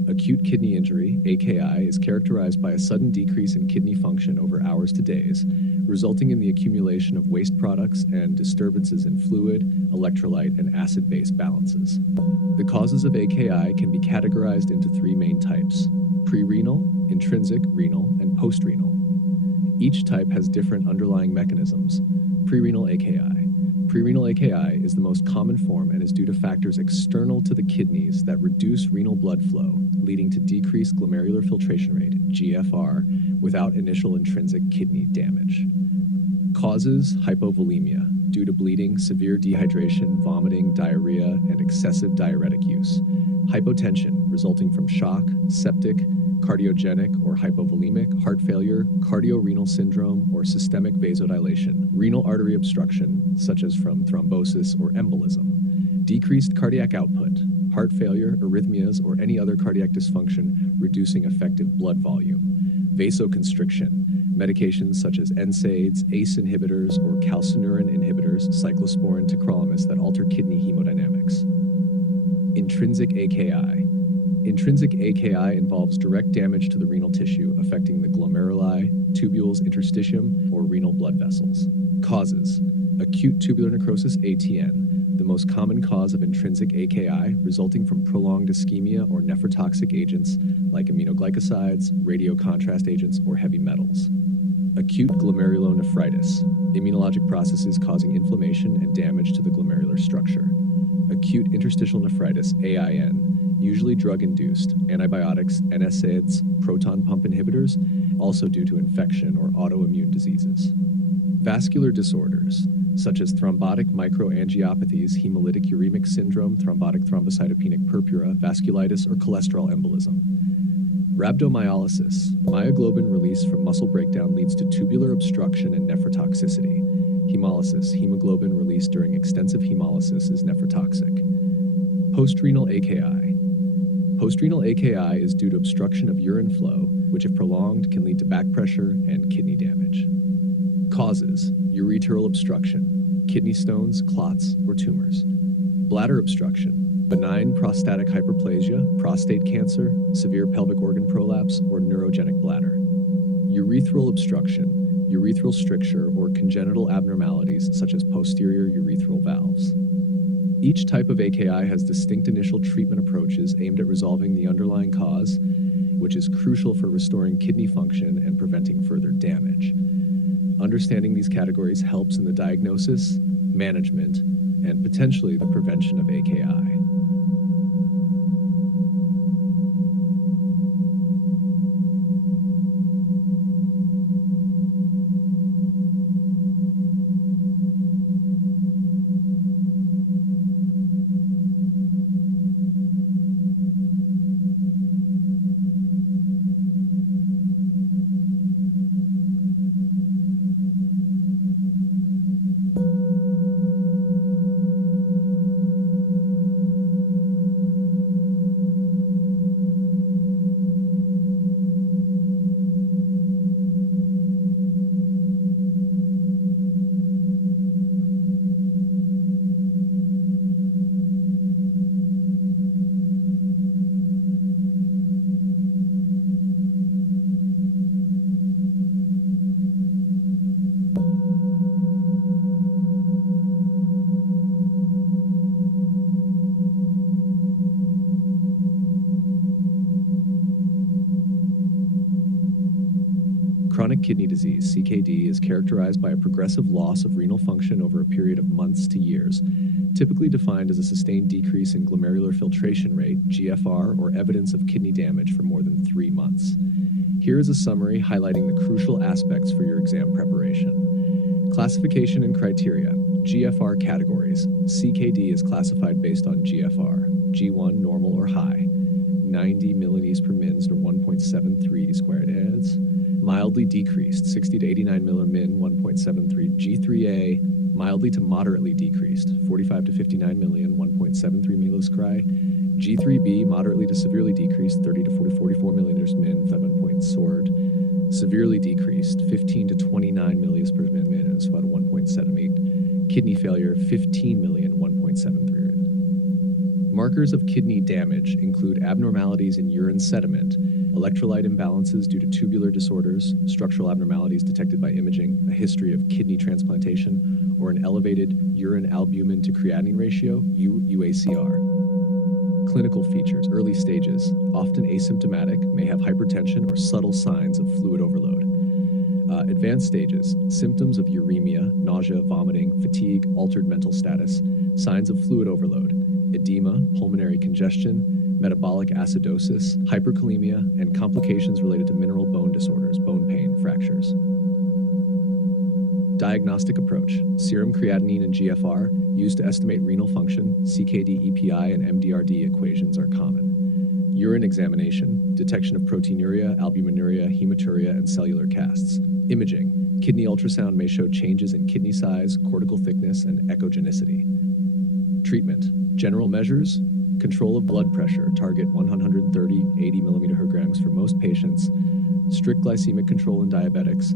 Acute kidney injury, AKI, is characterized by a sudden decrease in kidney function over hours to days, resulting in the accumulation of waste products and disturbances in fluid, electrolyte, and acid-base balances. The causes of AKI can be categorized into three main types: pre-renal, intrinsic renal, and post-renal. Each type has different underlying mechanisms. Pre-renal AKI. Prerenal AKI is the most common form and is due to factors external to the kidneys that reduce renal blood flow, leading to decreased glomerular filtration rate, GFR, without initial intrinsic kidney damage. Causes: hypovolemia, due to bleeding, severe dehydration, vomiting, diarrhea, and excessive diuretic use. Hypotension, resulting from shock, septic, cardiogenic or hypovolemic, heart failure, cardiorenal syndrome, or systemic vasodilation. Renal artery obstruction, such as from thrombosis or embolism. Decreased cardiac output, heart failure, arrhythmias, or any other cardiac dysfunction, reducing effective blood volume. Vasoconstriction, medications such as NSAIDs, ACE inhibitors, or calcineurin inhibitors, cyclosporin, tacrolimus that alter kidney hemodynamics. Intrinsic AKI. Intrinsic AKI involves direct damage to the renal tissue, affecting the glomeruli, tubules, interstitium, or renal blood vessels. Causes: acute tubular necrosis ATN, the most common cause of intrinsic AKI, resulting from prolonged ischemia or nephrotoxic agents like aminoglycosides, radiocontrast agents, or heavy metals. Acute glomerulonephritis, immunologic processes causing inflammation and damage to the glomerular structure. Acute interstitial nephritis, AIN, usually drug-induced, antibiotics, NSAIDs, proton pump inhibitors, also due to infection or autoimmune diseases. Vascular disorders, such as thrombotic microangiopathies, hemolytic uremic syndrome, thrombotic thrombocytopenic purpura, vasculitis, or cholesterol embolism. Rhabdomyolysis, myoglobin release from muscle breakdown leads to tubular obstruction and nephrotoxicity. Hemolysis, hemoglobin released during extensive hemolysis is nephrotoxic. Postrenal AKI. Postrenal AKI is due to obstruction of urine flow, which if prolonged can lead to back pressure and kidney damage. Causes: ureteral obstruction, kidney stones, clots, or tumors. Bladder obstruction, benign prostatic hyperplasia, prostate cancer, severe pelvic organ prolapse, or neurogenic bladder. Urethral obstruction, urethral stricture, or congenital abnormalities such as posterior urethral valves. Each type of AKI has distinct initial treatment approaches aimed at resolving the underlying cause, which is crucial for restoring kidney function and preventing further damage. Understanding these categories helps in the diagnosis, management, and potentially the prevention of AKI. Chronic kidney disease, CKD, is characterized by a progressive loss of renal function over a period of months to years, typically defined as a sustained decrease in glomerular filtration rate, GFR, or evidence of kidney damage for more than 3 months. Here is a summary highlighting the crucial aspects for your exam preparation. Classification and criteria. GFR categories. CKD is classified based on GFR. G1, normal or high. 90 milliliters per mins or 1.73 squared heads. Mildly decreased, 60 to 89 millimin, 1.73. G3A, mildly to moderately decreased, 45 to 59 million, 1.73 milliscry. G3B, moderately to severely decreased, 30 to 44 milliliters min, 7 point sword. Severely decreased, 15 to 29 milliliters per min, and it's about 1.78. Kidney failure, 15 million, 1.73. Markers of kidney damage include abnormalities in urine sediment, electrolyte imbalances due to tubular disorders, structural abnormalities detected by imaging, a history of kidney transplantation, or an elevated urine albumin to creatinine ratio, UACR. Clinical features, early stages, often asymptomatic, may have hypertension or subtle signs of fluid overload. Advanced stages, symptoms of uremia, nausea, vomiting, fatigue, altered mental status, signs of fluid overload, edema, pulmonary congestion, metabolic acidosis, hyperkalemia, and complications related to mineral bone disorders, bone pain, fractures. Diagnostic approach, serum creatinine and GFR, used to estimate renal function, CKD, EPI, and MDRD equations are common. Urine examination, detection of proteinuria, albuminuria, hematuria, and cellular casts. Imaging, kidney ultrasound may show changes in kidney size, cortical thickness, and echogenicity. Treatment, general measures, control of blood pressure, target 130-80 mmHg for most patients, strict glycemic control in diabetics,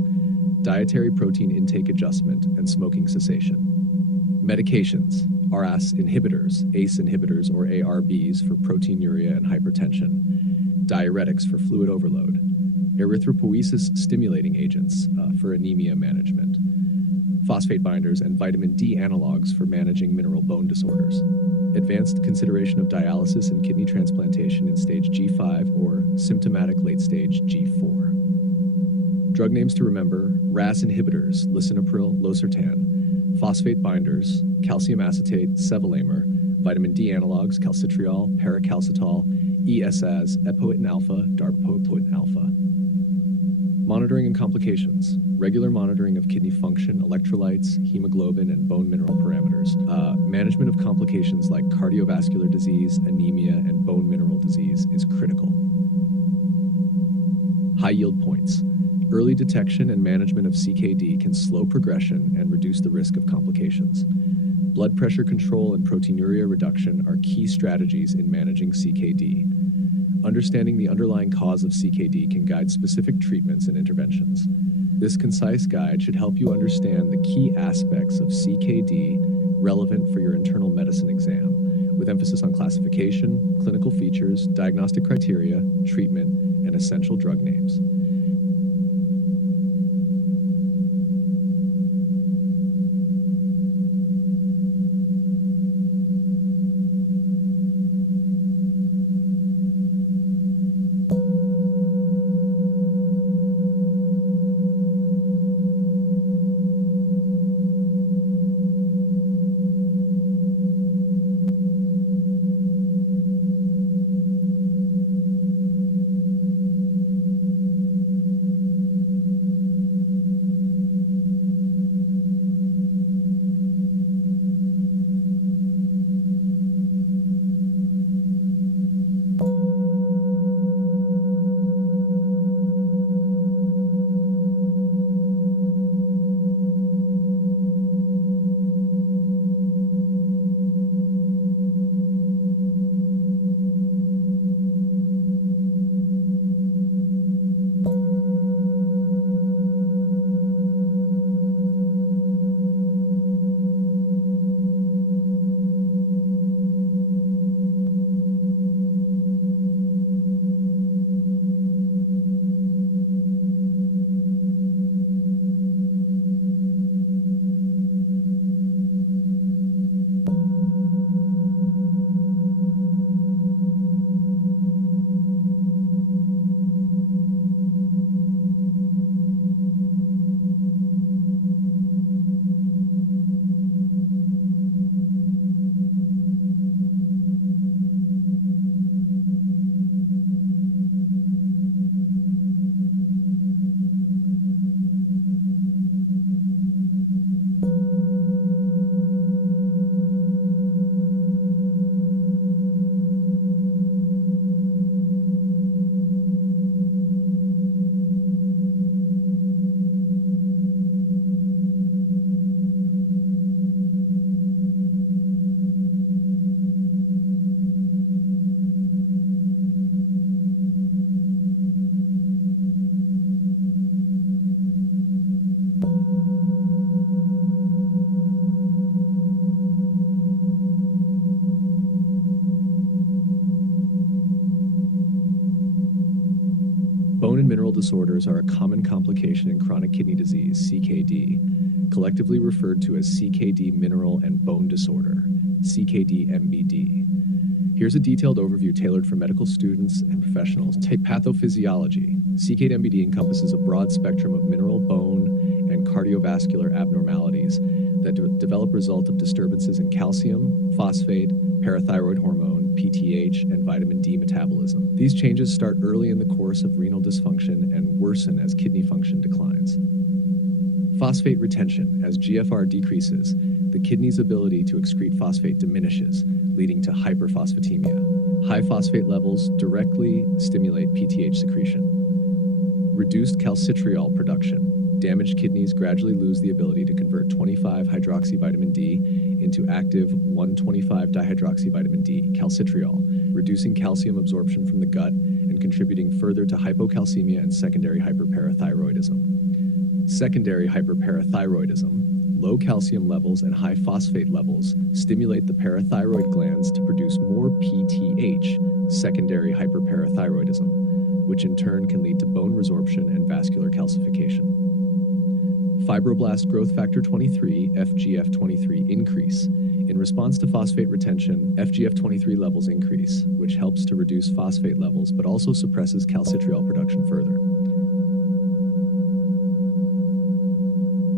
dietary protein intake adjustment, and smoking cessation. Medications, oraz inhibitors, ACE inhibitors or ARBs for proteinuria and hypertension, diuretics for fluid overload, erythropoiesis stimulating agents for anemia management, phosphate binders and vitamin D analogs for managing mineral bone disorders, advanced consideration of dialysis and kidney transplantation in stage G5 or symptomatic late stage G4. Drug names to remember, RAS inhibitors, lisinopril, losartan, phosphate binders, calcium acetate, sevelamer, vitamin D analogs, calcitriol, paracalcitol, ESAs, epoetin alpha, darbepoetin alpha. Monitoring and complications, regular monitoring of kidney function, electrolytes, hemoglobin, and bone mineral parameters. Management of complications like cardiovascular disease, anemia, and bone mineral disease is critical. High yield points. Early detection and management of CKD can slow progression and reduce the risk of complications. Blood pressure control and proteinuria reduction are key strategies in managing CKD. Understanding the underlying cause of CKD can guide specific treatments and interventions. This concise guide should help you understand the key aspects of CKD relevant for your internal medicine exam, with emphasis on classification, clinical features, diagnostic criteria, treatment, and essential drug names. Bone and mineral disorders are a common complication in chronic kidney disease, CKD, collectively referred to as CKD mineral and bone disorder, CKD-MBD. Here's a detailed overview tailored for medical students and professionals. Pathophysiology. CKD-MBD encompasses a broad spectrum of mineral, bone, and cardiovascular abnormalities that develop result of disturbances in calcium, phosphate, parathyroid hormone, PTH, and vitamin D metabolism. These changes start early in the course of renal dysfunction and worsen as kidney function declines. Phosphate retention. As GFR decreases, the kidney's ability to excrete phosphate diminishes, leading to hyperphosphatemia. High phosphate levels directly stimulate PTH secretion. Reduced calcitriol production. Damaged kidneys gradually lose the ability to convert 25-hydroxyvitamin D into active 1,25-dihydroxyvitamin D, calcitriol, reducing calcium absorption from the gut and contributing further to hypocalcemia and secondary hyperparathyroidism. Secondary hyperparathyroidism. Low calcium levels and high phosphate levels stimulate the parathyroid glands to produce more PTH, secondary hyperparathyroidism, which in turn can lead to bone resorption and vascular calcification. Fibroblast growth factor 23, FGF23 increase. In response to phosphate retention, FGF23 levels increase, which helps to reduce phosphate levels but also suppresses calcitriol production further.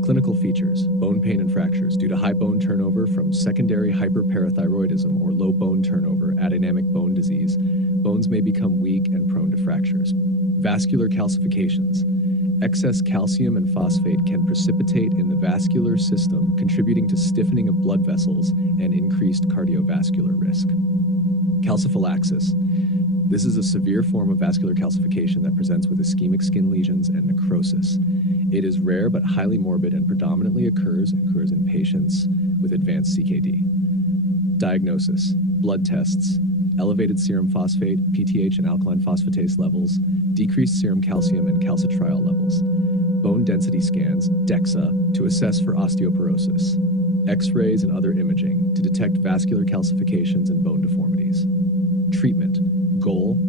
Clinical features: bone pain and fractures. Due to high bone turnover from secondary hyperparathyroidism or low bone turnover, adynamic bone disease, bones may become weak and prone to fractures. Vascular calcifications. Excess calcium and phosphate can precipitate in the vascular system, contributing to stiffening of blood vessels and increased cardiovascular risk. Calciphylaxis. This is a severe form of vascular calcification that presents with ischemic skin lesions and necrosis. It is rare but highly morbid and predominantly occurs in patients with advanced CKD. Diagnosis: blood tests, elevated serum phosphate, PTH, and alkaline phosphatase levels, decreased serum calcium and calcitriol levels, bone density scans, DEXA, to assess for osteoporosis, X-rays and other imaging to detect vascular calcifications and bone deformities. Treatment: goal: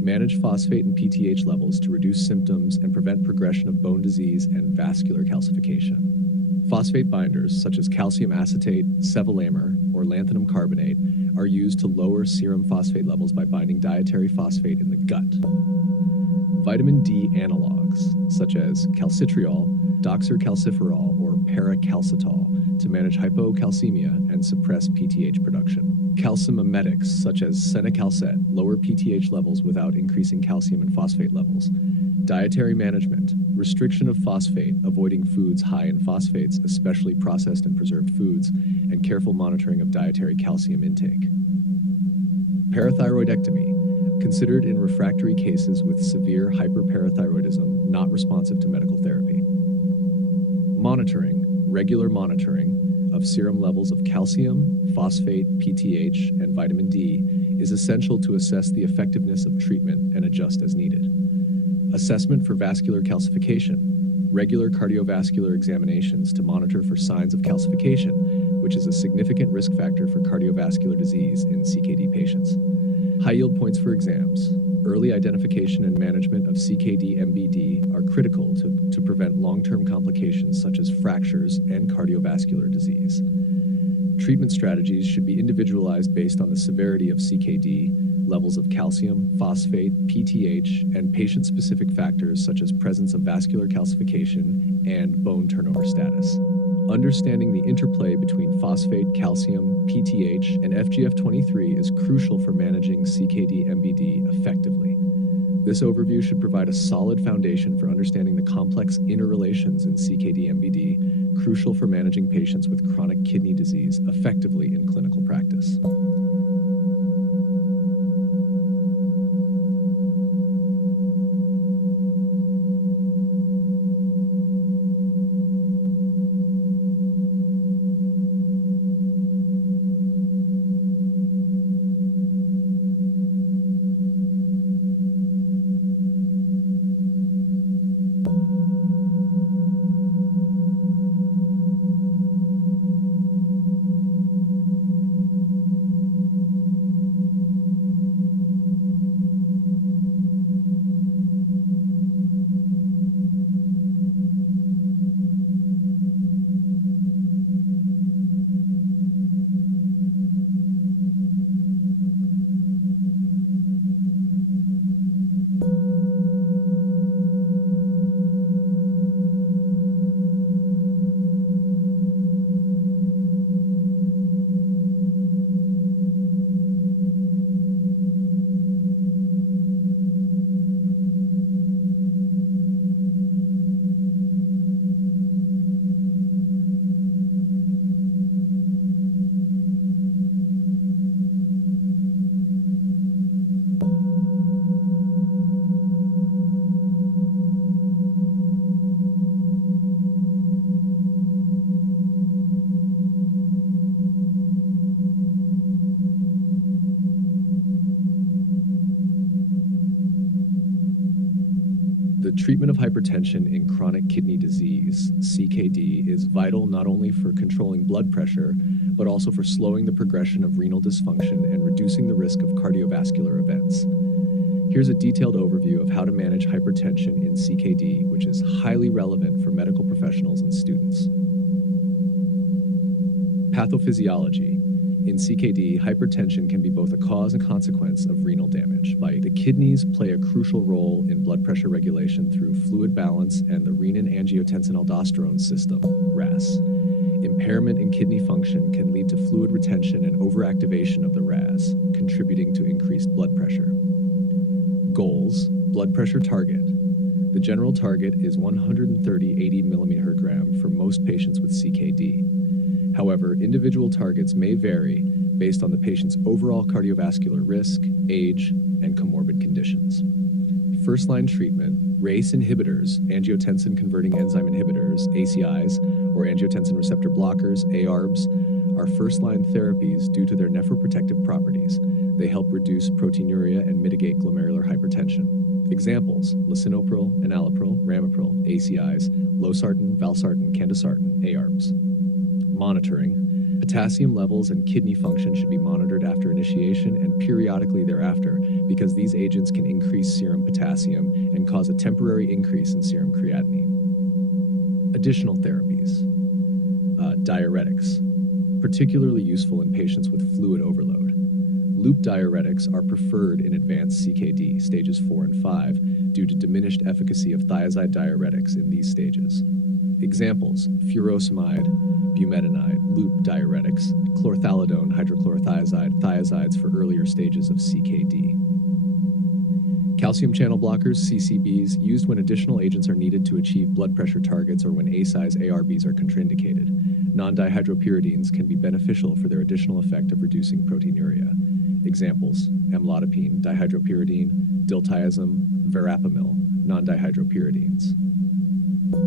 manage phosphate and PTH levels to reduce symptoms and prevent progression of bone disease and vascular calcification. Phosphate binders, such as calcium acetate, sevelamer, or lanthanum carbonate, are used to lower serum phosphate levels by binding dietary phosphate in the gut. Vitamin D analogs, such as calcitriol, doxorcalciferol, or paracalcitol, to manage hypocalcemia and suppress PTH production. Calcimimetics, such as senecalcet, lower PTH levels without increasing calcium and phosphate levels. Dietary management: restriction of phosphate, avoiding foods high in phosphates, especially processed and preserved foods, and careful monitoring of dietary calcium intake. Parathyroidectomy, considered in refractory cases with severe hyperparathyroidism not responsive to medical therapy. Monitoring, regular monitoring of serum levels of calcium, phosphate, PTH, and vitamin D is essential to assess the effectiveness of treatment and adjust as needed. Assessment for vascular calcification, regular cardiovascular examinations to monitor for signs of calcification, which is a significant risk factor for cardiovascular disease in CKD patients. High yield points for exams. Early identification and management of CKD-MBD are critical to prevent long-term complications such as fractures and cardiovascular disease. Treatment strategies should be individualized based on the severity of CKD, levels of calcium, phosphate, PTH, and patient-specific factors such as presence of vascular calcification and bone turnover status. Understanding the interplay between phosphate, calcium, PTH, and FGF23 is crucial for managing CKD-MBD effectively. This overview should provide a solid foundation for understanding the complex interrelations in CKD-MBD, crucial for managing patients with chronic kidney disease effectively in clinical practice. The treatment of hypertension in chronic kidney disease, CKD, is vital not only for controlling blood pressure, but also for slowing the progression of renal dysfunction and reducing the risk of cardiovascular events. Here's a detailed overview of how to manage hypertension in CKD, which is highly relevant for medical professionals and students. Pathophysiology. In CKD, hypertension can be both a cause and consequence of renal damage. The kidneys play a crucial role in blood pressure regulation through fluid balance and the renin-angiotensin-aldosterone system, RAS. Impairment in kidney function can lead to fluid retention and overactivation of the RAS, contributing to increased blood pressure. Goals: blood pressure target. The general target is 130/80 mmHg for most patients with CKD. However, individual targets may vary based on the patient's overall cardiovascular risk, age, and comorbid conditions. First-line treatment: RACE inhibitors, angiotensin-converting enzyme inhibitors, ACIs, or angiotensin receptor blockers, ARBs, are first-line therapies due to their nephroprotective properties. They help reduce proteinuria and mitigate glomerular hypertension. Examples: lisinopril, enalapril, ramipril, ACIs, losartan, valsartan, candesartan, ARBs. Monitoring. Potassium levels and kidney function should be monitored after initiation and periodically thereafter because these agents can increase serum potassium and cause a temporary increase in serum creatinine. Additional therapies. Diuretics, particularly useful in patients with fluid overload. Loop diuretics are preferred in advanced CKD, stages 4 and 5, due to diminished efficacy of thiazide diuretics in these stages. Examples: furosemide, bumetanide, loop diuretics, chlorthalidone, hydrochlorothiazide, thiazides for earlier stages of CKD. Calcium channel blockers, CCBs, used when additional agents are needed to achieve blood pressure targets or when ACIs, ARBs are contraindicated. Non-dihydropyridines can be beneficial for their additional effect of reducing proteinuria. Examples: amlodipine, dihydropyridine, diltiazem, verapamil, non-dihydropyridines.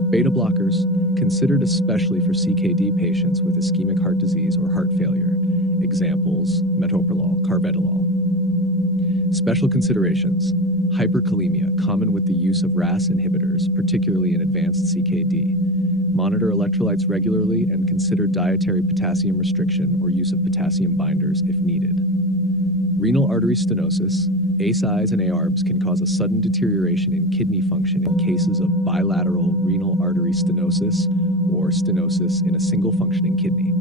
Beta blockers, considered especially for CKD patients with ischemic heart disease or heart failure. Examples: metoprolol, carvedilol. Special considerations: hyperkalemia, common with the use of RAS inhibitors, particularly in advanced CKD. Monitor electrolytes regularly and consider dietary potassium restriction or use of potassium binders if needed. Renal artery stenosis. ACIs and ARBs can cause a sudden deterioration in kidney function in cases of bilateral renal artery stenosis or stenosis in a single functioning kidney.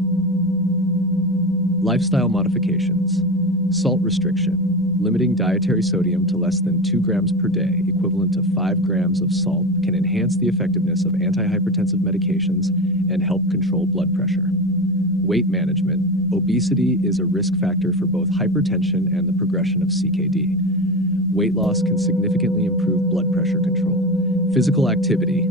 Lifestyle modifications. Salt restriction. Limiting dietary sodium to less than 2 grams per day, equivalent to 5 grams of salt, can enhance the effectiveness of antihypertensive medications and help control blood pressure. Weight management. Obesity is a risk factor for both hypertension and the progression of CKD. Weight loss can significantly improve blood pressure control. Physical activity.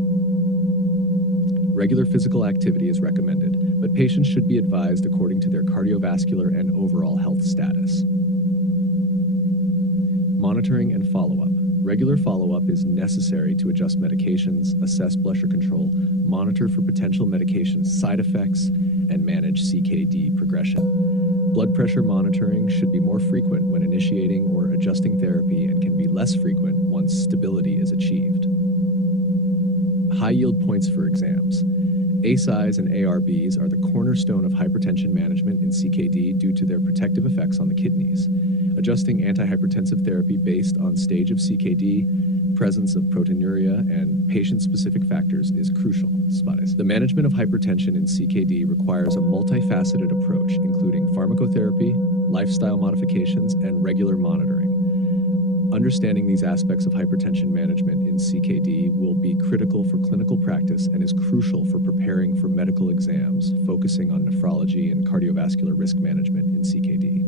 Regular physical activity is recommended, but patients should be advised according to their cardiovascular and overall health status. Monitoring and follow-up. Regular follow-up is necessary to adjust medications, assess blood pressure control, monitor for potential medication side effects, and manage CKD progression. Blood pressure monitoring should be more frequent when initiating or adjusting therapy and can be less frequent once stability is achieved. High yield points for exams. ACIs and ARBs are the cornerstone of hypertension management in CKD due to their protective effects on the kidneys. Adjusting antihypertensive therapy based on stage of CKD, presence of proteinuria, and patient-specific factors is crucial. The management of hypertension in CKD requires a multifaceted approach, including pharmacotherapy, lifestyle modifications, and regular monitoring. Understanding these aspects of hypertension management in CKD will be critical for clinical practice and is crucial for preparing for medical exams, focusing on nephrology and cardiovascular risk management in CKD.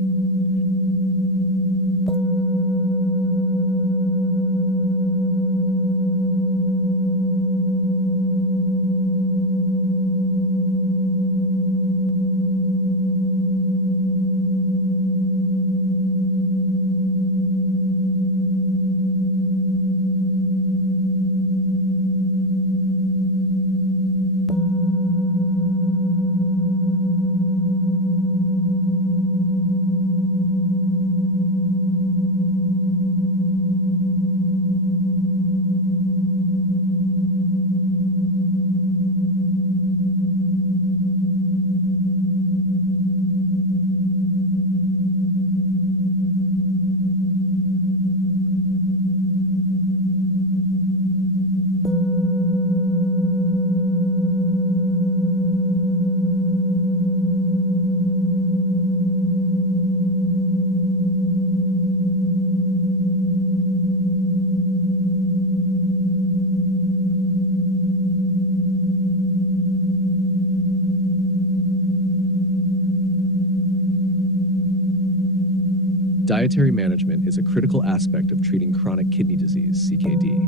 Dietary management is a critical aspect of treating chronic kidney disease, CKD.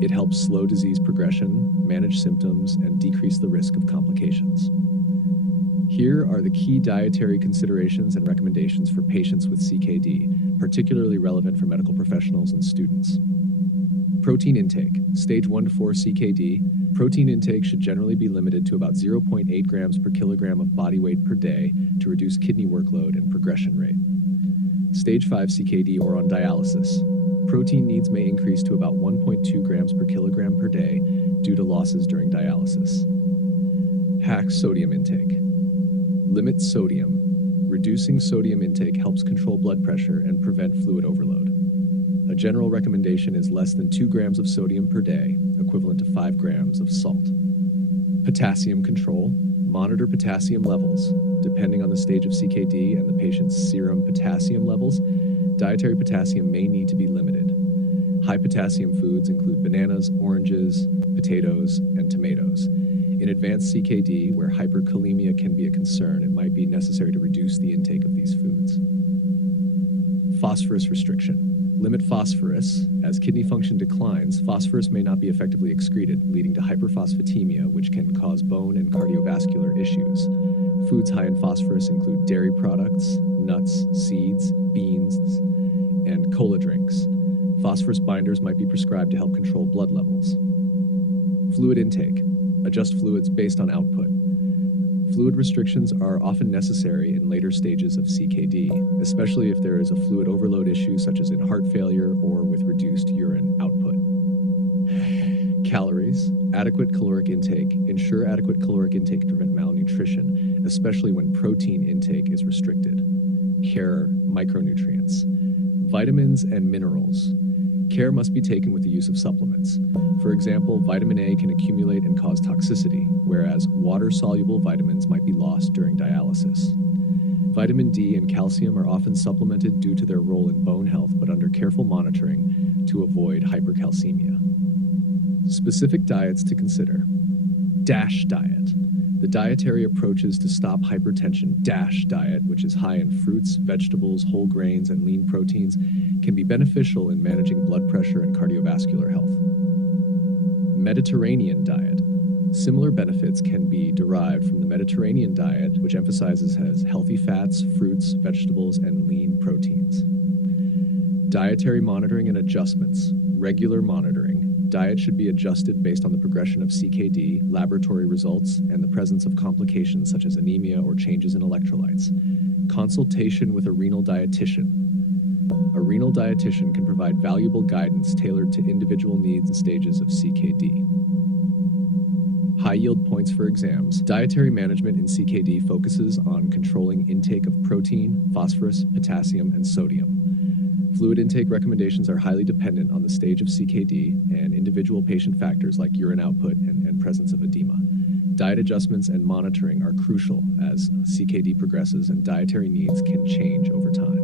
It helps slow disease progression, manage symptoms, and decrease the risk of complications. Here are the key dietary considerations and recommendations for patients with CKD, particularly relevant for medical professionals and students. Protein intake. Stage 1 to 4 CKD, protein intake should generally be limited to about 0.8 grams per kilogram of body weight per day to reduce kidney workload and progression rate. Stage 5 CKD or on dialysis. Protein needs may increase to about 1.2 grams per kilogram per day due to losses during dialysis. Hack sodium intake. Limit sodium. Reducing sodium intake helps control blood pressure and prevent fluid overload. A general recommendation is less than 2 grams of sodium per day, equivalent to 5 grams of salt. Potassium control. Monitor potassium levels. Depending on the stage of CKD and the patient's serum potassium levels, dietary potassium may need to be limited. High potassium foods include bananas, oranges, potatoes, and tomatoes. In advanced CKD, where hyperkalemia can be a concern, it might be necessary to reduce the intake of these foods. Phosphorus restriction. Limit phosphorus. As kidney function declines, phosphorus may not be effectively excreted, leading to hyperphosphatemia, which can cause bone and cardiovascular issues. Foods high in phosphorus include dairy products, nuts, seeds, beans, and cola drinks. Phosphorus binders might be prescribed to help control blood levels. Fluid intake. Adjust fluids based on output. Fluid restrictions are often necessary in later stages of CKD, especially if there is a fluid overload issue such as in heart failure or with reduced urine output. Calories. Adequate caloric intake. Ensure adequate caloric intake to prevent malnutrition, especially when protein intake is restricted. Care micronutrients. Vitamins and minerals. Care must be taken with the use of supplements. For example, vitamin A can accumulate and cause toxicity, whereas water-soluble vitamins might be lost during dialysis. Vitamin D and calcium are often supplemented due to their role in bone health, but under careful monitoring to avoid hypercalcemia. Specific diets to consider. DASH diet. The dietary approaches to stop hypertension DASH diet, which is high in fruits, vegetables, whole grains, and lean proteins, can be beneficial in managing blood pressure and cardiovascular health. Mediterranean diet. Similar benefits can be derived from the Mediterranean diet, which emphasizes healthy fats, fruits, vegetables, and lean proteins. Dietary monitoring and adjustments. Regular monitoring. Diet should be adjusted based on the progression of CKD, laboratory results, and the presence of complications such as anemia or changes in electrolytes. Consultation with a renal dietitian. A renal dietitian can provide valuable guidance tailored to individual needs and stages of CKD. High yield points for exams. Dietary management in CKD focuses on controlling intake of protein, phosphorus, potassium, and sodium. Fluid intake recommendations are highly dependent on the stage of CKD and individual patient factors like urine output and presence of edema. Diet adjustments and monitoring are crucial as CKD progresses and dietary needs can change over time.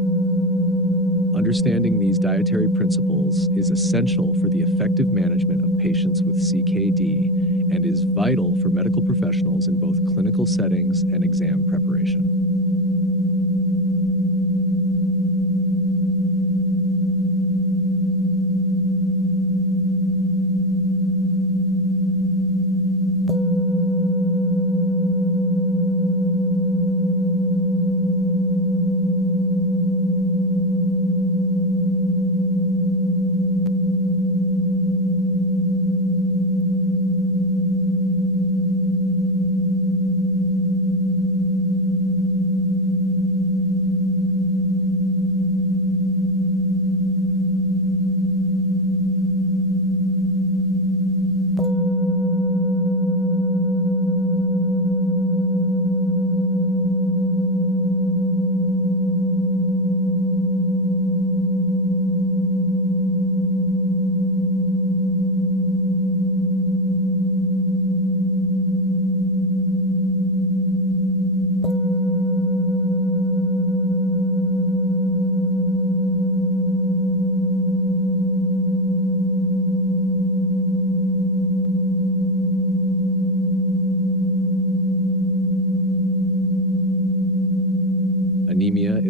Understanding these dietary principles is essential for the effective management of patients with CKD and is vital for medical professionals in both clinical settings and exam preparation.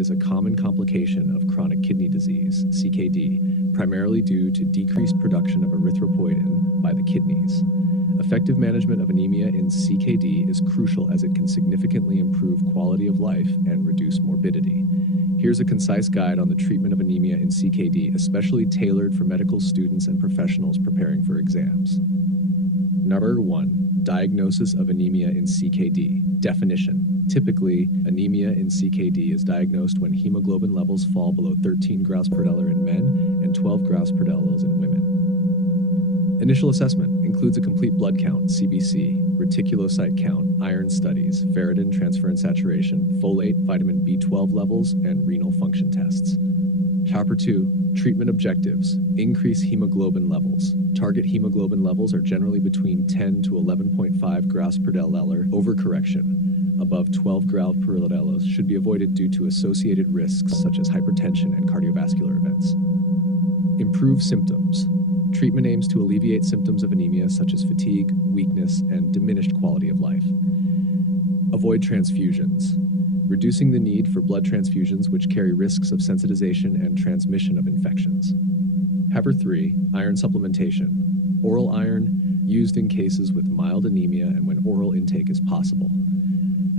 is a common complication of chronic kidney disease, CKD, primarily due to decreased production of erythropoietin by the kidneys. Effective management of anemia in CKD is crucial as it can significantly improve quality of life and reduce morbidity. Here's a concise guide on the treatment of anemia in CKD, especially tailored for medical students and professionals preparing for exams. Number 1. Diagnosis of anemia in CKD. Definition. Typically, anemia in CKD is diagnosed when hemoglobin levels fall below 13 graus per deciliter in men and 12 graus per deciliter in women. Initial assessment includes a complete blood count, CBC, reticulocyte count, iron studies, ferritin transferrin saturation, folate, vitamin B12 levels, and renal function tests. Chapter 2. Treatment objectives. Increase hemoglobin levels. Target hemoglobin levels are generally between 10 to 11.5 graus per deciliter. Overcorrection above 12 graus per deciliter should be avoided due to associated risks such as hypertension and cardiovascular events. Improve symptoms. Treatment aims to alleviate symptoms of anemia such as fatigue, weakness, and diminished quality of life. Avoid transfusions. Reducing the need for blood transfusions which carry risks of sensitization and transmission of infections. Chapter 3. Iron supplementation. Oral iron used in cases with mild anemia and when oral intake is possible.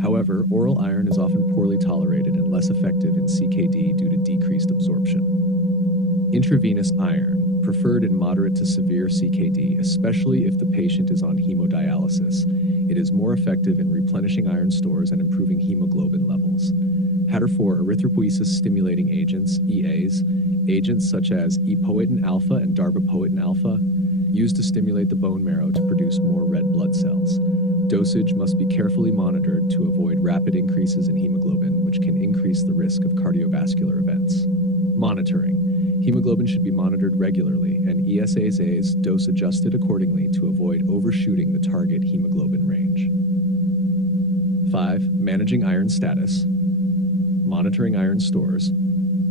However, oral iron is often poorly tolerated and less effective in CKD due to decreased absorption. Intravenous iron, preferred in moderate to severe CKD, especially if the patient is on hemodialysis. It is more effective in replenishing iron stores and improving hemoglobin levels. Chapter 4. Erythropoiesis-stimulating agents, EAs. Agents such as epoetin alpha and darbepoetin alpha, used to stimulate the bone marrow to produce more red blood cells. Dosage must be carefully monitored to avoid rapid increases in hemoglobin, which can increase the risk of cardiovascular events. Monitoring. Hemoglobin should be monitored regularly, and ESAs dose adjusted accordingly to avoid overshooting the target hemoglobin range. 5. Managing iron status. Monitoring iron stores.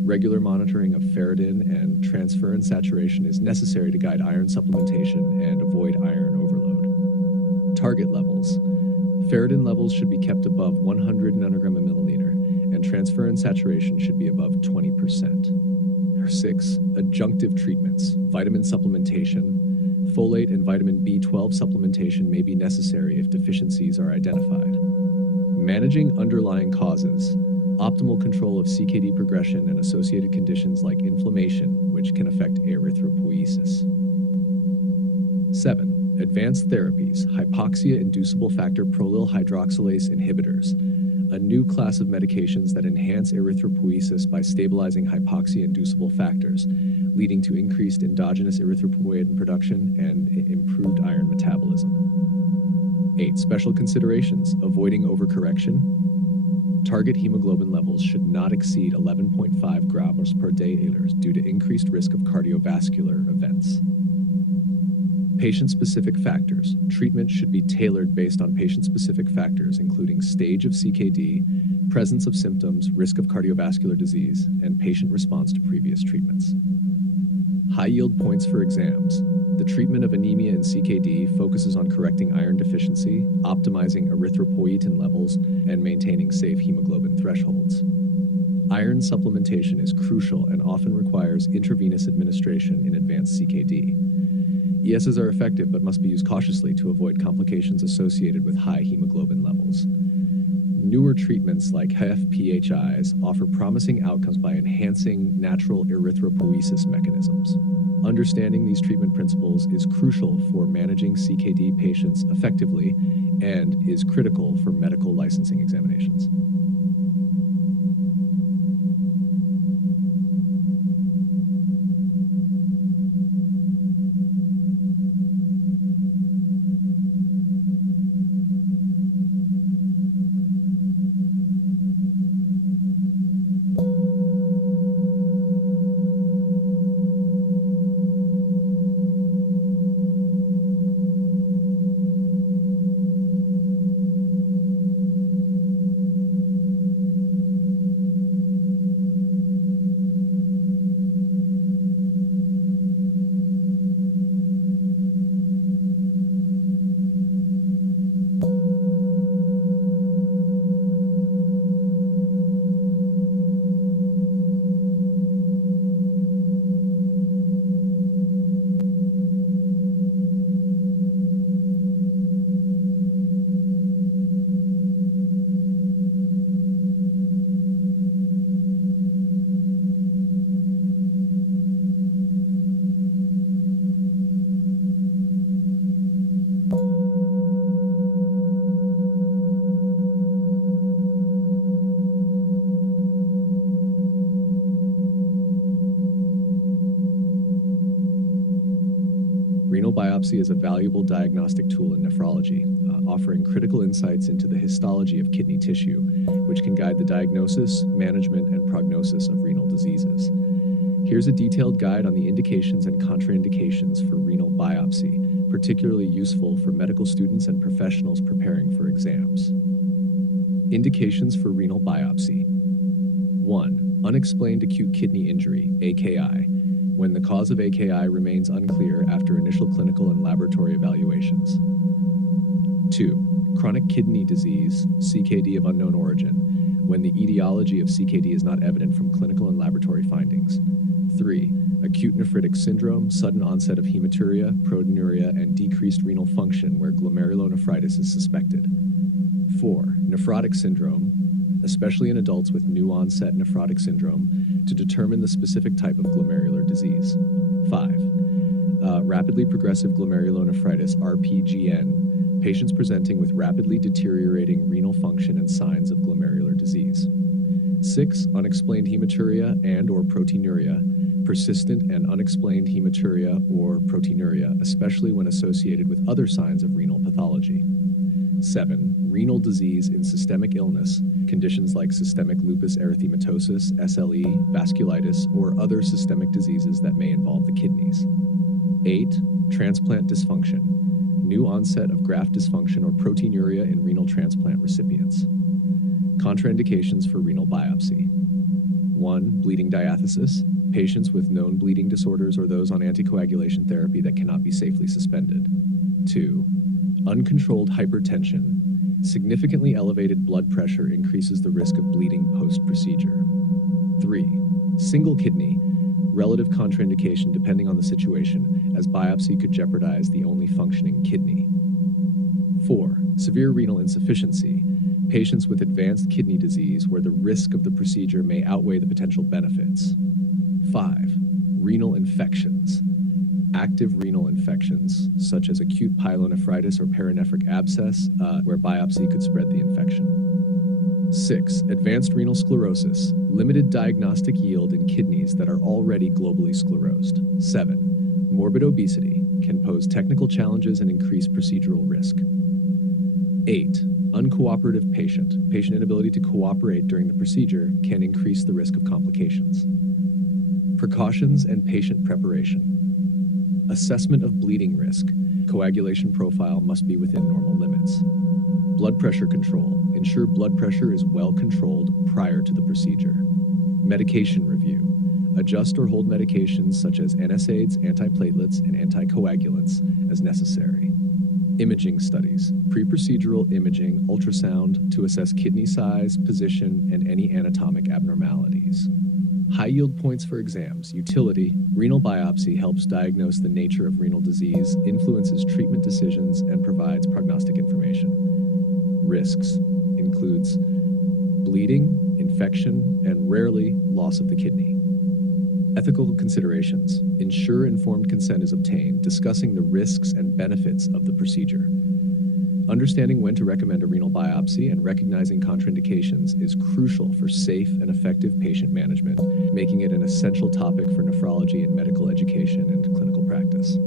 Regular monitoring of ferritin and transferrin saturation is necessary to guide iron supplementation and avoid iron overload. Target levels. Ferritin levels should be kept above 100 nanogram per milliliter, and transferrin saturation should be above 20%. 6. Adjunctive treatments. Vitamin supplementation. Folate and vitamin B12 supplementation may be necessary if deficiencies are identified. Managing underlying causes. Optimal control of CKD progression and associated conditions like inflammation, which can affect erythropoiesis. 7. Advanced therapies. Hypoxia-inducible factor prolyl hydroxylase inhibitors. A new class of medications that enhance erythropoiesis by stabilizing hypoxia-inducible factors, leading to increased endogenous erythropoietin production and improved iron metabolism. 8. Special considerations. Avoiding overcorrection. Target hemoglobin levels should not exceed 11.5 grams per deciliter due to increased risk of cardiovascular events. Patient-specific factors. Treatment should be tailored based on patient-specific factors, including stage of CKD, presence of symptoms, risk of cardiovascular disease, and patient response to previous treatments. High-yield points for exams. The treatment of anemia in CKD focuses on correcting iron deficiency, optimizing erythropoietin levels, and maintaining safe hemoglobin thresholds. Iron supplementation is crucial and often requires intravenous administration in advanced CKD. ESAs are effective but must be used cautiously to avoid complications associated with high hemoglobin levels. Newer treatments like HFPHIs offer promising outcomes by enhancing natural erythropoiesis mechanisms. Understanding these treatment principles is crucial for managing CKD patients effectively and is critical for medical licensing examinations. Renal biopsy is a valuable diagnostic tool in nephrology, offering critical insights into the histology of kidney tissue, which can guide the diagnosis, management, and prognosis of renal diseases. Here's a detailed guide on the indications and contraindications for renal biopsy, particularly useful for medical students and professionals preparing for exams. Indications for renal biopsy. 1. Unexplained acute kidney injury, AKI, when the cause of AKI remains unclear after initial clinical and laboratory evaluations. 2. Chronic kidney disease, CKD of unknown origin, when the etiology of CKD is not evident from clinical and laboratory findings. 3. Acute nephritic syndrome, sudden onset of hematuria, proteinuria, and decreased renal function where glomerulonephritis is suspected. 4. Nephrotic syndrome, especially in adults with new-onset nephrotic syndrome, to determine the specific type of glomerular disease. 5. Rapidly progressive glomerulonephritis, RPGN, patients presenting with rapidly deteriorating renal function and signs of glomerular disease. 6. Unexplained hematuria and/or proteinuria, persistent and unexplained hematuria or proteinuria, especially when associated with other signs of renal pathology. 7. Renal disease in systemic illness, conditions like systemic lupus erythematosus, SLE, vasculitis, or other systemic diseases that may involve the kidneys. 8. Transplant dysfunction, new onset of graft dysfunction or proteinuria in renal transplant recipients. Contraindications for renal biopsy. 1. Bleeding diathesis, patients with known bleeding disorders or those on anticoagulation therapy that cannot be safely suspended. 2. Uncontrolled hypertension, significantly elevated blood pressure increases the risk of bleeding post-procedure. 3. Single kidney, relative contraindication depending on the situation, as biopsy could jeopardize the only functioning kidney. 4. Severe renal insufficiency, patients with advanced kidney disease where the risk of the procedure may outweigh the potential benefits. 5. Renal infections, active renal infections, such as acute pyelonephritis or paranephric abscess, where biopsy could spread the infection. 6. Advanced renal sclerosis, limited diagnostic yield in kidneys that are already globally sclerosed. 7. Morbid obesity, can pose technical challenges and increase procedural risk. 8. Uncooperative patient, patient inability to cooperate during the procedure can increase the risk of complications. Precautions and patient preparation. Assessment of bleeding risk. Coagulation profile must be within normal limits. Blood pressure control. Ensure blood pressure is well controlled prior to the procedure. Medication review. Adjust or hold medications such as NSAIDs, antiplatelets, and anticoagulants as necessary. Imaging studies. Pre-procedural imaging, ultrasound to assess kidney size, position, and any anatomic abnormalities. High yield points for exams. Utility. Renal biopsy helps diagnose the nature of renal disease, influences treatment decisions, and provides prognostic information. Risks includes bleeding, infection, and rarely loss of the kidney. Ethical considerations. Ensure informed consent is obtained, discussing the risks and benefits of the procedure. Understanding when to recommend a renal biopsy and recognizing contraindications is crucial for safe and effective patient management, making it an essential topic for nephrology in medical education and clinical practice.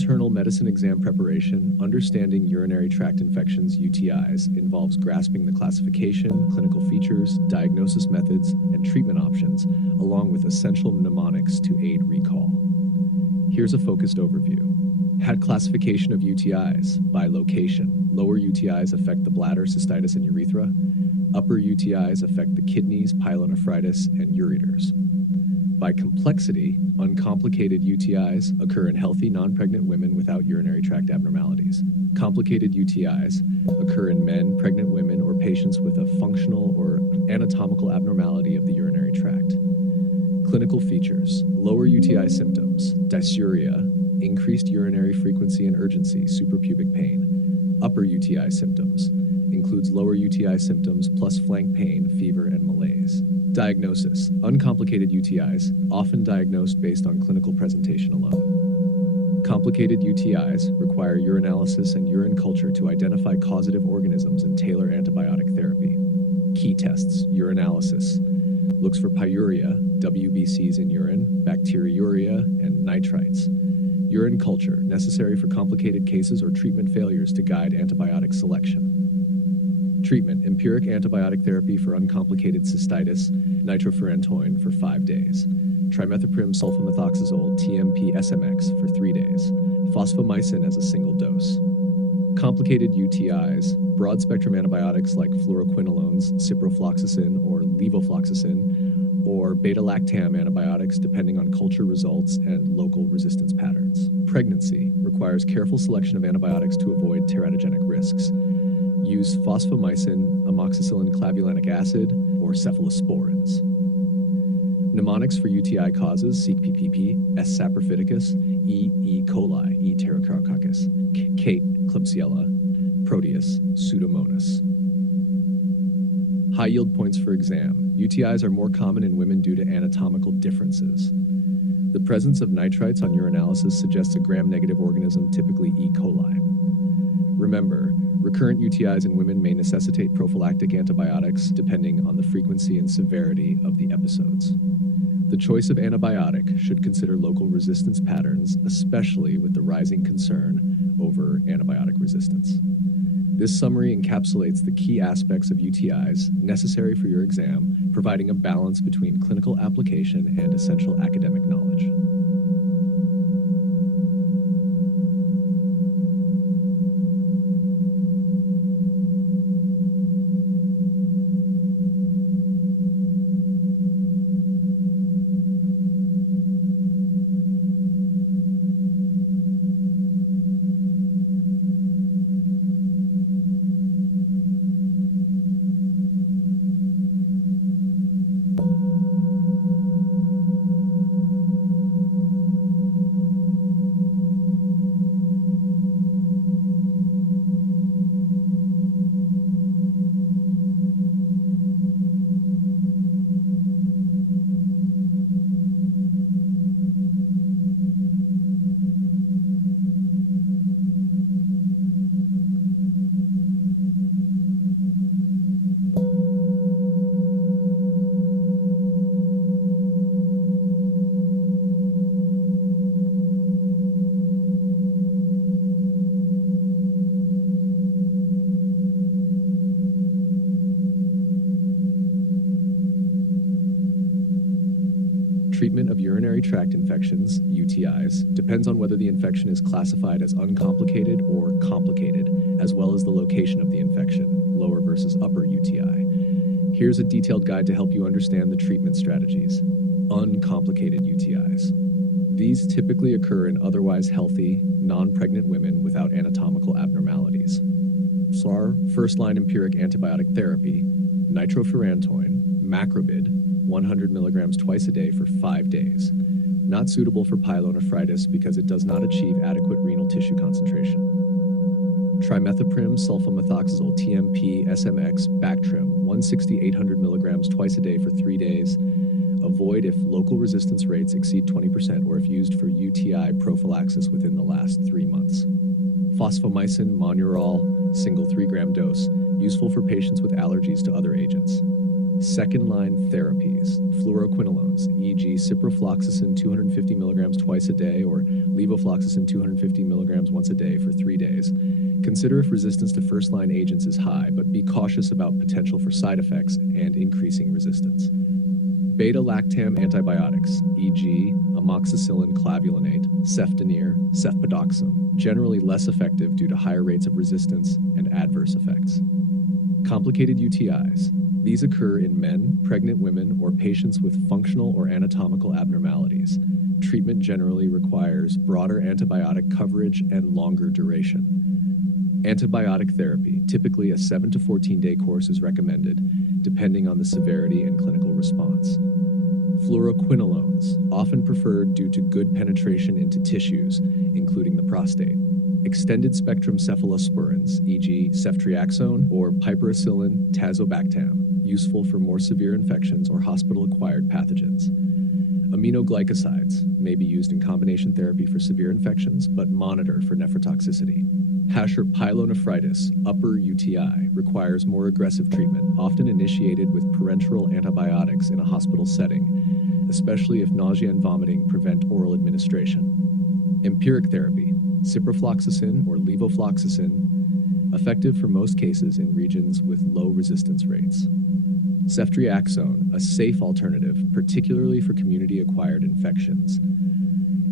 internal medicine exam preparation, understanding urinary tract infections, UTIs, involves grasping the classification, clinical features, diagnosis methods, and treatment options, along with essential mnemonics to aid recall. Here's a focused overview. Had classification of UTIs by location. Lower UTIs affect the bladder, cystitis, and urethra. Upper UTIs affect the kidneys, pyelonephritis, and ureters. By complexity, uncomplicated UTIs occur in healthy, non-pregnant women without urinary tract abnormalities. Complicated UTIs occur in men, pregnant women, or patients with a functional or anatomical abnormality of the urinary tract. Clinical features: lower UTI symptoms, dysuria, increased urinary frequency and urgency, suprapubic pain. Upper UTI symptoms includes lower UTI symptoms plus flank pain, fever, and malaise. Diagnosis: uncomplicated UTIs, often diagnosed based on clinical presentation alone. Complicated UTIs require urinalysis and urine culture to identify causative organisms and tailor antibiotic therapy. Key tests: urinalysis looks for pyuria, WBCs in urine, bacteriuria, and nitrites. Urine culture, necessary for complicated cases or treatment failures to guide antibiotic selection. Treatment: empiric antibiotic therapy for uncomplicated cystitis, nitrofurantoin for 5 days. Trimethoprim sulfamethoxazole TMP SMX for 3 days. Phosphomycin as a single dose. Complicated UTIs, broad-spectrum antibiotics like fluoroquinolones, ciprofloxacin or levofloxacin, or beta-lactam antibiotics depending on culture results and local resistance patterns. Pregnancy requires careful selection of antibiotics to avoid teratogenic risks. Use phosphomycin, amoxicillin clavulanic acid, or cephalosporins. Mnemonics for UTI causes: seek PPP, S. saprophyticus, E. coli, E. pterococcus, Kate, Klebsiella, Proteus, Pseudomonas. High yield points for exam. UTIs are more common in women due to anatomical differences. The presence of nitrites on urinalysis suggests a gram-negative organism, typically E. coli. Remember, recurrent UTIs in women may necessitate prophylactic antibiotics depending on the frequency and severity of the episodes. The choice of antibiotic should consider local resistance patterns, especially with the rising concern over antibiotic resistance. This summary encapsulates the key aspects of UTIs necessary for your exam, providing a balance between clinical application and essential academic knowledge. Treatment of urinary tract infections, UTIs, depends on whether the infection is classified as uncomplicated or complicated, as well as the location of the infection, lower versus upper UTI. Here's a detailed guide to help you understand the treatment strategies. Uncomplicated UTIs. These typically occur in otherwise healthy, non-pregnant women without anatomical abnormalities. SAR, first-line empiric antibiotic therapy, nitrofurantoin, macrobid, 100 milligrams twice a day for 5 days. Not suitable for pyelonephritis because it does not achieve adequate renal tissue concentration. Trimethoprim sulfamethoxazole TMP SMX Bactrim, 160-800 milligrams twice a day for 3 days. Avoid if local resistance rates exceed 20% or if used for UTI prophylaxis within the last 3 months. Phosphomycin monurol, single 3-gram dose, useful for patients with allergies to other agents. Second-line therapies, fluoroquinolones, e.g. ciprofloxacin 250 milligrams twice a day or levofloxacin 250 milligrams once a day for 3 days. Consider if resistance to first-line agents is high, but be cautious about potential for side effects and increasing resistance. Beta-lactam antibiotics, e.g. amoxicillin clavulanate, cefdinir, cefpodoxim, generally less effective due to higher rates of resistance and adverse effects. Complicated UTIs. These occur in men, pregnant women, or patients with functional or anatomical abnormalities. Treatment generally requires broader antibiotic coverage and longer duration. Antibiotic therapy, typically a 7 to 14-day course is recommended, depending on the severity and clinical response. Fluoroquinolones, often preferred due to good penetration into tissues, including the prostate. Extended-spectrum cephalosporins, e.g. ceftriaxone or piperacillin tazobactam, useful for more severe infections or hospital-acquired pathogens. Aminoglycosides may be used in combination therapy for severe infections, but monitor for nephrotoxicity. Hashir pyelonephritis, upper UTI, requires more aggressive treatment, often initiated with parenteral antibiotics in a hospital setting, especially if nausea and vomiting prevent oral administration. Empiric therapy, ciprofloxacin or levofloxacin, effective for most cases in regions with low resistance rates. Ceftriaxone, a safe alternative, particularly for community-acquired infections.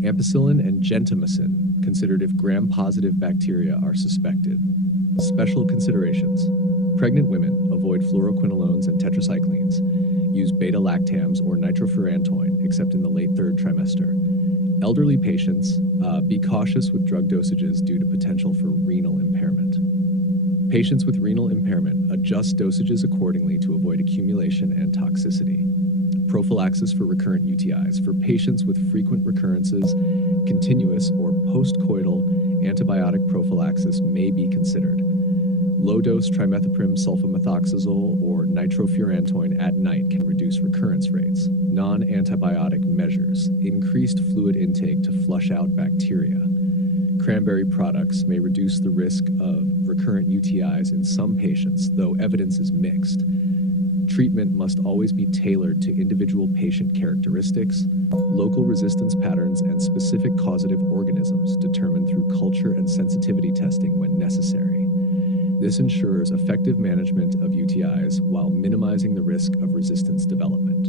Ampicillin and gentamicin, considered if gram-positive bacteria are suspected. Special considerations. Pregnant women avoid fluoroquinolones and tetracyclines. Use beta-lactams or nitrofurantoin, except in the late 3rd trimester. Elderly patients, be cautious with drug dosages due to potential for renal impairment. Patients with renal impairment adjust dosages accordingly to avoid accumulation and toxicity. Prophylaxis for recurrent UTIs. For patients with frequent recurrences, continuous or postcoital antibiotic prophylaxis may be considered. Low-dose trimethoprim sulfamethoxazole or nitrofurantoin at night can reduce recurrence rates. Non-antibiotic measures. Increased fluid intake to flush out bacteria. Cranberry products may reduce the risk of recurrent UTIs in some patients, though evidence is mixed. Treatment must always be tailored to individual patient characteristics, local resistance patterns, and specific causative organisms determined through culture and sensitivity testing when necessary. This ensures effective management of UTIs while minimizing the risk of resistance development.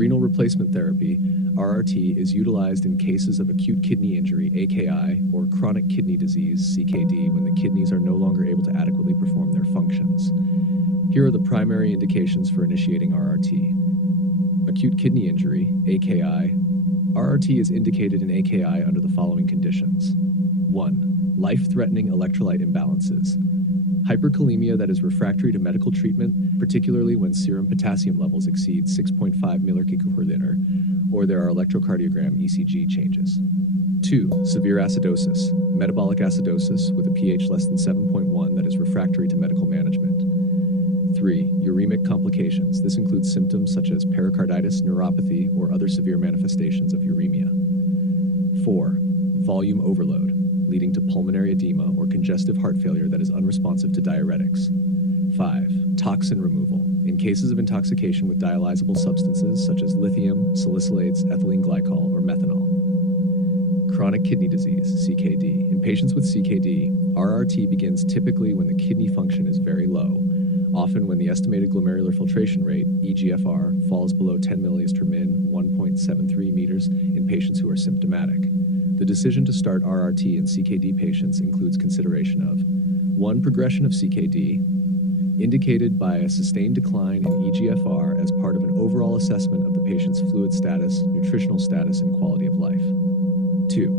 Renal replacement therapy, RRT, is utilized in cases of acute kidney injury, AKI, or chronic kidney disease, CKD, when the kidneys are no longer able to adequately perform their functions. Here are the primary indications for initiating RRT. Acute kidney injury, AKI. RRT is indicated in AKI under the following conditions. 1. Life-threatening electrolyte imbalances. Hyperkalemia that is refractory to medical treatment, particularly when serum potassium levels exceed 6.5 mg/L, or there are electrocardiogram ECG changes. 2. Severe acidosis, metabolic acidosis with a pH less than 7.1 that is refractory to medical management. 3. Uremic complications. This includes symptoms such as pericarditis, neuropathy, or other severe manifestations of uremia. 4. Volume overload, leading to pulmonary edema or congestive heart failure that is unresponsive to diuretics. 5. Toxin removal. In cases of intoxication with dialyzable substances such as lithium, salicylates, ethylene glycol, or methanol. Chronic kidney disease, CKD. In patients with CKD, RRT begins typically when the kidney function is very low, often when the estimated glomerular filtration rate, eGFR, falls below 10 milliliters per min, 1.73 meters, in patients who are symptomatic. The decision to start RRT in CKD patients includes consideration of 1. Progression of CKD, indicated by a sustained decline in eGFR as part of an overall assessment of the patient's fluid status, nutritional status, and quality of life. 2.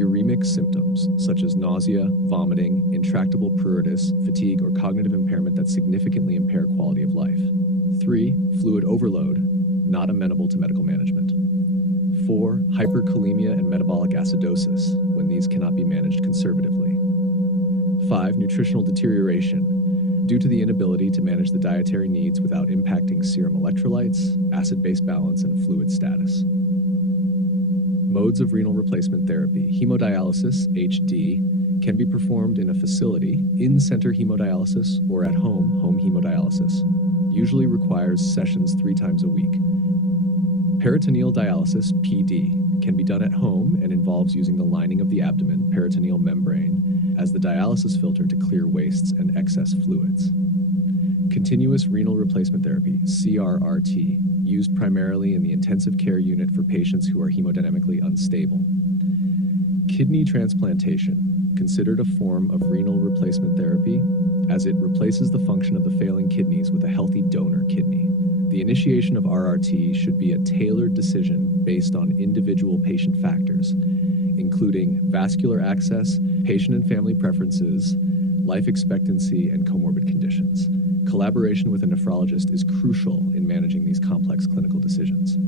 Uremic symptoms, such as nausea, vomiting, intractable pruritus, fatigue, or cognitive impairment that significantly impair quality of life. 3. Fluid overload, not amenable to medical management. 4. Hyperkalemia and metabolic acidosis, when these cannot be managed conservatively. 5. Nutritional deterioration, due to the inability to manage the dietary needs without impacting serum electrolytes, acid-base balance, and fluid status. Modes of renal replacement therapy. Hemodialysis, HD, can be performed in a facility, in-center hemodialysis, or at home, home hemodialysis. Usually requires sessions 3 times a week. Peritoneal dialysis, PD, can be done at home and involves using the lining of the abdomen, peritoneal membrane, as the dialysis filter to clear wastes and excess fluids. Continuous renal replacement therapy, CRRT, used primarily in the intensive care unit for patients who are hemodynamically unstable. Kidney transplantation, considered a form of renal replacement therapy, as it replaces the function of the failing kidneys with a healthy donor kidney. The initiation of RRT should be a tailored decision based on individual patient factors, including vascular access, patient and family preferences, life expectancy, and comorbid conditions. Collaboration with a nephrologist is crucial in managing these complex clinical decisions.